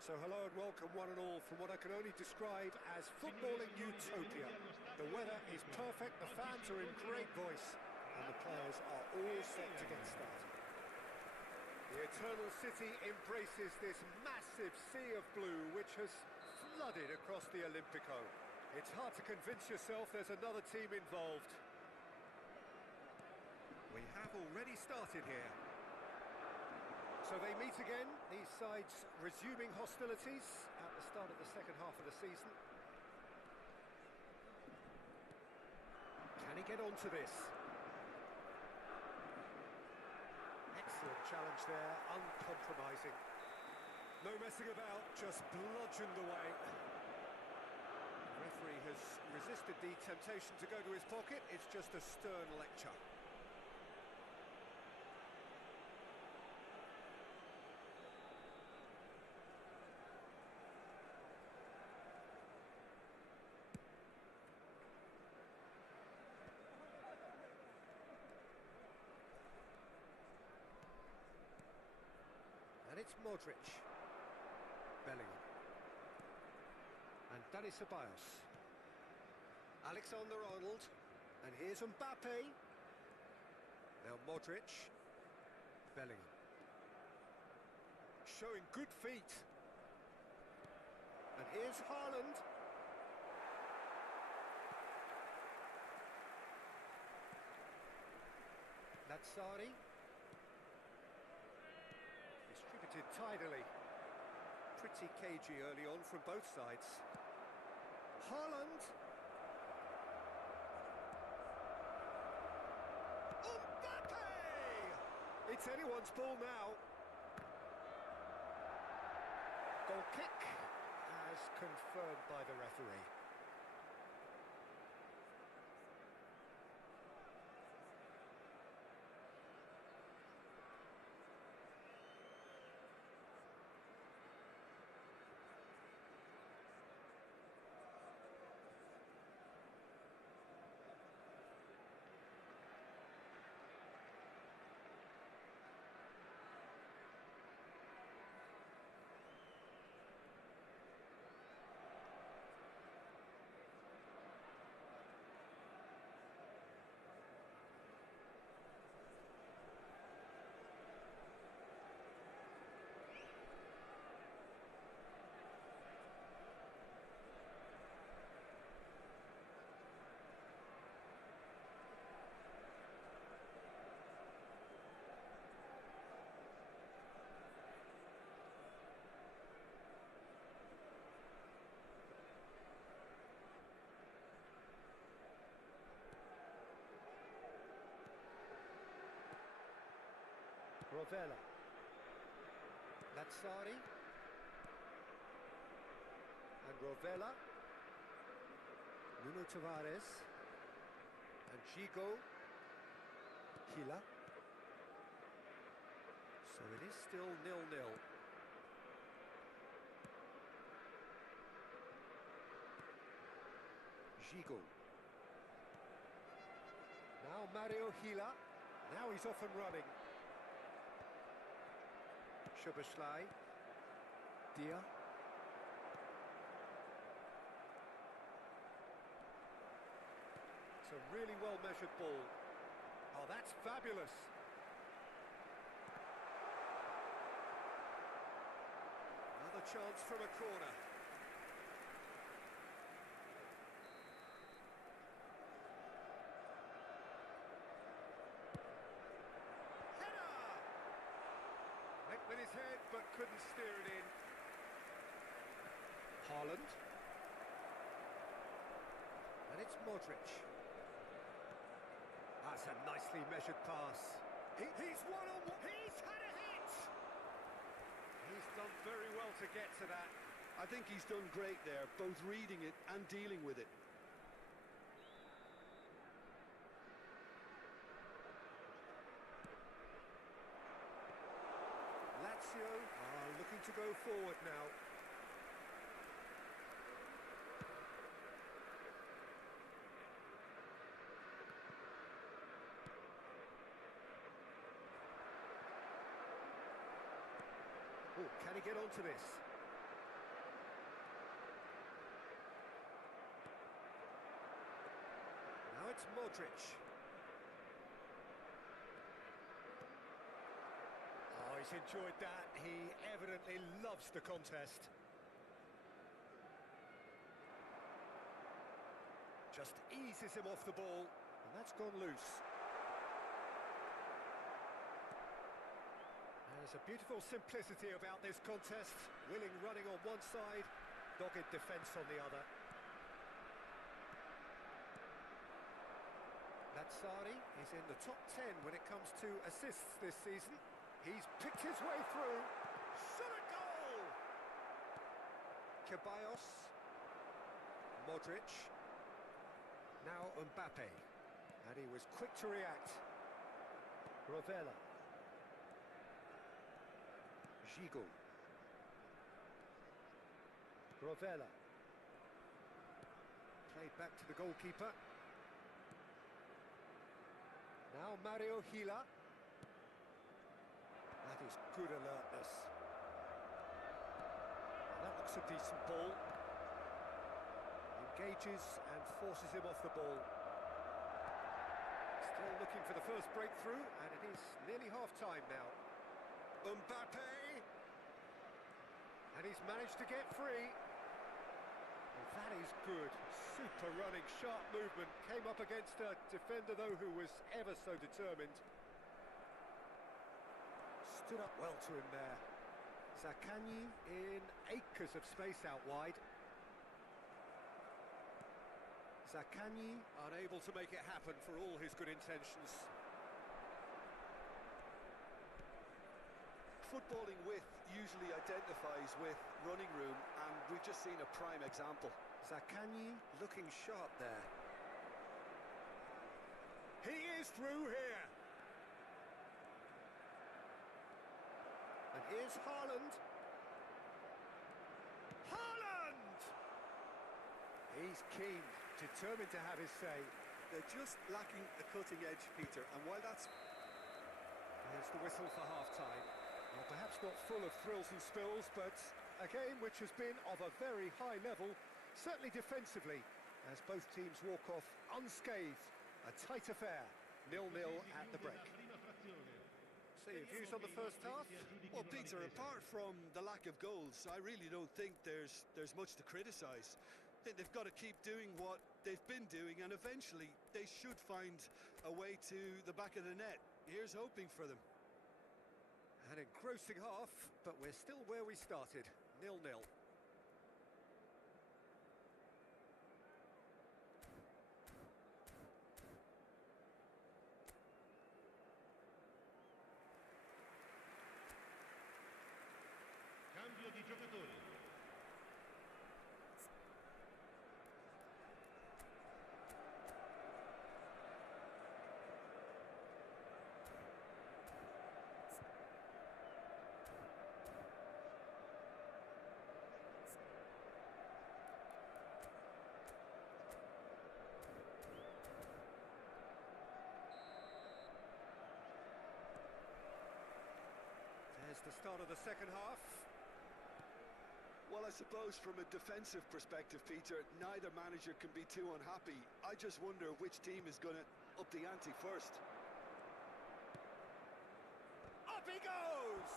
So hello and welcome one and all from what I can only describe as footballing utopia. The weather is perfect, the fans are in great voice, and the players are all set to get started. The Eternal City embraces this massive sea of blue which has flooded across the Olympico. It's hard to convince yourself there's another team involved. We have already started here. So they meet again, these sides resuming hostilities at the start of the second half of the season. Can he get onto this? Excellent challenge there, uncompromising. No messing about, just bludgeoned away. The referee has resisted the temptation to go to his pocket, it's just a stern lecture. It's Modric, Bellingham, and Dani Ceballos, Alexander-Arnold, and here's Mbappe. Now Modric, Bellingham, showing good feet, and Here's Haaland. Lazzari. Distributed tidily. Pretty cagey early on from both sides. Haaland. Mbappe! It's anyone's ball now. Goal kick as confirmed by the referee. Rovella. Lazzari. And Rovella. Nuno Tavares. And Gigo. Hila. So it is still 0-0. Gigo. Now Mario Hila. Now he's off and running. Szoboszlai. Dia. It's a really well-measured ball. Oh, that's fabulous. Another chance from a corner. With his head, but couldn't steer it in. Haaland. And it's Modric. That's a nicely measured pass. He's one-on-one. He's had a hit! He's done very well to get to that. I think he's done great there, both reading it and dealing with it. Lazio are looking to go forward now. Oh, can he get onto this? Now it's Modric. Oh, he's enjoyed that. He evidently loves the contest. Just eases him off the ball, and that's gone loose. There's a beautiful simplicity about this contest. Willing running on one side, dogged defence on the other. Lazzari is in the top 10 when it comes to assists this season. He's picked his way through. Shot a goal! Ceballos. Modric. Now Mbappe. And he was quick to react. Rovella. Gigo. Rovella. Played back to the goalkeeper. Now Mario Hila. That is good alertness. And that looks a decent ball. Engages and forces him off the ball. Still looking for the first breakthrough, and it is nearly half-time now. Mbappe! And he's managed to get free. That is good. Super running, sharp movement. Came up against a defender, though, who was ever so determined. Stood up well to him there. Zaccagni in acres of space out wide. Zaccagni unable to make it happen for all his good intentions. Footballing width usually identifies with running room, and we've just seen a prime example. Zaccagni looking sharp there. He is through here. And here's Haaland. Haaland! He's keen, determined to have his say. They're just lacking a cutting edge, Peter, and while that's... There's the whistle for half-time. Well, perhaps not full of thrills and spills, but a game which has been of a very high level, certainly defensively, as both teams walk off unscathed. A tight affair, 0-0 at the break. So your views on the first half? Well, Peter, apart from the lack of goals, I really don't think there's much to criticise. They've got to keep doing what they've been doing, and eventually they should find a way to the back of the net. Here's hoping for them. An engrossing half, but we're still where we started, 0-0. Cambio di giocatori. There's the start of the second half. Well, I suppose from a defensive perspective, Peter, neither manager can be too unhappy. I just wonder which team is going to up the ante first. Up he goes!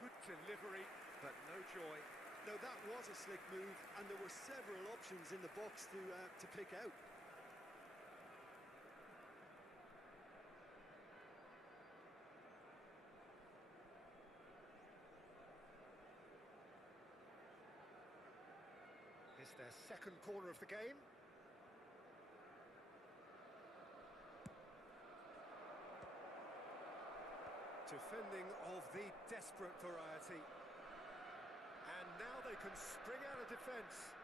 Good delivery, but no joy. Now, that was a slick move, and there were several options in the box to pick out. It's their second corner of the game. Defending of the desperate variety. And now they can spring out of defence.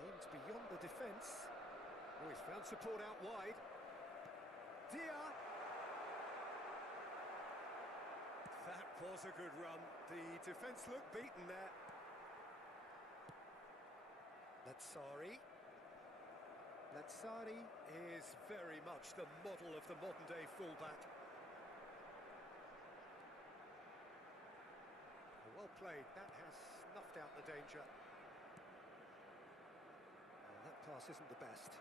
Aimed beyond the defence. Oh, he's found support out wide. Dia. That was a good run. The defence looked beaten there. Lazzari is very much the model of the modern-day fullback. Well played. That has snuffed out the danger. Well, that pass isn't the best.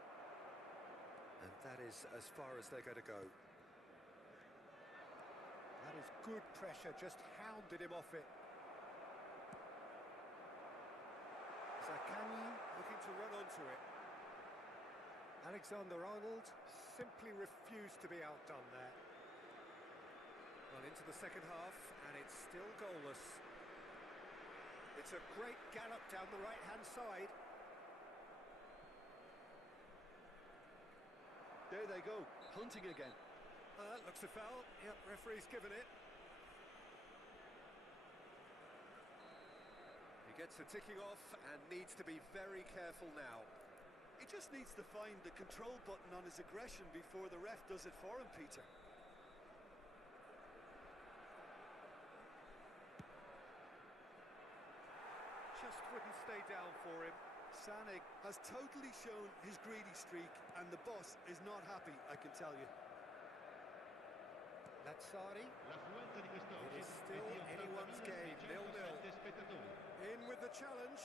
And that is as far as they're going to go. That is good pressure, just hounded him off it. Zaccagni looking to run onto it. Alexander-Arnold simply refused to be outdone there. Well, into the second half, and it's still goalless. It's a great gallop down the right-hand side. There they go, hunting again. Looks a foul. Yep, referee's given it. He gets the ticking off and needs to be very careful now. He just needs to find the control button on his aggression before the ref does it for him, Peter. Just wouldn't stay down for him. Sané has totally shown his greedy streak, and the boss is not happy, I can tell you. Lazzari. L'affluenza di quest'oggi It is è still di anyone's game, 0-0. 80.7 spettatori. In with the challenge.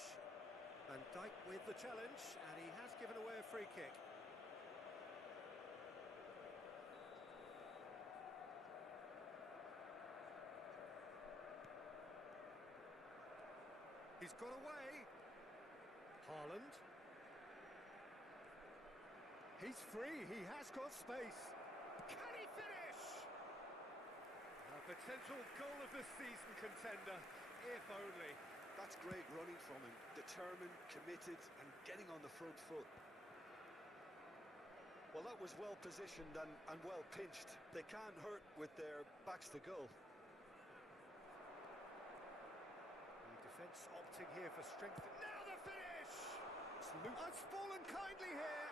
Van Dijk with the challenge, and he has given away a free kick. got away. Haaland. He's free, he has got space. Can he finish? A potential goal of the season contender, if only. That's great running from him. Determined, committed, and getting on the front foot. Well, that was well positioned and well pinched. They can't hurt with their backs to goal. The defence opting here for strength. Now the finish! Oh, it's fallen kindly here.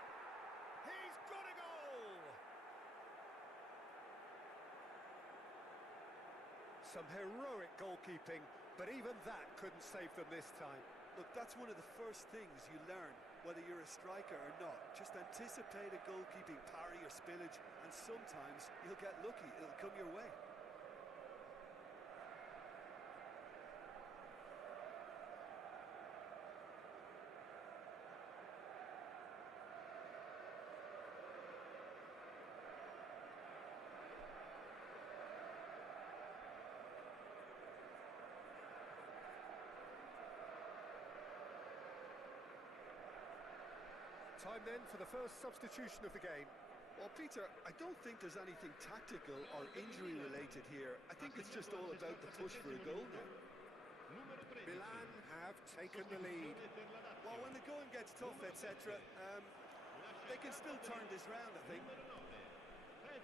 He's got a goal! Some heroic goalkeeping, but even that couldn't save them this time. Look, that's one of the first things you learn, whether you're a striker or not. Just anticipate a goalkeeping parry or spillage, and sometimes you'll get lucky. It'll come your way. Time then for the first substitution of the game. Well, Peter, I don't think there's anything tactical or injury related here. I think it's just all about the push for a goal now. Milan have taken the lead. Well, when the going gets tough, etc., they can still turn this round, I think.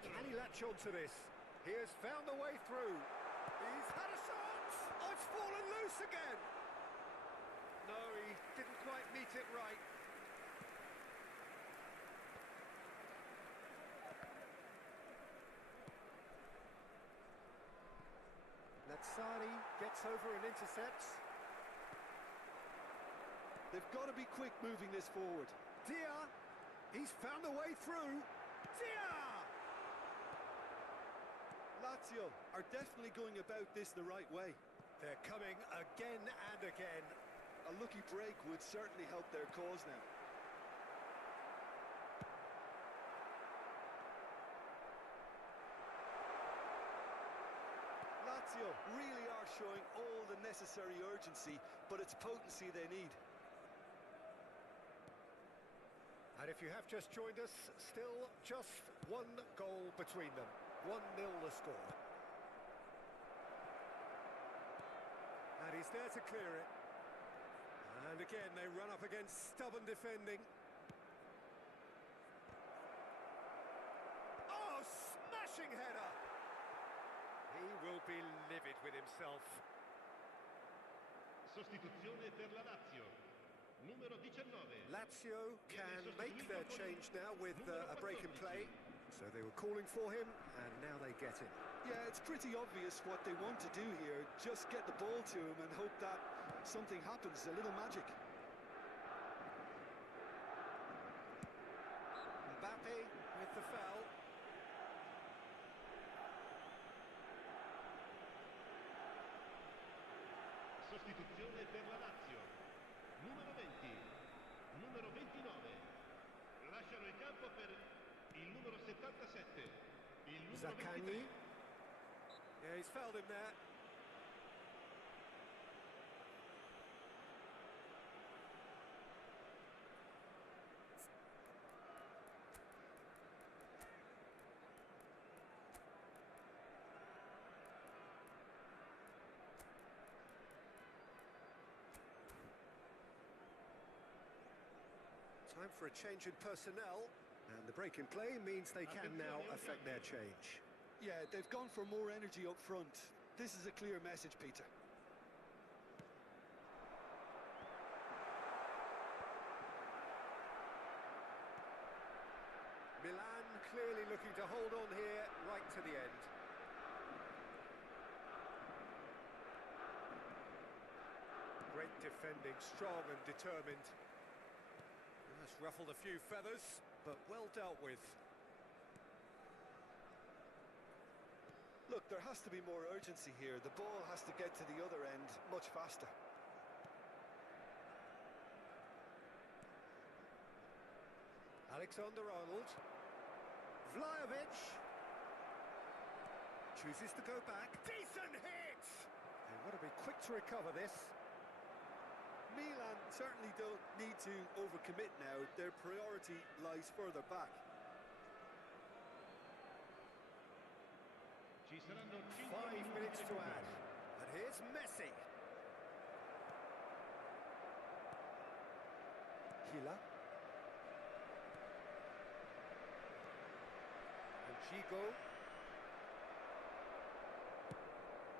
Can he latch on to this? He has found the way through. He's had a shot! Oh, it's fallen loose again! No, he didn't quite meet it right. Lazzari gets over and intercepts. They've got to be quick moving this forward. Dia, he's found a way through. Dia! Lazio are definitely going about this the right way. They're coming again and again. A lucky break would certainly help their cause now. Lazio really are showing all the necessary urgency, but it's potency they need. And if you have just joined us, still just one goal between them. 1-0 the score. And he's there to clear it. And again, they run up against stubborn defending. Oh, smashing header! He will be livid with himself. Sostituzione per la Lazio. Numero 19. Lazio can make their change now with a break in play. So they were calling for him, and now they get him. Yeah, it's pretty obvious what they want to do here. Just get the ball to him and hope that something happens, a little magic. Mbappe with the foul. Sostituzione per la Lazio. Numero 20. Numero 29. Lasciano il campo per il numero 77. Il numero Zaccagni. 23. Yeah, he's fouled him there. Time for a change in personnel, and the break in play means they can now affect their change. Yeah, they've gone for more energy up front. This is a clear message, Peter. Milan clearly looking to hold on here right to the end. Great defending, strong and determined. That's ruffled a few feathers, but well dealt with. Look, there has to be more urgency here. The ball has to get to the other end much faster. Alexander-Arnold. Vlahovic. Chooses to go back. Decent hit! They've got to be quick to recover this. Milan certainly don't need to overcommit now. Their priority lies further back. Ci saranno 5 5 minuti minutes di to recupero. add. And here's Messi. Hila. And Gigo.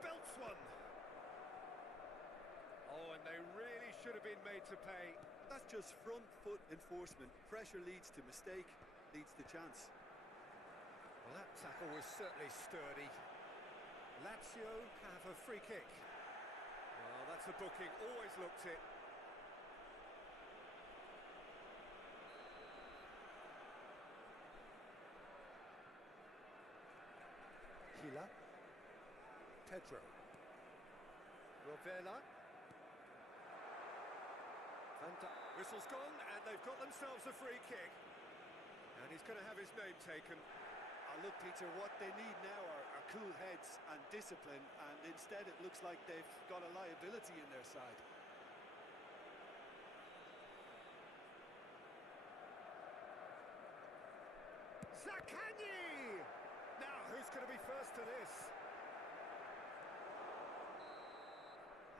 Belts one. Oh, and they really should have been made to pay. That's just front foot enforcement. Pressure leads to mistake, leads to chance. Well, that tackle was certainly sturdy. Lazio have a free kick. Well, that's a booking, always looked it. Hila. Pedro. Rovella. Whistle's gone, and they've got themselves a free kick. And he's going to have his name taken. Look, Peter, what they need now are cool heads and discipline, and instead it looks like they've got a liability in their side. Zaccagni! Now, who's going to be first to this?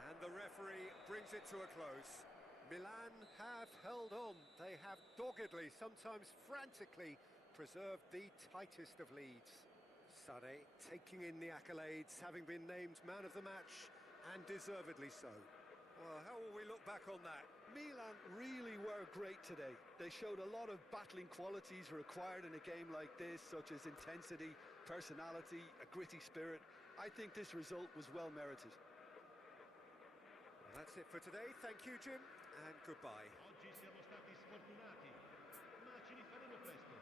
And the referee brings it to a close. Milan have held on. They have doggedly, sometimes frantically, preserved the tightest of leads. Sane taking in the accolades, having been named man of the match, and deservedly so. Well, how will we look back on that? Milan really were great today. They showed a lot of battling qualities required in a game like this, such as intensity, personality, a gritty spirit. I think this result was well merited. Well, that's it for today. Thank you, Jim, and goodbye. Oggi siamo stati sfortunati, ma ci rifaremo presto.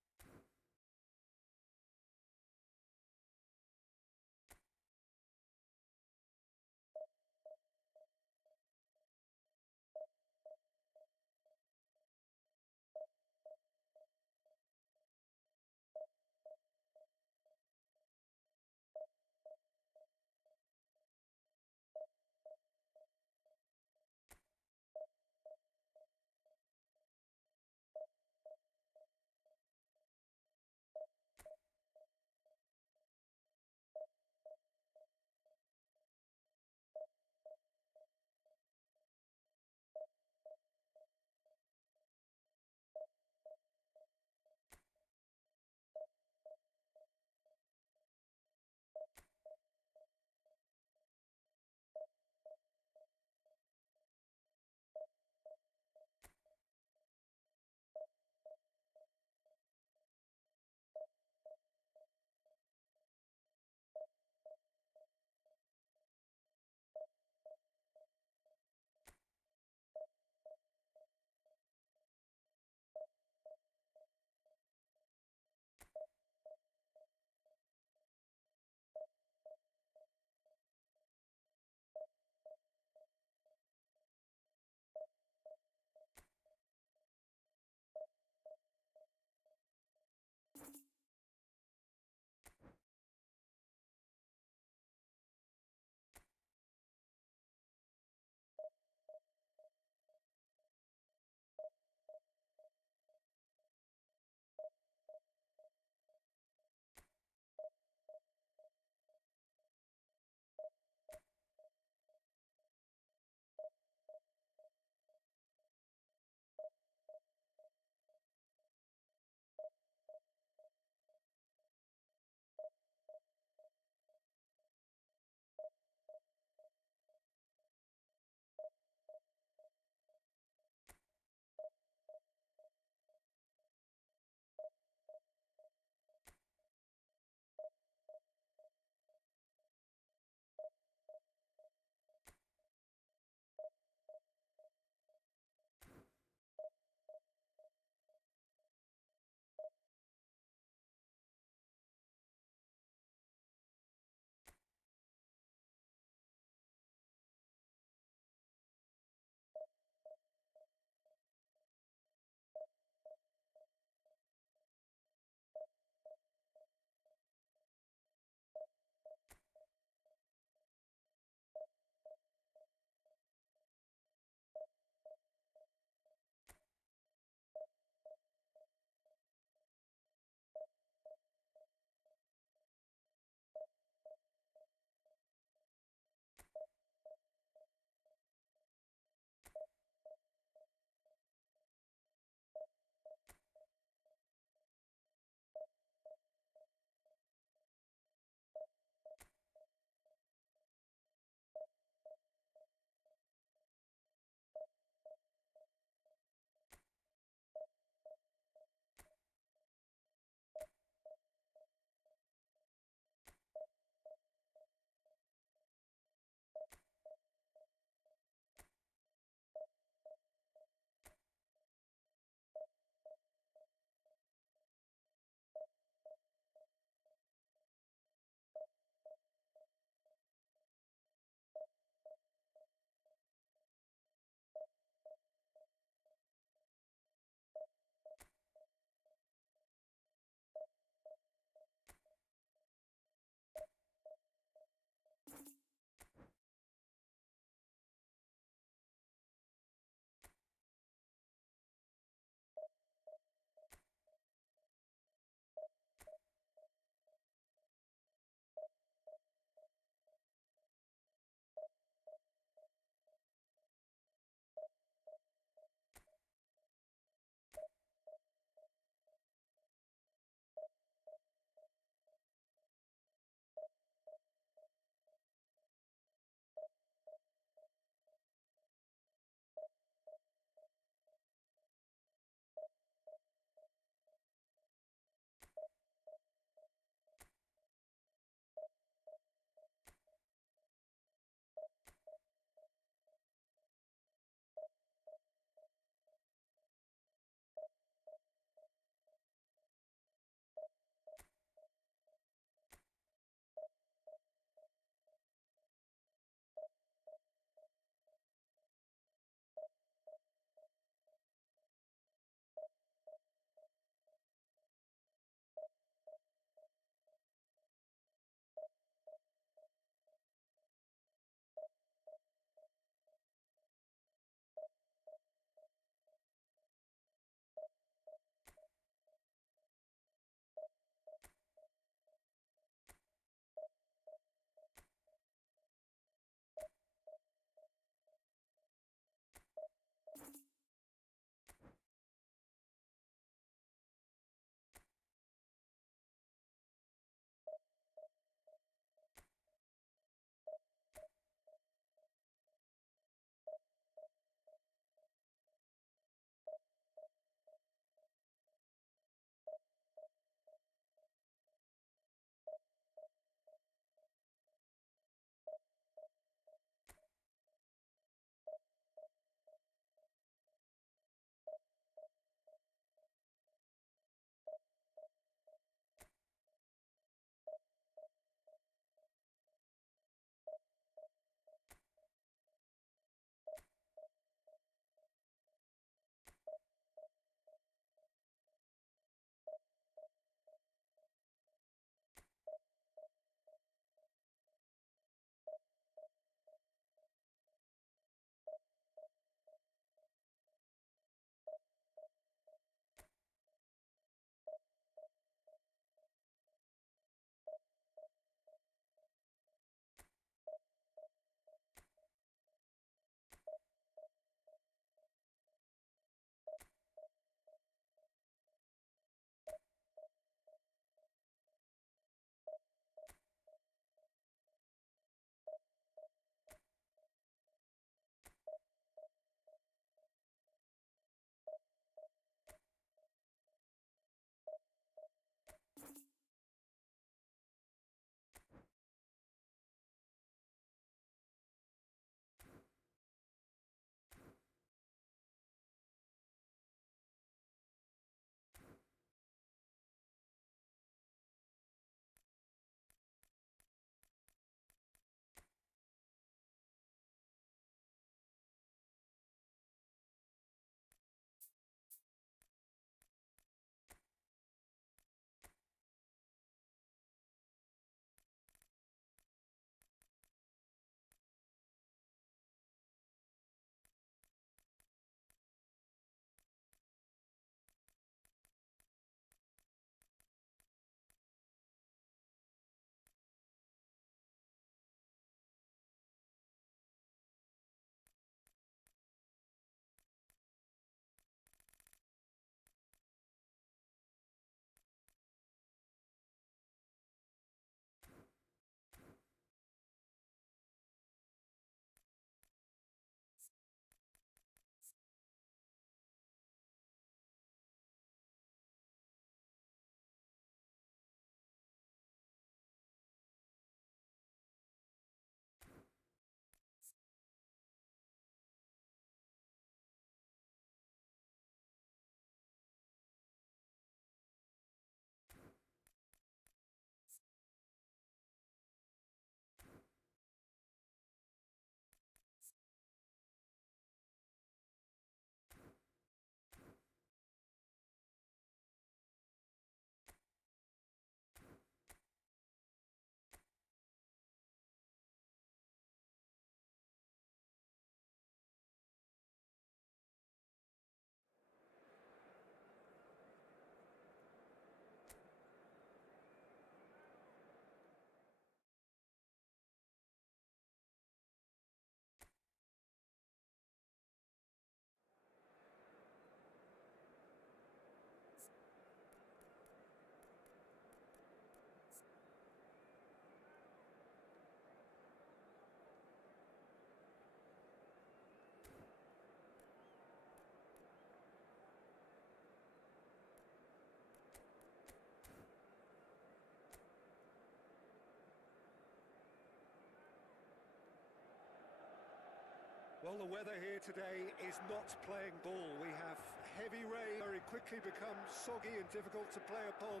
Well, the weather here today is not playing ball. We have heavy rain, very quickly become soggy and difficult to play upon,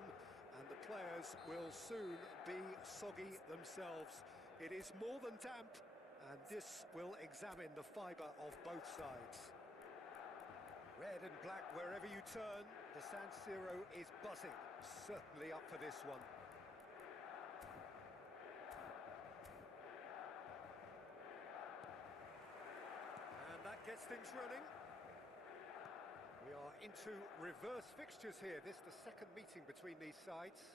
and the players will soon be soggy themselves. It is more than damp, and this will examine the fibre of both sides. Red and black wherever you turn, the San Siro is buzzing. Certainly up for this one. And that gets things running. We are into reverse fixtures here. This is the second meeting between these sides.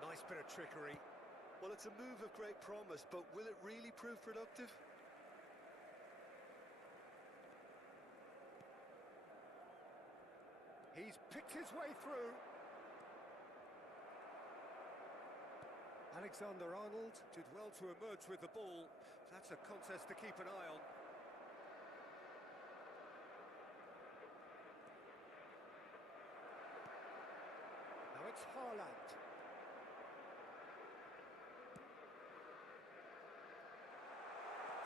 Nice bit of trickery. Well, it's a move of great promise, but will it really prove productive? He's picked his way through. Alexander-Arnold did well to emerge with the ball. That's a contest to keep an eye on. Now it's Haaland.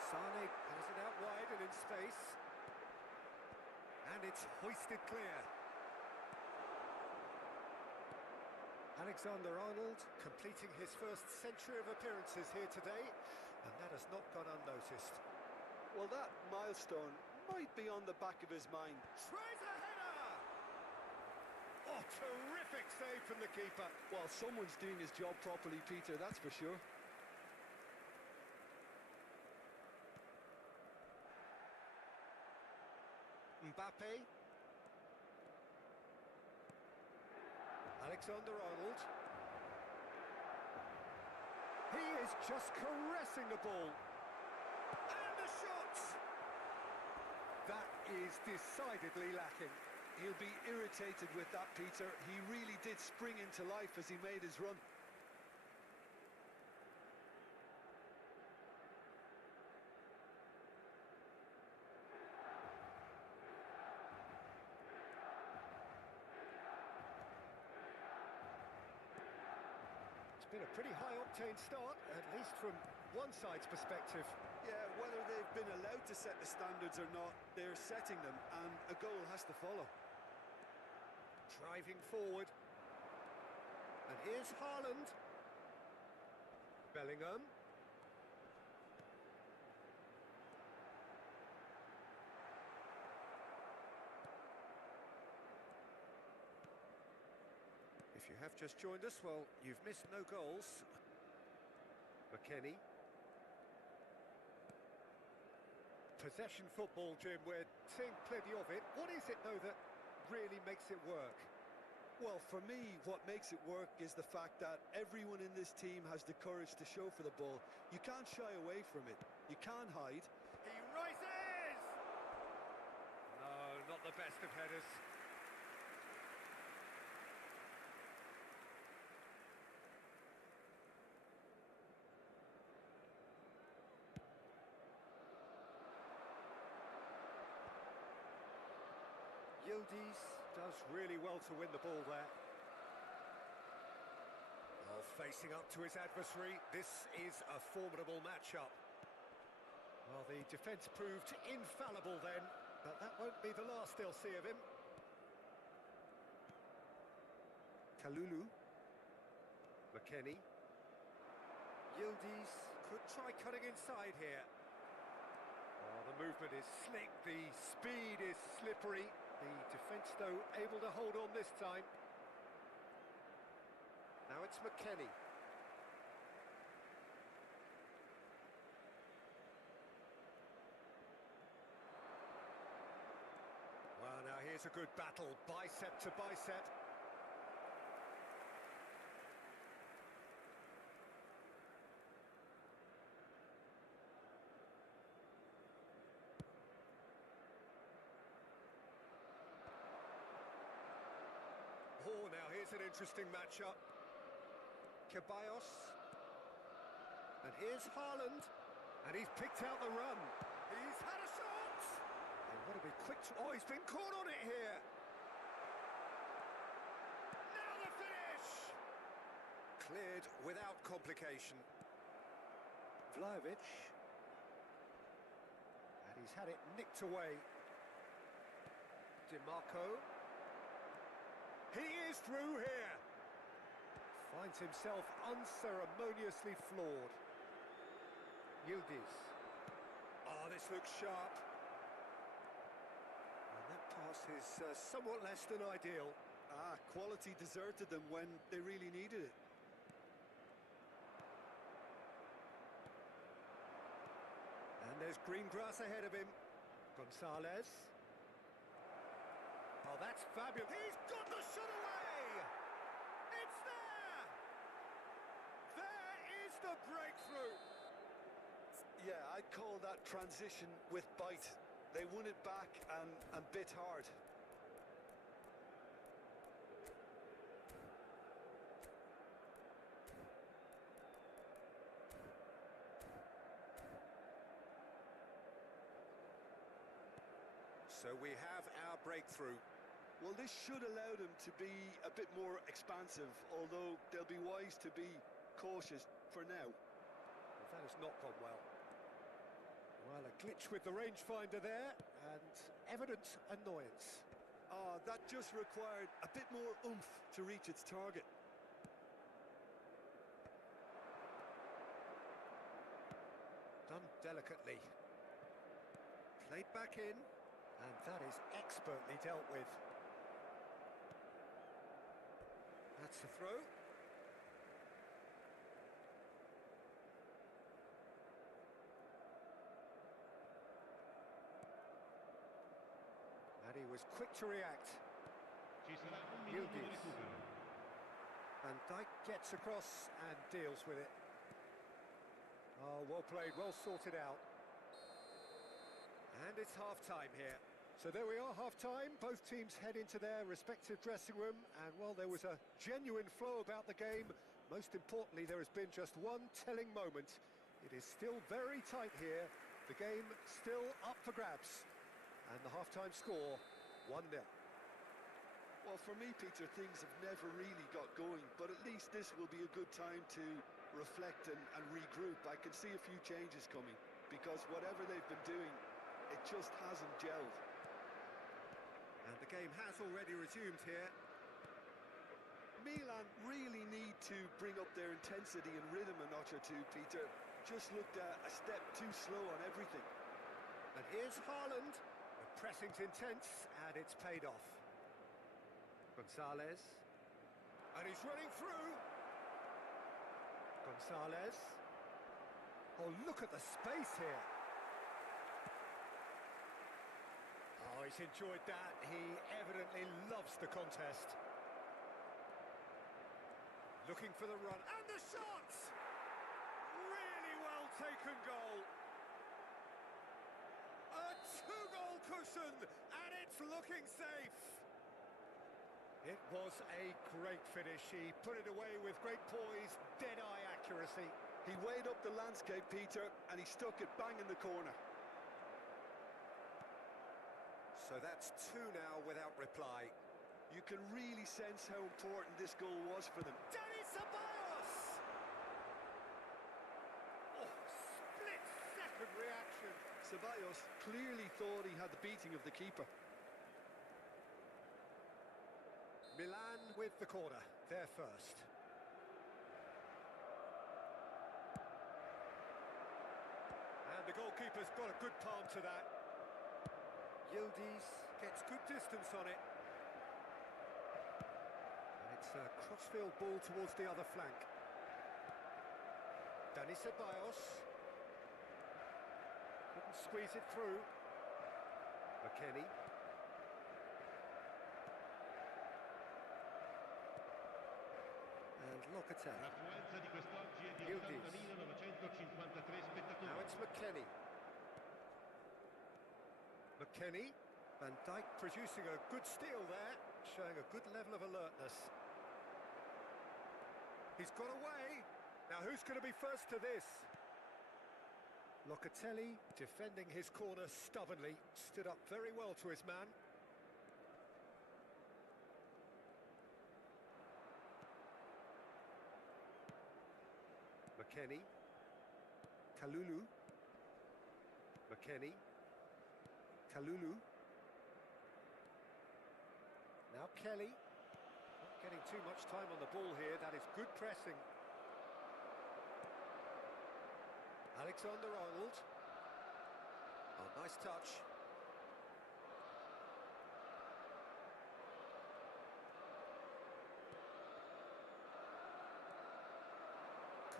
Sane has it out wide and in space. And it's hoisted clear. Alexander-Arnold completing his first century of appearances here today, and that has not gone unnoticed. Well, that milestone might be on the back of his mind. Tries a header! Oh, terrific save from the keeper. Well, someone's doing his job properly, Peter, that's for sure. Mbappe. Alexander-Arnold. He is just caressing the ball. And the shot! That is decidedly lacking. He'll be irritated with that, Peter. He really did spring into life as he made his run. It's been a pretty high-octane start, at least from one side's perspective. Yeah, whether they've been allowed to set the standards or not, they're setting them, and a goal has to follow. Driving forward. And here's Haaland. Bellingham. If you have just joined us, well, you've missed no goals. McKennie. Possession football, Jim, we're seeing plenty of it. What is it, though, that really makes it work? Well, for me, what makes it work is the fact that everyone in this team has the courage to show for the ball. You can't shy away from it. You can't hide. He rises! No, not the best of headers. Yildiz does really well to win the ball there. Oh, facing up to his adversary, this is a formidable matchup. Well, the defence proved infallible then, but that won't be the last they'll see of him. Kalulu. McKennie. Yildiz could try cutting inside here. Oh, the movement is slick, the speed is slippery. The defence, though, able to hold on this time. Now it's McKennie. Well, now here's a good battle, bicep to bicep. Oh, now here's an interesting matchup. Ceballos. And here's Haaland. And he's picked out the run. He's had a shot! And what a big quick... Oh, he's been caught on it here. Now the finish! Cleared without complication. Vlahovic. He's had it nicked away. DiMarco. He is through here. Finds himself unceremoniously floored. Yildiz. Oh, this looks sharp. And that pass is somewhat less than ideal. Quality deserted them when they really needed it. And there's green grass ahead of him. Gonzalez. Oh, that's fabulous. He's got the shot away! It's there! There is the breakthrough! Yeah, I'd call that transition with bite. They won it back and bit hard. So we have our breakthrough. Well, this should allow them to be a bit more expansive, although they'll be wise to be cautious for now. That has not gone well. Well, a glitch with the rangefinder there, and evident annoyance. That just required a bit more oomph to reach its target. Done delicately. Played back in, and that is expertly dealt with. That's the throw. And he was quick to react. Ci sarà un minuto di Yildiz. recupero. And Dijk gets across and deals with it. Oh, well played, well sorted out. And it's half-time here. So there we are, half-time. Both teams head into their respective dressing room. And, well, there was a genuine flow about the game. Most importantly, there has been just one telling moment. It is still very tight here. The game still up for grabs. And the half-time score, 1-0. Well, for me, Peter, things have never really got going, but at least this will be a good time to reflect and regroup. I can see a few changes coming, because whatever they've been doing, it just hasn't gelled. And the game has already resumed here. Milan really need to bring up their intensity and rhythm a notch or two, Peter. Just looked a step too slow on everything. And here's Haaland. The pressing's intense, and it's paid off. Gonzalez. And he's running through. Gonzalez. Oh, look at the space here. Oh, he's enjoyed that. He evidently loves the contest. Looking for the run. And the shot! Really well taken goal. A two-goal cushion, and it's looking safe. It was a great finish. He put it away with great poise, dead-eye accuracy. He weighed up the landscape, Peter, and he stuck it bang in the corner. So that's two now without reply. You can really sense how important this goal was for them. Danny Ceballos! Oh, split-second reaction. Ceballos clearly thought he had the beating of the keeper. Milan with the corner, there first. And the goalkeeper's got a good palm to that. Yildiz gets good distance on it. And it's a crossfield ball towards the other flank. Dani Ceballos. Couldn't squeeze it through. McKennie. And Locatelli. L'affluenza di quest'oggi è di Yildiz. 80.953 spettatori. Now it's McKennie. McKennie. Van Dijk producing a good steal there, showing a good level of alertness. He's got away. Now who's going to be first to this? Locatelli defending his corner stubbornly, stood up very well to his man. McKennie. Kalulu. McKennie. Kalulu. Now Kelly. Not getting too much time on the ball here. That is good pressing. Alexander-Arnold. Oh, nice touch.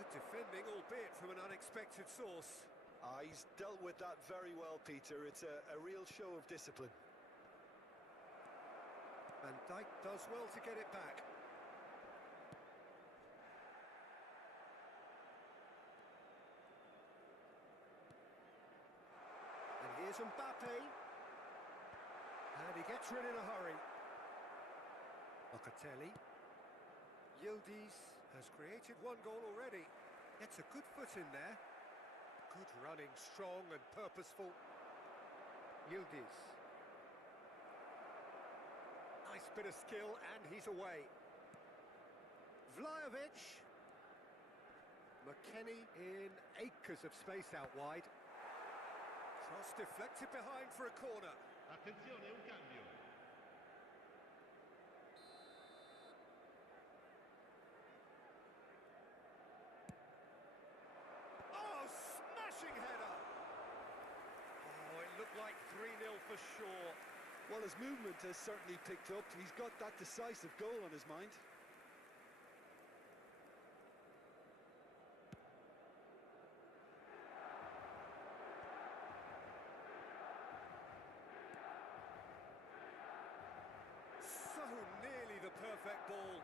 Good defending, albeit from an unexpected source. He's dealt with that very well, Peter. It's a real show of discipline. Van Dijk does well to get it back. And here's Mbappe. And he gets rid in a hurry. Locatelli. Yildiz has created one goal already. Gets a good foot in there. Good running, strong and purposeful. Yildiz. Nice bit of skill, and he's away. Vlahovic. McKennie in acres of space out wide. Cross deflected behind for a corner. Attenzione, un cambio. Oh, smashing header! Oh, it looked like 3-0 for sure. Well, his movement has certainly picked up. He's got that decisive goal on his mind. So nearly the perfect ball.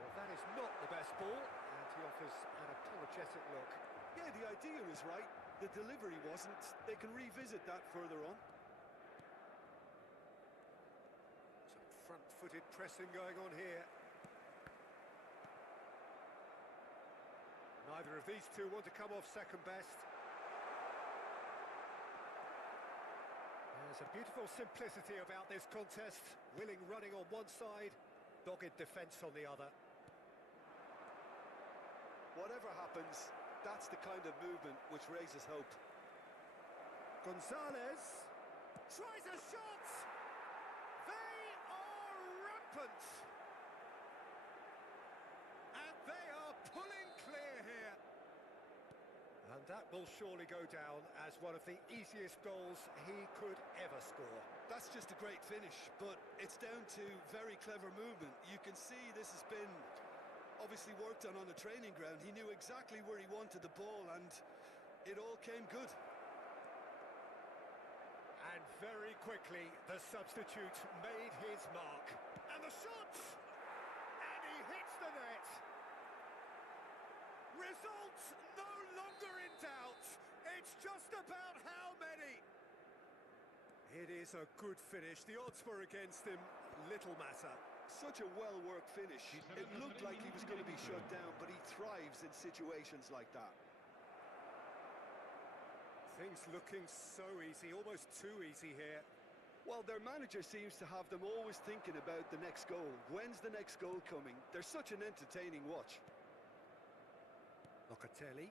Well, that is not the best ball, and he offers an apologetic look. Yeah, the idea was right. The delivery wasn't. They can revisit that further on. Some front-footed pressing going on here. Neither of these two want to come off second best. There's a beautiful simplicity about this contest. Willing running on one side, dogged defence on the other. Whatever happens, that's the kind of movement which raises hope. Gonzalez tries a shot! They are rampant! And they are pulling clear here. And that will surely go down as one of the easiest goals he could ever score. That's just a great finish, but it's down to very clever movement. You can see this has been obviously worked on the training ground. He knew exactly where he wanted the ball, and it all came good. And very quickly, the substitute made his mark. And the shot! And he hits the net! Results no longer in doubt. It's just about how many. It is a good finish. The odds were against him. Little matter. Such a well-worked finish. It looked like he was going to be shut down, but he thrives in situations like that. Things looking so easy, almost too easy here. Well, their manager seems to have them always thinking about the next goal. When's the next goal coming? They're such an entertaining watch. Locatelli.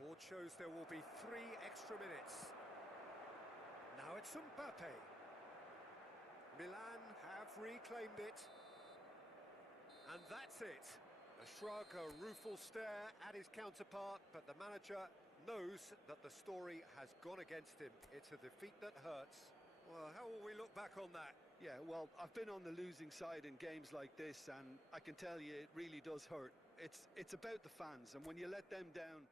Board shows there will be 3 extra minutes. Now it's Mbappe. Milan have reclaimed it. And that's it. A shrug, a rueful stare at his counterpart, but the manager knows that the story has gone against him. It's a defeat that hurts. Well, how will we look back on that? Yeah, well, I've been on the losing side in games like this, and I can tell you it really does hurt. It's about the fans, and when you let them down...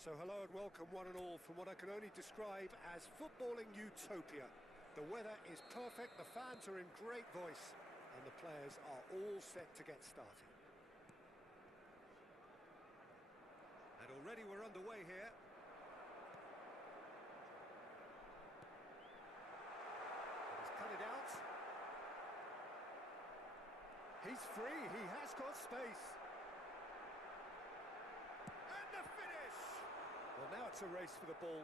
So hello and welcome one and all from what I can only describe as footballing utopia. The weather is perfect, the fans are in great voice, and the players are all set to get started. And already we're underway here. He's cut it out. He's free, he has got space. And the finish! Well, now it's a race for the ball.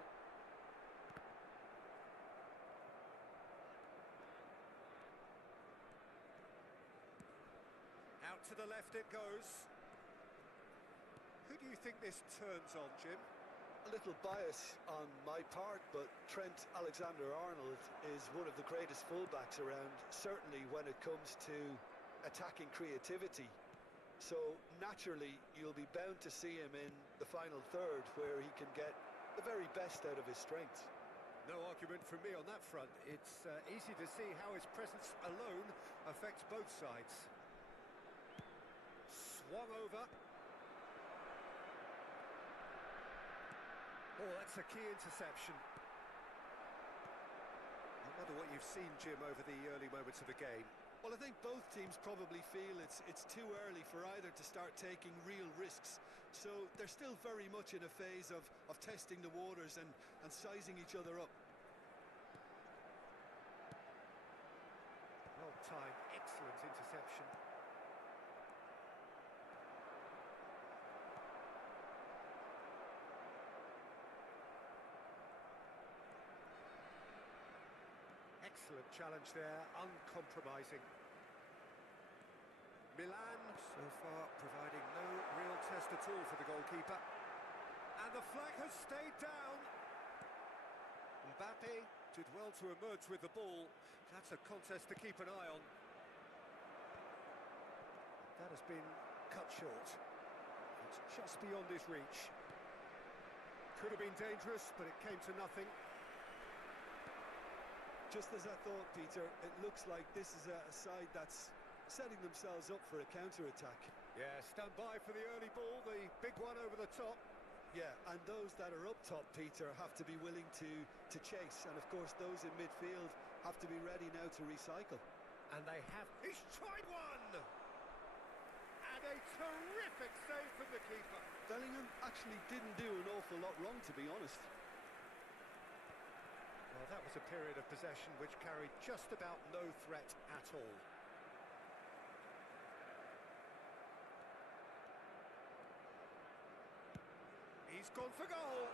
Out to the left it goes. Who do you think this turns on, Jim? A little bias on my part, but Trent Alexander-Arnold is one of the greatest fullbacks around, certainly when it comes to attacking creativity. So naturally you'll be bound to see him in the final third where he can get the very best out of his strengths. No argument from me on that front. It's easy to see how his presence alone affects both sides. Swung over. Oh, that's a key interception. I wonder what you've seen, Jim, over the early moments of the game. Well, I think both teams probably feel it's too early for either to start taking real risks. So they're still very much in a phase of testing the waters and sizing each other up. Well timed, excellent interception. Excellent challenge there, uncompromising. Milan, so far, providing no real test at all for the goalkeeper. And the flag has stayed down. Mbappe did well to emerge with the ball. That's a contest to keep an eye on. That has been cut short. It's just beyond his reach. Could have been dangerous, but it came to nothing. Just as I thought, Peter, it looks like this is a side that's setting themselves up for a counter-attack. Yeah, stand by for the early ball, the big one over the top. Yeah, and those that are up top, Peter, have to be willing to chase. And, of course, those in midfield have to be ready now to recycle. And they have... He's tried one! And a terrific save from the keeper. Bellingham actually didn't do an awful lot wrong, to be honest. Well, that was a period of possession which carried just about no threat at all. He's gone for goal.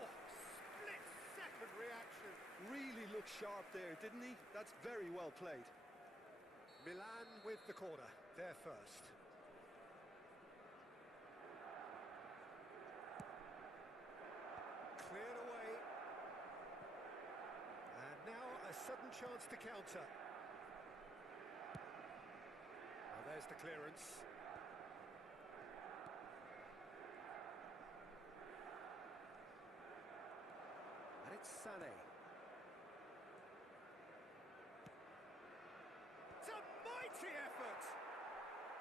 Oh, split-second reaction. Really looked sharp there, didn't he? That's very well played. Milan with the corner, there first. Cleared away. And now a sudden chance to counter. Well, there's the clearance. And it's Sané. It's a mighty effort!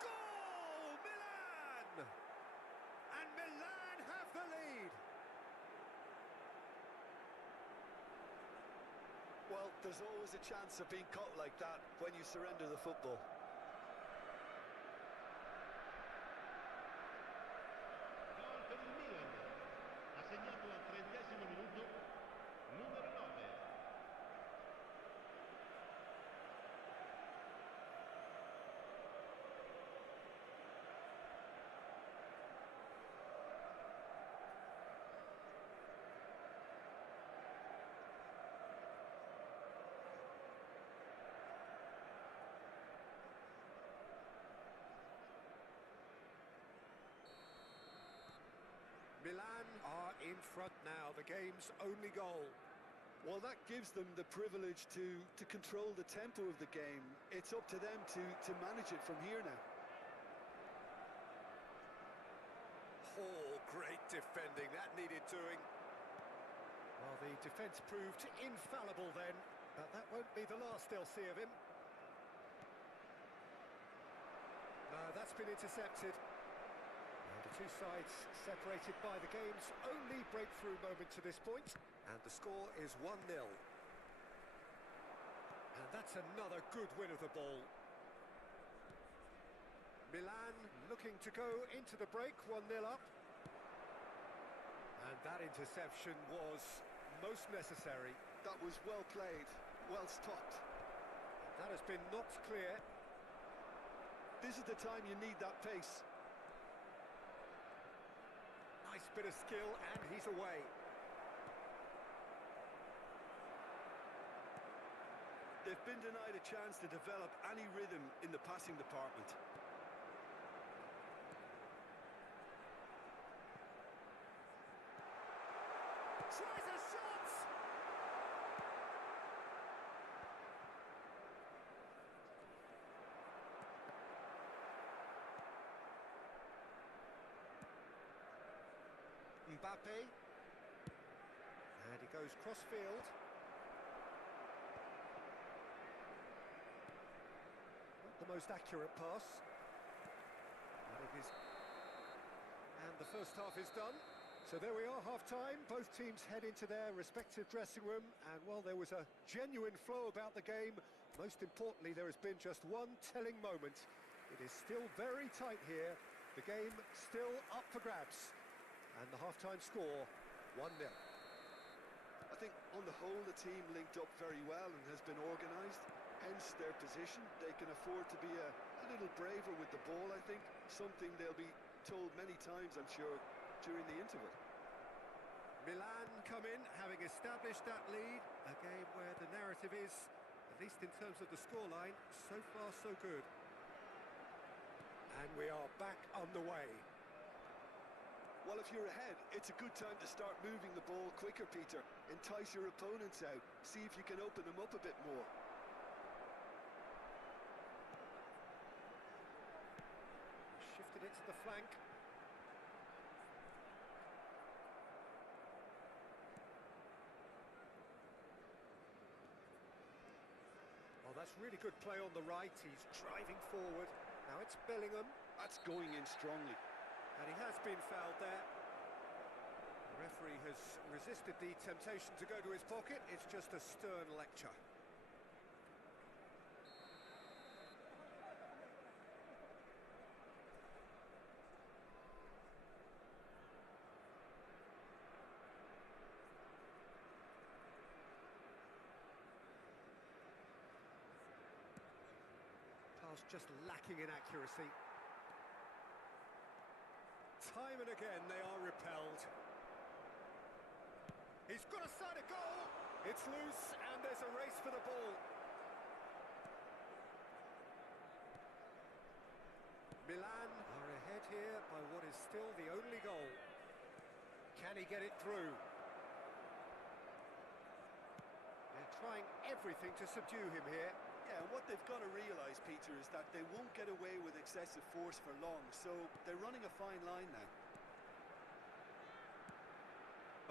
Goal! Milan! And Milan have the lead. Well, there's always a chance of being caught like that when you surrender the football. Gol per il Milan. Ha segnato al 30° minuto numero 9. Milan are in front now, the game's only goal. Well, that gives them the privilege to control the tempo of the game. It's up to them to manage it from here now. Oh, great defending, that needed doing. Well, the defence proved infallible then, but that won't be the last they'll see of him. No, that's been intercepted. And two sides separated by the game's only breakthrough moment to this point, and the score is 1-0. And that's another good win of the ball. Milan looking to go into the break, 1-0 up. And that interception was most necessary. That was well played, well stopped. And that has been knocked clear. This is the time you need that pace. Nice bit of skill, and he's away. They've been denied a chance to develop any rhythm in the passing department. Tries a shot! Mbappe. And he goes cross-field. Not the most accurate pass. But it is. And the first half is done. So there we are, half-time. Both teams head into their respective dressing room, and while there was a genuine flow about the game, most importantly, there has been just one telling moment. It is still very tight here. The game still up for grabs. And the half-time score, 1-0. I think on the whole the team linked up very well and has been organised, hence their position. They can afford to be a little braver with the ball, I think. Something they'll be told many times, I'm sure, during the interval. Milan come in, having established that lead. A game where the narrative is, at least in terms of the scoreline, so far so good. And we are back underway. Well, if you're ahead, it's a good time to start moving the ball quicker, Peter. Entice your opponents out. See if you can open them up a bit more. Shifted it to the flank. Well, that's really good play on the right. He's driving forward. Now it's Bellingham. That's going in strongly. And he has been fouled there. The referee has resisted the temptation to go to his pocket. It's just a stern lecture. Pass just lacking in accuracy. Time and again they are repelled. He's got a side of goal. It's loose and there's a race for the ball. Milan are ahead here by what is still the only goal. Can he get it through? They're trying everything to subdue him here. Yeah, and what they've got to realise, Peter, is that they won't get away with excessive force for long, so they're running a fine line now.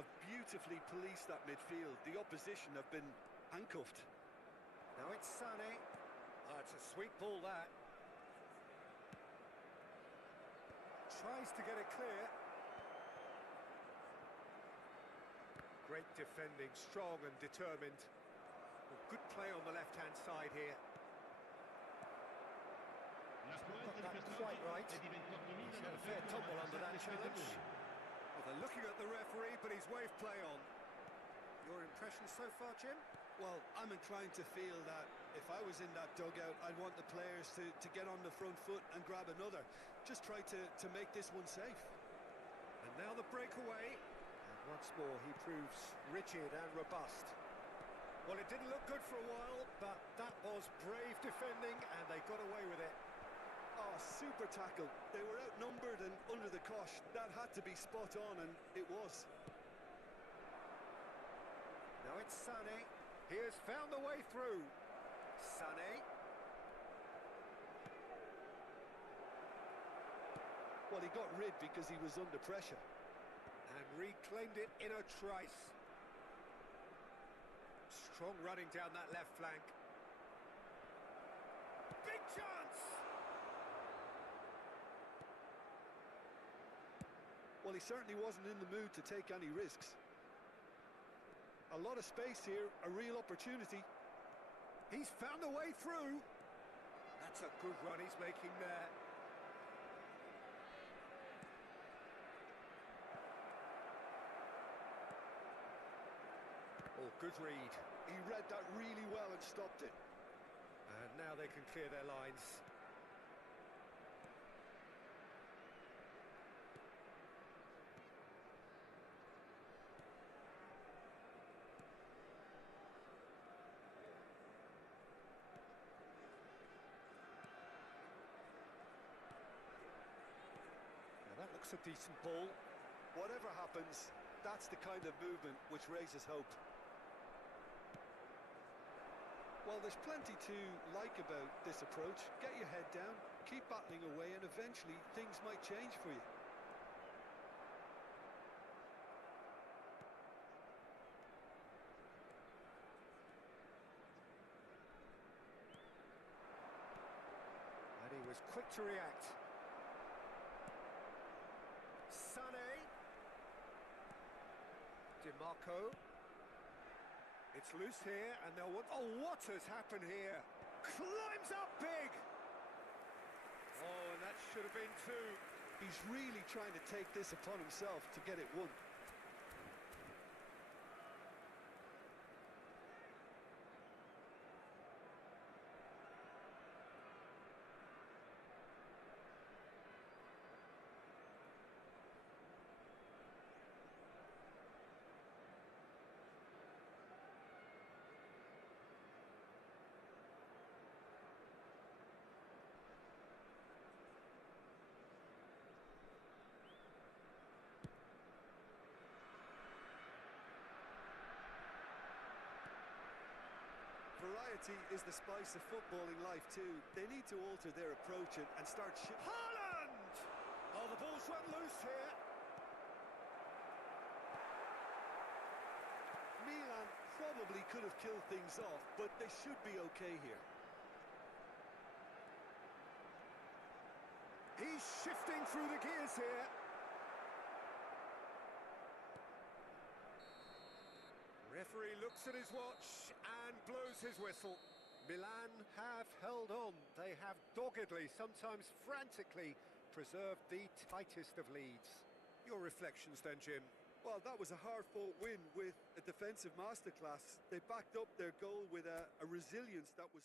Have beautifully policed that midfield. The opposition have been handcuffed. Now it's Sané. Oh, it's a sweet ball, that. Tries to get it clear. Great defending, strong and determined. Well, good play on the left-hand side here. Got that quite right. He's had a fair tumble under that challenge. Well, they're looking at the referee, but he's waved play on. Your impression so far, Jim? Well, I'm inclined to feel that if I was in that dugout, I'd want the players to get on the front foot and grab another. Just try to make this one safe. And now the breakaway. And once more, he proves rigid and robust. Well, it didn't look good for a while, but that was brave defending, and they got away with it. Oh, super tackle. They were outnumbered and under the cosh. That had to be spot on, and it was. Now it's Sané. He has found the way through. Sané. Well, he got rid because he was under pressure. And reclaimed it in a trice. Strong running down that left flank. Big chance! Well, he certainly wasn't in the mood to take any risks. A lot of space here, a real opportunity. He's found a way through. That's a good run he's making there. Oh, good read. He read that really well and stopped it. And now they can clear their lines. Now that looks a decent ball. Whatever happens, that's the kind of movement which raises hope. Well, there's plenty to like about this approach. Get your head down, keep battling away, and eventually things might change for you. And he was quick to react. Sané. DiMarco. It's loose here, and they'll want... Oh, what has happened here? Climbs up big! Oh, and that should have been two. He's really trying to take this upon himself to get it won. Variety is the spice of footballing life too. They need to alter their approach and start Haaland! Oh, the ball's run loose here. Milan probably could have killed things off, but they should be okay here. He's shifting through the gears here. Referee looks at his watch and blows his whistle. Milan have held on. They have doggedly, sometimes frantically, preserved the tightest of leads. Your reflections then, Jim? Well, that was a hard-fought win with a defensive masterclass. They backed up their goal with a resilience that was...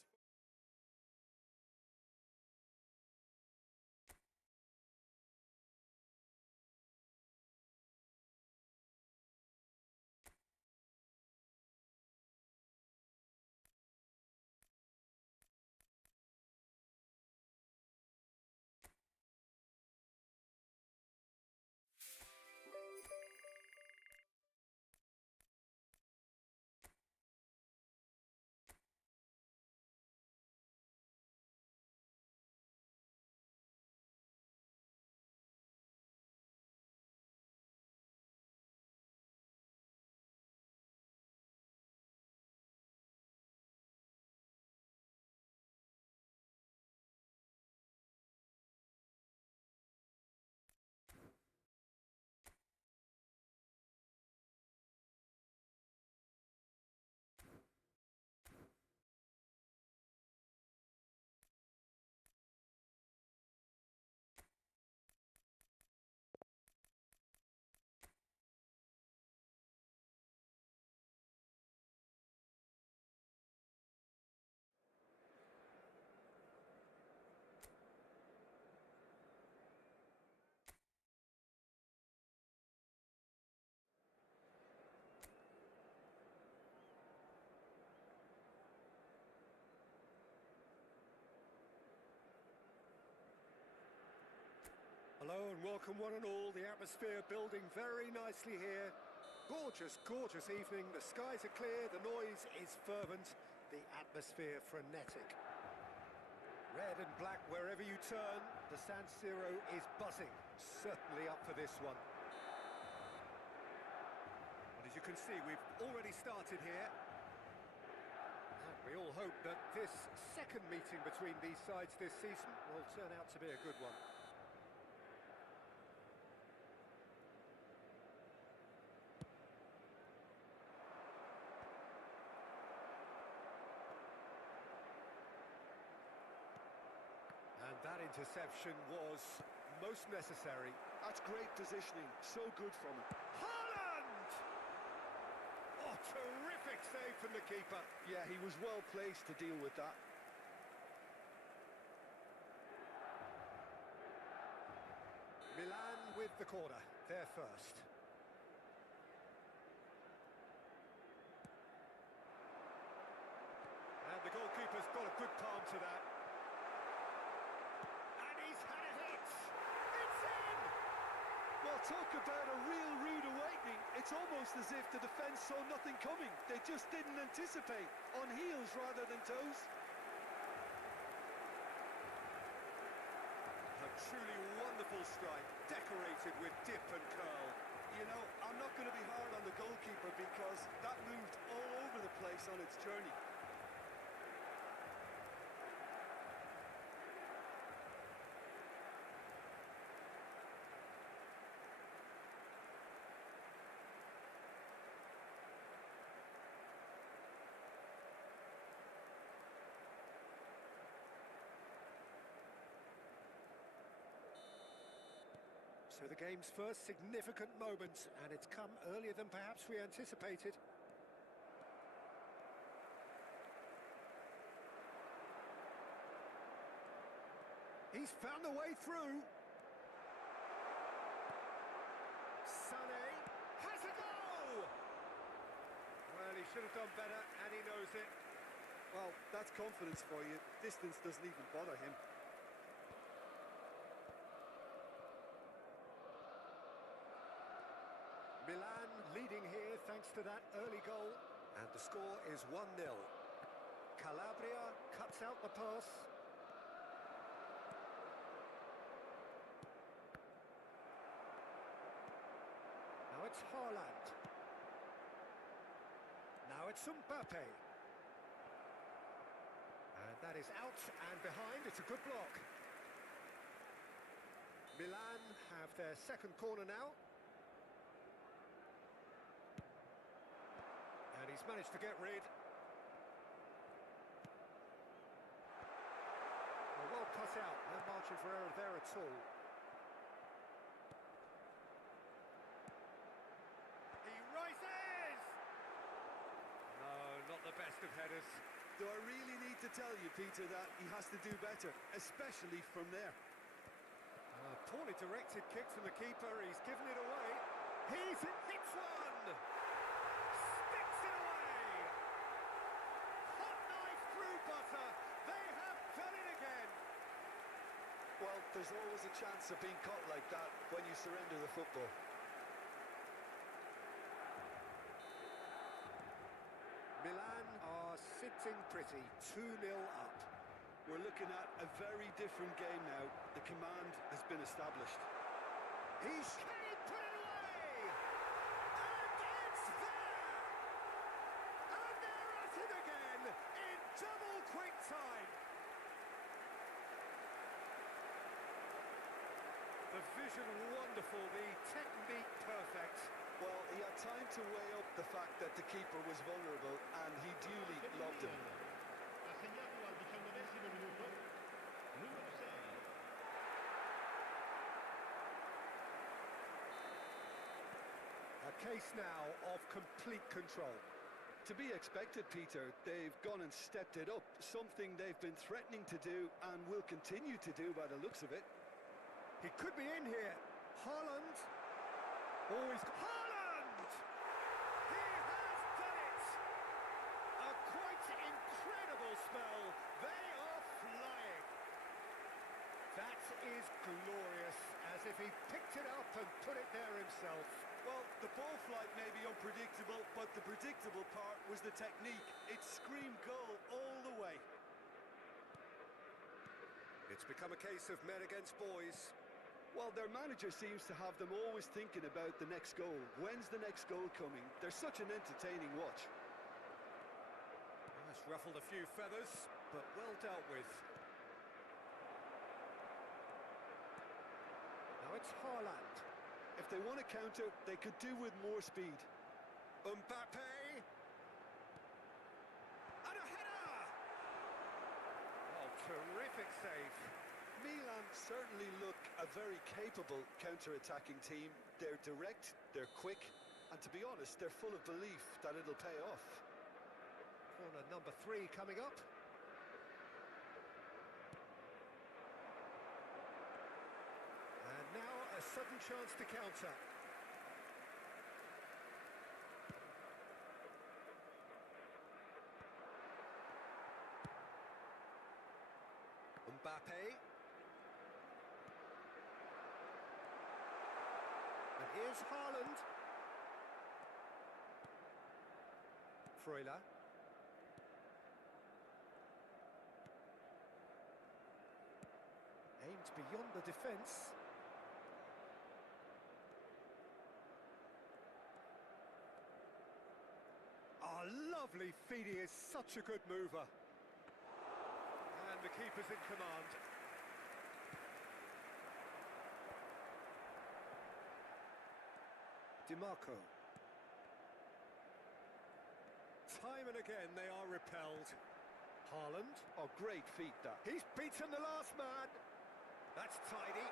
Hello and welcome one and all. The atmosphere building very nicely here. Gorgeous, gorgeous evening. The skies are clear, the noise is fervent, the atmosphere frenetic. Red and black wherever you turn, the San Siro is buzzing. Certainly up for this one. And as you can see, we've already started here. And we all hope that this second meeting between these sides this season will turn out to be a good one. And that interception was most necessary. That's great positioning, so good from him. Haaland! Oh, terrific save from the keeper. Yeah, he was well placed to deal with that. Milan with the corner, they're first. And the goalkeeper's got a good palm to that. And he's had a hit! It's in! Well, talk about a real rude awakening. It's almost as if the defence saw nothing coming. They just didn't anticipate. On heels rather than toes. A truly wonderful strike, decorated with dip and curl. You know, I'm not going to be hard on the goalkeeper because that moved all over the place on its journey. So the game's first significant moment, and it's come earlier than perhaps we anticipated. He's found a way through. Sané has a goal! Well, he should have done better, and he knows it. Well, that's confidence for you. Distance doesn't even bother him. Milan leading here thanks to that early goal. And the score is 1-0. Calabria cuts out the pass. Now it's Haaland. Now it's Mbappe. And that is out and behind. It's a good block. Milan have their second corner now. And he's managed to get rid. Well cut out, no margin for error there at all. He rises! No, not the best of headers. Do I really need to tell you, Peter, that he has to do better, especially from there? Poorly directed kick from the keeper, he's given it away. He's hits one! Sticks it away! Hot knife through butter, they have done it again! Well, there's always a chance of being caught like that when you surrender the football. Milan are sitting pretty, 2-0 up. We're looking at a very different game now. The command has been established. He's can he put it away? And it's there! And they're at it again in double quick time. The vision wonderful, the technique perfect. Well, he had time to weigh up the fact that the keeper was vulnerable, and he duly lobbed him. Ha segnato al 19esimo minuto, numero 6. A case now of complete control. To be expected, Peter. They've gone and stepped it up, something they've been threatening to do and will continue to do by the looks of it. He could be in here. Haaland. Oh, he's... Haaland! He has done it! A quite incredible spell. They are flying. That is glorious, as if he picked it up and put it there himself. Well, the ball flight may be unpredictable, but the predictable part was the technique. It screamed goal all the way. It's become a case of men against boys. Well, their manager seems to have them always thinking about the next goal. When's the next goal coming? They're such an entertaining watch. That's ruffled a few feathers, but well dealt with. Now it's Haaland. If they want to counter, they could do with more speed. Mbappe. And a header! Oh, terrific save. Milan certainly look a very capable counter-attacking team. They're direct, they're quick, and to be honest, they're full of belief that it'll pay off. Corner number 3 coming up. And now a sudden chance to counter. Mbappe. And here's Haaland. Freuler. Aimed beyond the defence. Oh, lovely feed. He is such a good mover. And the keeper's in command. DiMarco. Time and again they are repelled. Haaland. Oh, great feat that. He's beaten the last man. That's tidy.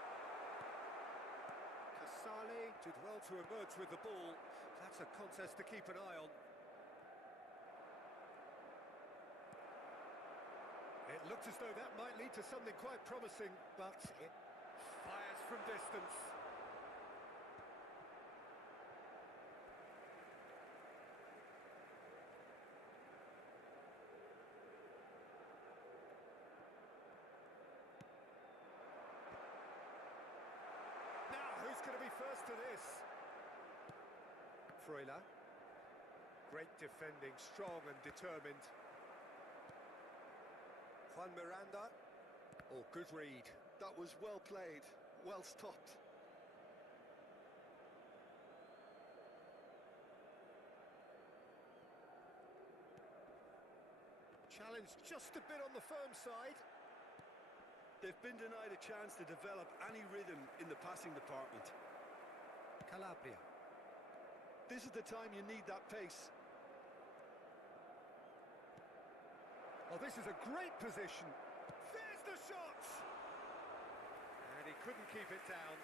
Casale did well to emerge with the ball. That's a contest to keep an eye on. It looked as though that might lead to something quite promising, but it fires from distance. Who's going to be first to this? Freuler. Great defending, strong and determined. Juan Miranda. Oh, good read. That was well played, well stopped. Challenge just a bit on the firm side. They've been denied a chance to develop any rhythm in the passing department. Calabria. This is the time you need that pace. Oh, this is a great position. There's the shot! And he couldn't keep it down.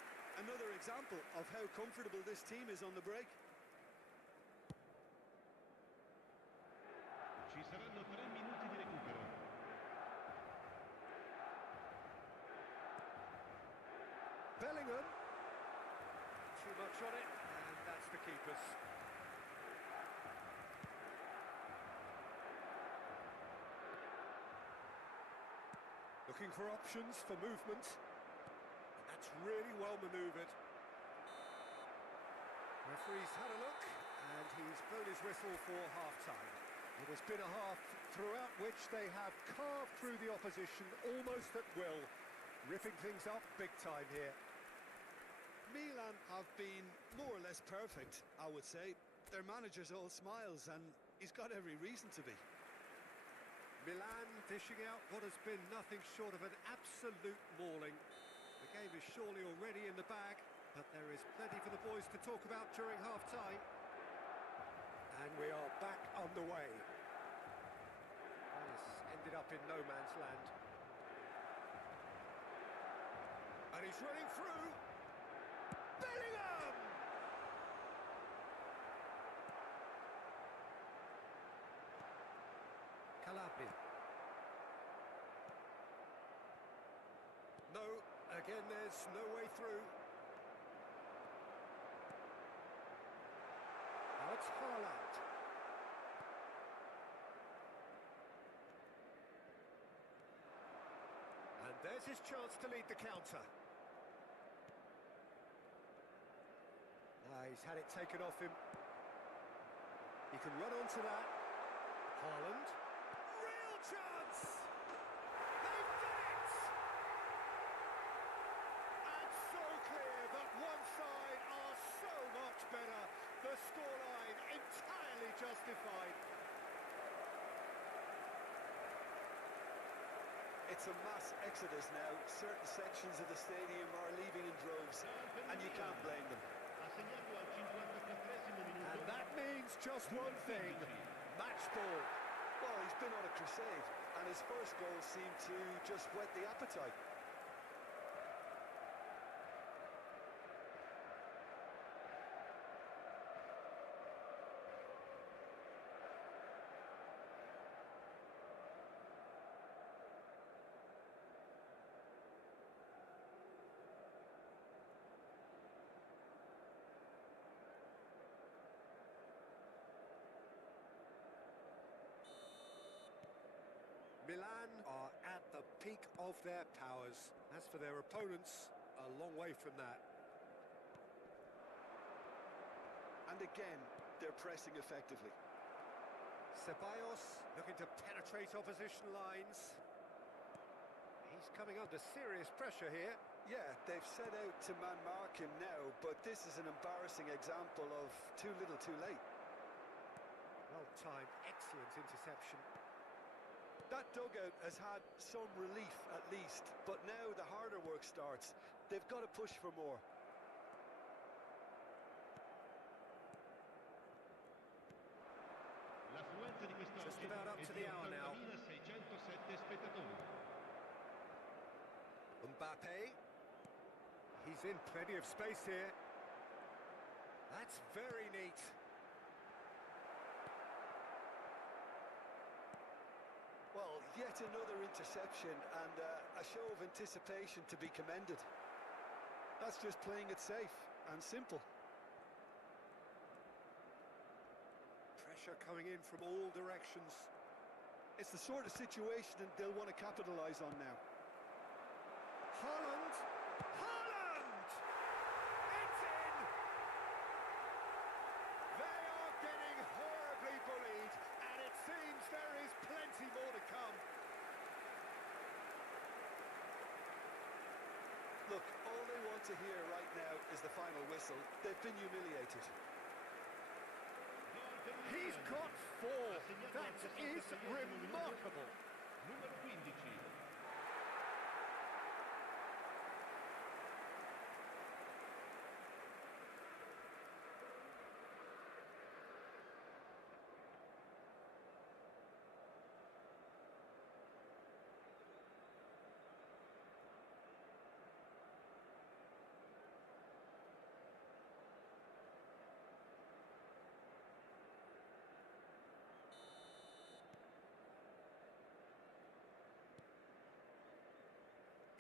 Another example of how comfortable this team is on the break. Ci saranno 3 minuti di recupero. Bellingham. Too much on it, and that's the keeper's. Looking for options for movement. And that's really well manoeuvred. Referee's had a look, and he's blown his whistle for half-time. It has been a half throughout which they have carved through the opposition almost at will, ripping things up big time here. Milan have been more or less perfect, I would say. Their manager's all smiles, and he's got every reason to be. Milan dishing out what has been nothing short of an absolute mauling. The game is surely already in the bag, but there is plenty for the boys to talk about during half-time. And we are back underway. This ended up in no man's land. And he's running through. Bellingham! Calabria. No, again there's no way through. Now it's Haaland. And there's his chance to lead the counter. He's had it taken off him. He can run onto that. Haaland. Real chance! They've done it! And so clear that one side are so much better. The scoreline entirely justified. It's a mass exodus now. Certain sections of the stadium are leaving in droves, and you can't blame them. Assegnato al 54esimo minuto. And that means just one thing. Match ball. Well, he's been on a crusade, and his first goal seemed to just whet the appetite. peak of their powers. As for their opponents, a long way from that. And again, they're pressing effectively. Ceballos looking to penetrate opposition lines. He's coming under serious pressure here. Yeah, they've set out to man-mark him now, but this is an embarrassing example of too little too late. Well-timed, excellent interception. That dugout has had some relief at least, but now the harder work starts. They've got to push for more. L'affluenza di quest'oggi Just about up è to di the hour now. 80.607 spettatori. Mbappe. He's in plenty of space here. That's very neat. Well, yet another interception and a show of anticipation to be commended. That's just playing it safe and simple. Pressure coming in from all directions. It's the sort of situation that they'll want to capitalise on now. Haaland! Haaland! It's in! They are getting horribly bullied, and it seems there is plenty more to come. Look, all they want to hear right now is the final whistle. They've been humiliated. He's got 4. That is remarkable. Numero 15.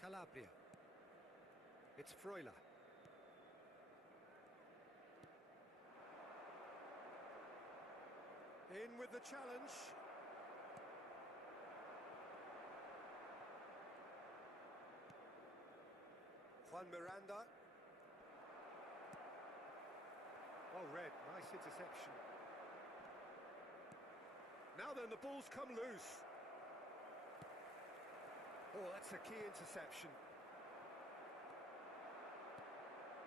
Calabria. It's Freuler. In with the challenge. Juan Miranda. Well read, nice interception. Now then, the ball's come loose. Oh, that's a key interception.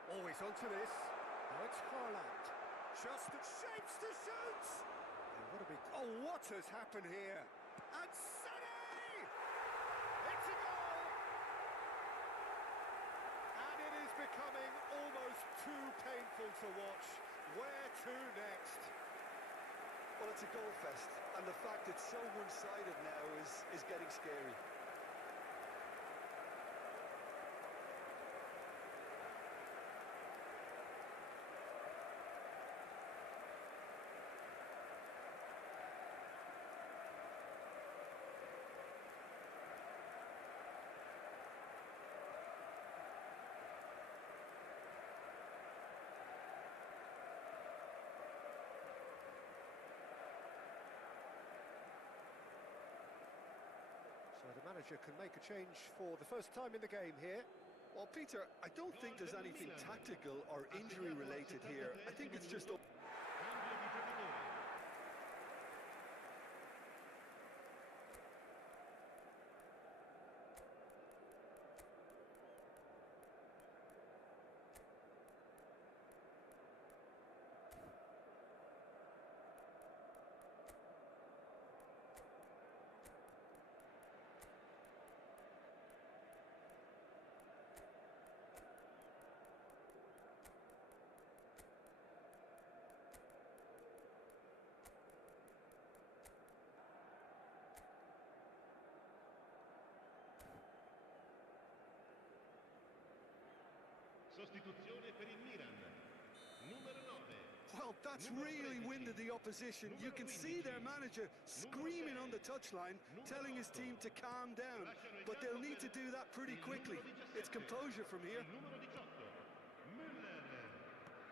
Always onto this. Now it's Haaland. Just shapes to shoot! And what a big... Oh, what has happened here? And City! It's a goal! And it is becoming almost too painful to watch. Where to next? Well, it's a goal fest, and the fact it's so one-sided now is getting scary. So the manager can make a change for the first time in the game here. Well, Peter, I don't think there's anything tactical or injury-related here. I think it's just... Cambio di giocatore. Sostituzione per il Milan. Numero 9. Well, that's really winded the opposition. You can see their manager screaming on the touchline, telling his team to calm down. But they'll need to do that pretty quickly. It's composure from here. Il numero 18. Müller.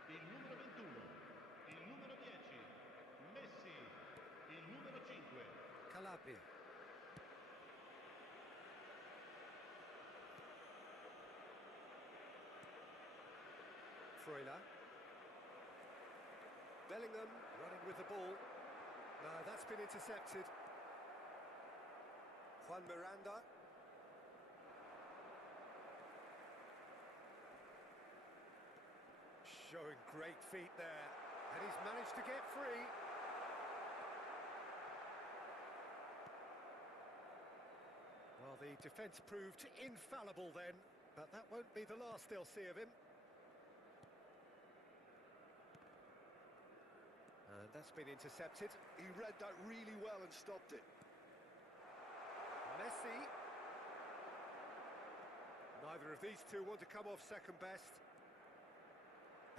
Il numero 21. Il numero 10. Messi. Il numero 5. Calabria. Troila. Bellingham running with the ball. No, that's been intercepted. Juan Miranda. Showing great feet there. And he's managed to get free. Well, the defence proved infallible then, but that won't be the last they'll see of him. And that's been intercepted. He read that really well and stopped it. Messi. Neither of these two want to come off second best.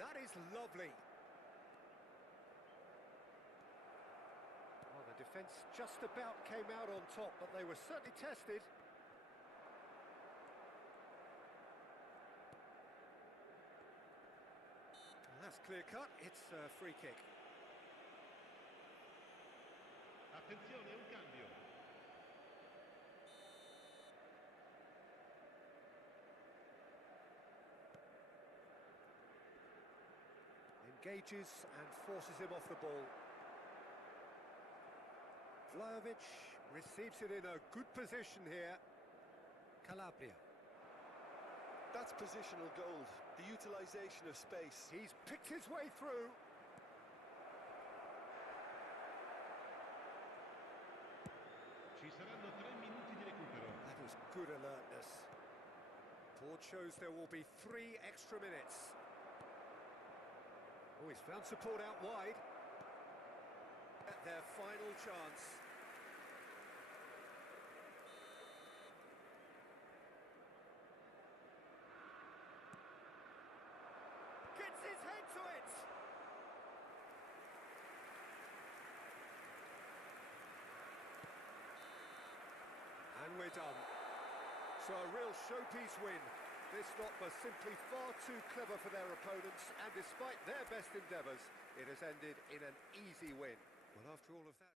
That is lovely. Well, the defence just about came out on top, but they were certainly tested. And that's clear cut. It's a free kick. Attenzione, un cambio. Engages and forces him off the ball. Vlahovic receives it in a good position here. Calabria. That's positional gold, the utilisation of space. He's picked his way through. Ci saranno 3 minuti di recupero. That is good alertness. Board shows there will be 3 extra minutes. Oh, he's found support out wide. At their final chance. Gets his head to it! And we're done. So a real showpiece win. This lot was simply far too clever for their opponents, and despite their best endeavours, it has ended in an easy win. Well, after all of that...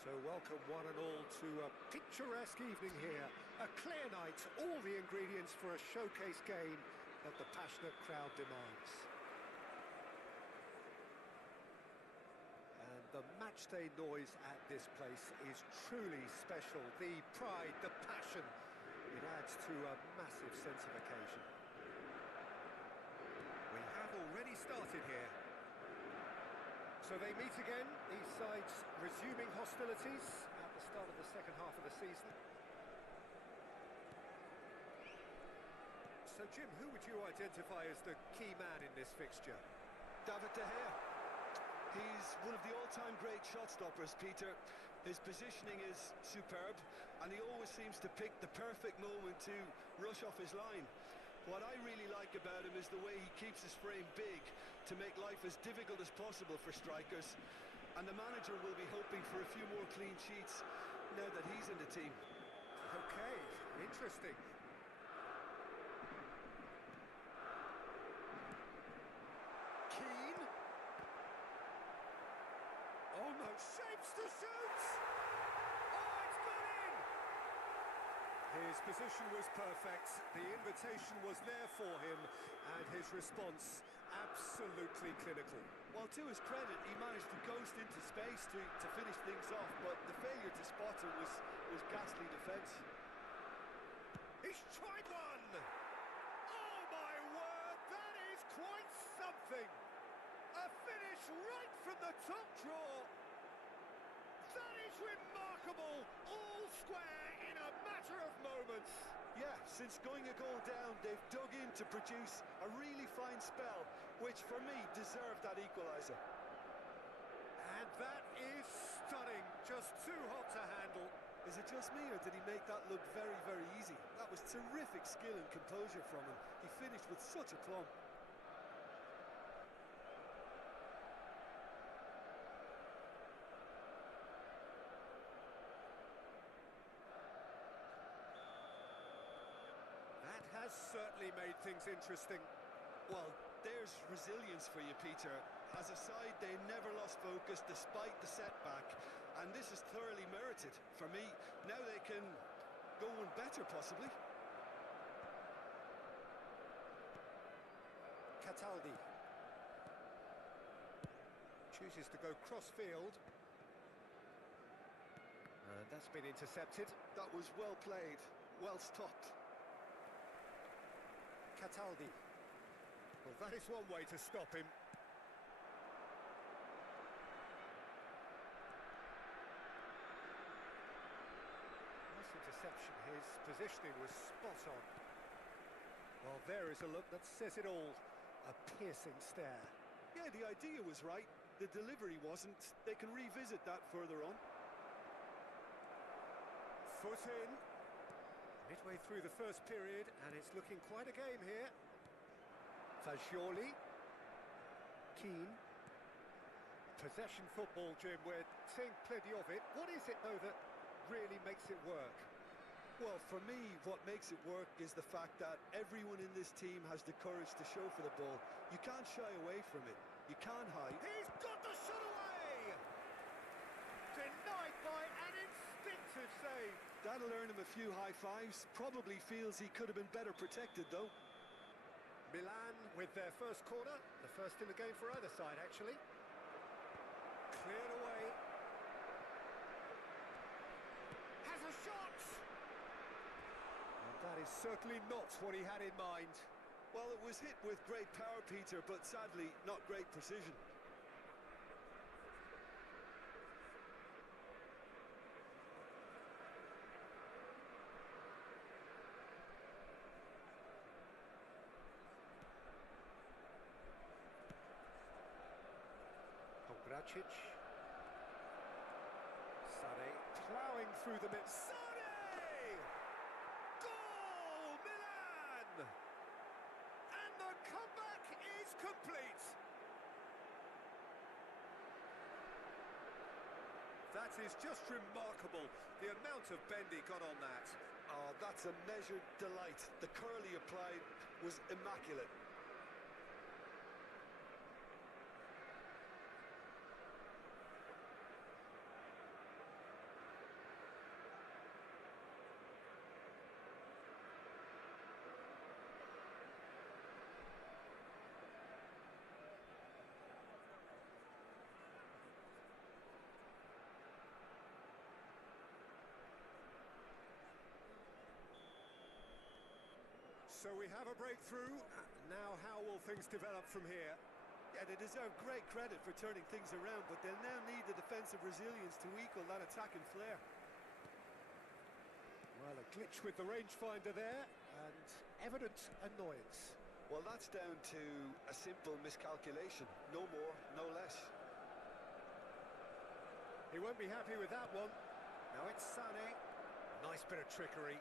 So welcome one and all to a picturesque evening here. A clear night, all the ingredients for a showcase game that the passionate crowd demands. the matchday noise at this place is truly special. The pride, the passion, it adds to a massive sense of occasion. We have already started here. So they meet again, these sides resuming hostilities at the start of the second half of the season. So Jim, who would you identify as the key man in this fixture? David De Gea. He's one of the all-time great shot-stoppers, Peter. His positioning is superb, and he always seems to pick the perfect moment to rush off his line. What I really like about him is the way he keeps his frame big to make life as difficult as possible for strikers. And the manager will be hoping for a few more clean sheets now that he's in the team. Okay, interesting. Keane. Almost shapes to shoot! Oh, it's gone in! His position was perfect, the invitation was there for him, and his response absolutely clinical. Well, to his credit, he managed to ghost into space to finish things off, but the failure to spot it was ghastly defence. He's tried one! Oh my word, that is quite something! A finish right from the top draw! That is remarkable! All square in a matter of moments! Yeah, since going a goal down, they've dug in to produce a really fine spell, which for me deserved that equaliser. And that is stunning, just too hot to handle. Is it just me, or did he make that look very, very easy? That was terrific skill and composure from him. He finished with such aplomb. That has certainly made things interesting. Well, there's resilience for you, Peter. As a side, they never lost focus despite the setback, and this is thoroughly merited. For me, now they can go one better, possibly. Cataldi chooses to go cross-field. And that's been intercepted. That was well played, well stopped. Cataldi. Well, that is one way to stop him. Nice interception. His positioning was spot on. Well, there is a look that says it all. A piercing stare. Yeah, the idea was right. The delivery wasn't. They can revisit that further on. Foot in. Midway through the first period, and it's looking quite a game here. Fagioli. Keane. Possession football, Jim, we're seeing plenty of it. What is it, though, that really makes it work? Well, for me, what makes it work is the fact that everyone in this team has the courage to show for the ball. You can't shy away from it. You can't hide. He's got the shot away! Denied by an instinctive save. That'll earn him a few high fives. Probably feels he could have been better protected, though. Milan with their first corner. The first in the game for either side, actually. Cleared away. Has a shot! And that is certainly not what he had in mind. Well, it was hit with great power, Peter, but sadly, not great precision. Gracic. Sane ploughing through the mid. Sane! Goal! Milan! And the comeback is complete. That is just remarkable, the amount of bend he got on that. Oh, that's a measured delight. The curl he applied was immaculate. So we have a breakthrough. Now how will things develop from here? Yeah, they deserve great credit for turning things around, but they'll now need the defensive resilience to equal that attacking flair. Well, a glitch with the rangefinder there, and evident annoyance. Well, that's down to a simple miscalculation. No more, no less. He won't be happy with that one. Now it's Sané. Nice bit of trickery.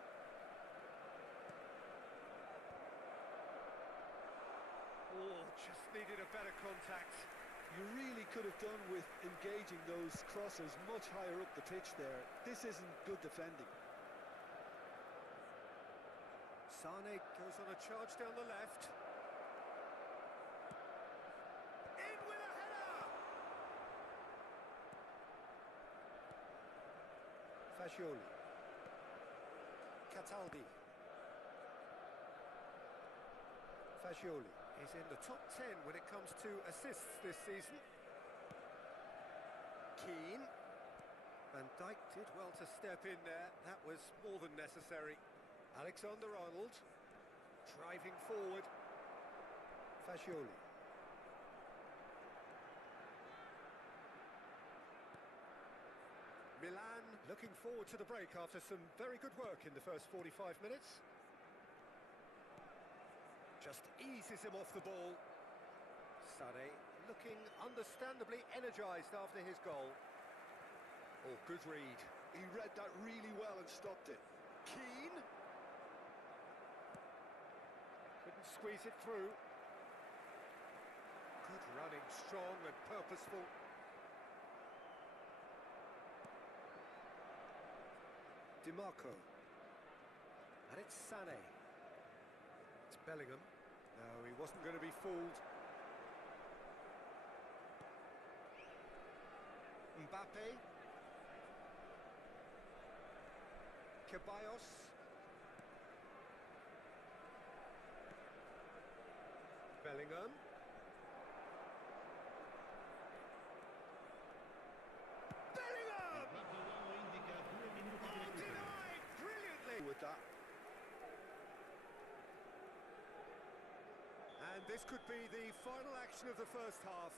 Oh, just needed a better contact. You really could have done with engaging those crossers much higher up the pitch there. This isn't good defending. Sané goes on a charge down the left. In with a header! Fascioli. Cataldi. Fascioli is in the top 10 when it comes to assists this season. Keane. Van Dijk did well to step in there. That was more than necessary. Alexander-Arnold driving forward. Fascioli. Milan looking forward to the break after some very good work in the first 45 minutes. Just eases him off the ball. Sané looking understandably energised after his goal. Oh, good read. He read that really well and stopped it. Keane. Couldn't squeeze it through. Good running, strong and purposeful. DiMarco. And it's Sané. It's Bellingham. No, he wasn't going to be fooled. Mbappe. Ceballos. Bellingham. Bellingham! L'uomo indica 2 minuti di recupero. Denied brilliantly! With that. And this could be the final action of the first half.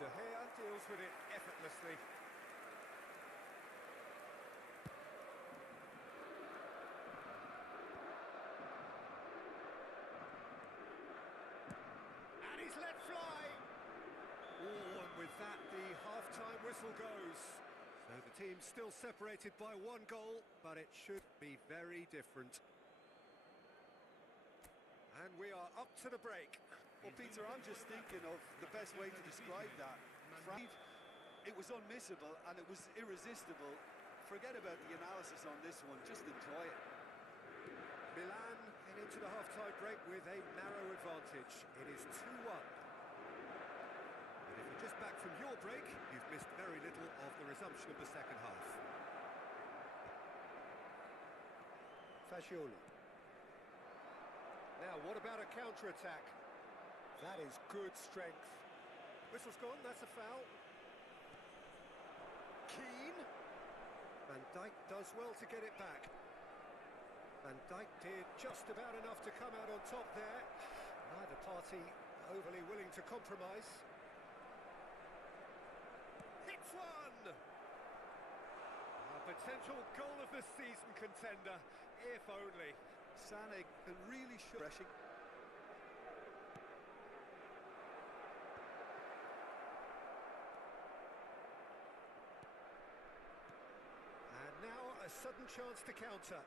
De Gea deals with it effortlessly. And he's let fly. Oh, and with that, the half-time whistle goes. So the team's still separated by 1 goal, but it should be very different. And we are up to the break. Well, Peter, I'm just thinking of the best way to describe that. It was unmissable and it was irresistible. Forget about the analysis on this one, just enjoy it. Milan head into the half-time break with a narrow advantage. It is 2-1. And if you're just back from your break, you've missed very little of the resumption of the second half. Fascioli. Now, what about a counter-attack? That is good strength. Whistle's gone, that's a foul. Keane. Van Dijk does well to get it back. Van Dijk did just about enough to come out on top there. Neither party overly willing to compromise. Hits one! A potential goal of the season contender, if only. Sané can really show pressing. And now a sudden chance to counter.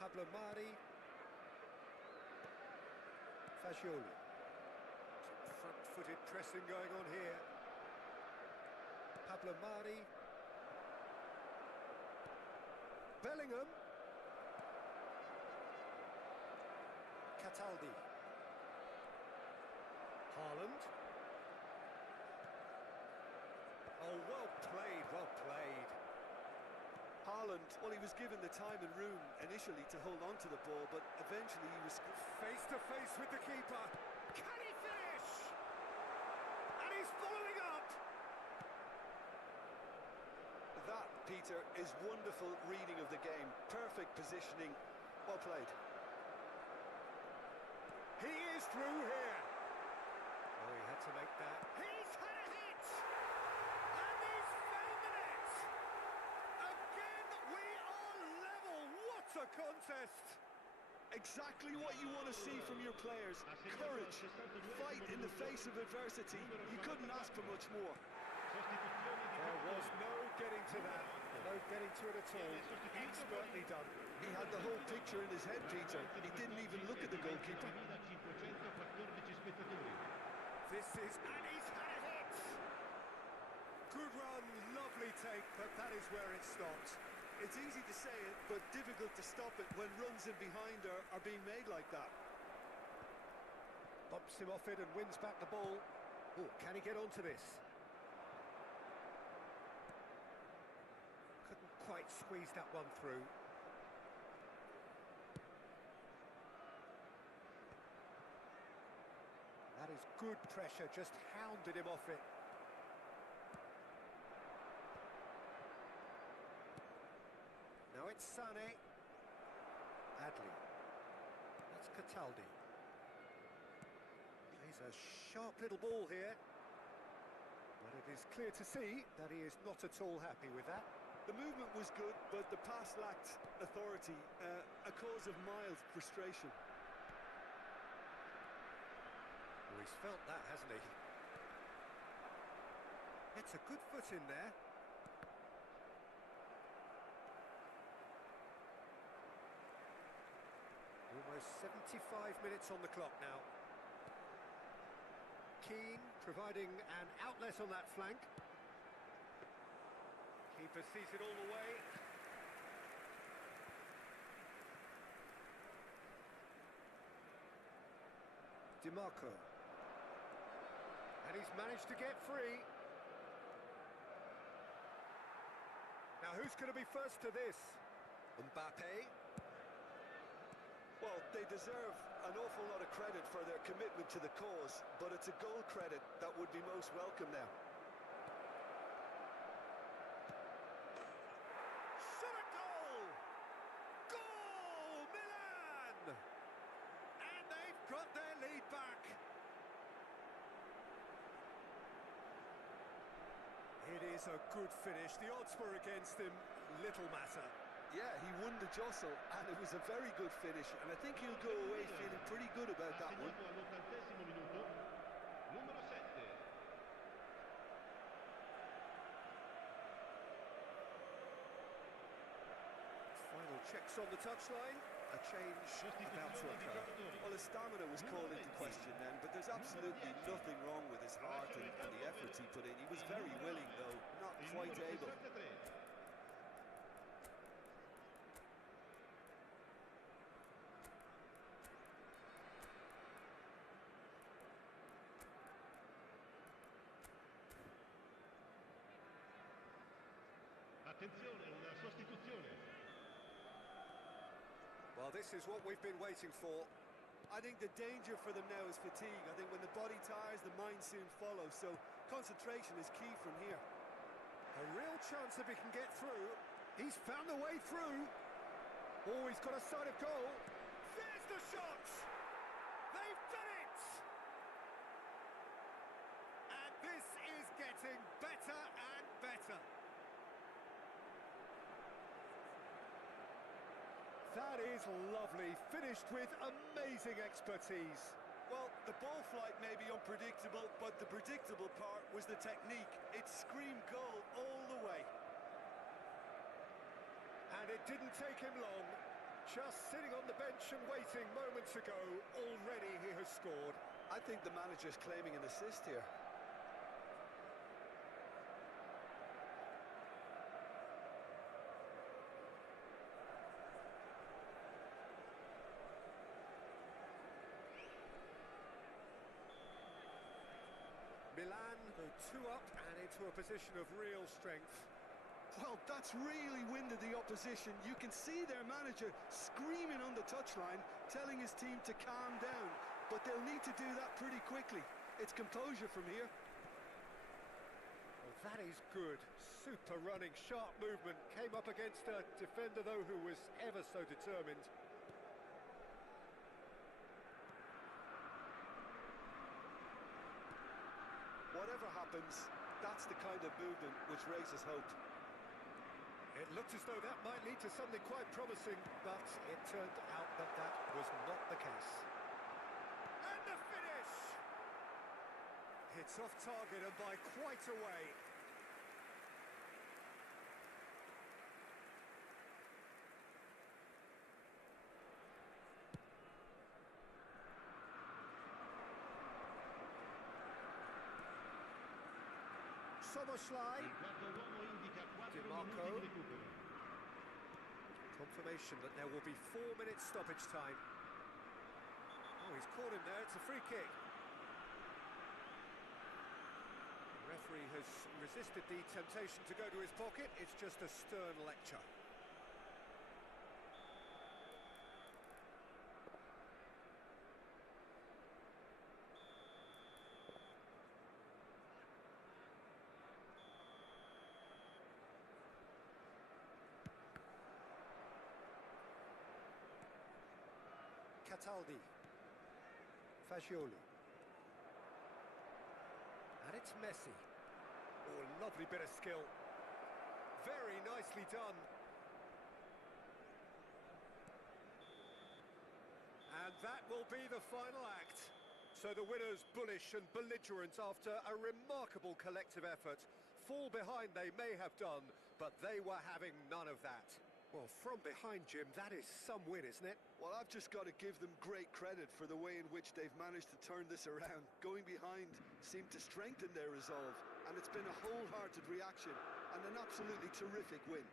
Pablo Mari. Fascioli. Some front-footed pressing going on here. Pablo Mari. Bellingham. Cataldi. Haaland. Oh, well played, well played. Haaland, well, he was given the time and room initially to hold on to the ball, but eventually he was Face to face with the keeper. Can he finish? And he's following Peter, is wonderful reading of the game. Perfect positioning. Well played. He is through here. Oh, he had to make that. He's had a hit! And he's found the net! Again, we are level. What a contest! Exactly what you want to see from your players. Courage, fight in the face of adversity. You couldn't ask for much more. There was no getting to that. No getting to it at all. Expertly done. He had the whole picture in his head, Peter. He didn't even look at the goalkeeper. This is, and he's had a hit! Good run, lovely take, but that is where it stopped. It's easy to say it, but difficult to stop it when runs in behind are being made like that. Bumps him off it and wins back the ball. Oh, can he get onto this? Couldn't quite squeeze that one through. That is good pressure, just hounded him off it. Now it's Sané. Adli. That's Cataldi. Plays a sharp little ball here. But it is clear to see that he is not at all happy with that. The movement was good, but the pass lacked authority, a cause of mild frustration. Oh, he's felt that, hasn't he? It's a good foot in there. Almost 75 minutes on the clock now. Keane providing an outlet on that flank. Keeper sees it all the way. DiMarco. And he's managed to get free. Now who's going to be first to this? Mbappe. Well, they deserve an awful lot of credit for their commitment to the cause, but it's a goal credit that would be most welcome now. Shot a goal! Goal! Milan! And they've got their lead back. It is a good finish. The odds were against him. Little matter. Yeah, he won the jostle, and it was a very good finish, and I think he'll go away feeling pretty good about that one. Final checks on the touchline. A change about to occur. Well, his stamina was called into question then, but there's absolutely nothing wrong with his heart and the efforts he put in. He was very willing, though, not quite able. Attenzione, una sostituzione. Well, this is what we've been waiting for. I think the danger for them now is fatigue. I think when the body tires, the mind soon follows. So concentration is key from here. A real chance if he can get through. He's found a way through. Oh, he's got a sight of goal. There's the shot! They've done it! And this is getting better and better. That is lovely, finished with amazing expertise. Well, the ball flight may be unpredictable, but the predictable part was the technique. It screamed goal all the way. And it didn't take him long. Just sitting on the bench and waiting moments ago, already he has scored. I think the manager's claiming an assist here. Milan go 2 up and into a position of real strength. Well, that's really winded the opposition. You can see their manager screaming on the touchline, telling his team to calm down. But they'll need to do that pretty quickly. It's composure from here. Well, That is good. Super running, sharp movement. Came up against a defender, though, who was ever so determined. Whatever happens, that's the kind of movement which raises hope. It looked as though that might lead to something quite promising, but it turned out that that was not the case. And the finish! It's off target and by quite a way. Soboslai. Il quarto uomo indica 4 Marco. minuti di recupero. Confirmation that there will be 4 minutes stoppage time. Oh, he's caught him there. It's a free kick. The referee has resisted the temptation to go to his pocket. It's just a stern lecture. Cataldi, Fagioli, and it's Messi. Oh, lovely bit of skill. Very nicely done. And that will be the final act. So the winners bullish and belligerent after a remarkable collective effort. Fall behind they may have done, but they were having none of that. Well, from behind, Jim, that is some win, isn't it? Well, I've just got to give them great credit for the way in which they've managed to turn this around. Going behind seemed to strengthen their resolve, and it's been a wholehearted reaction and an absolutely terrific win.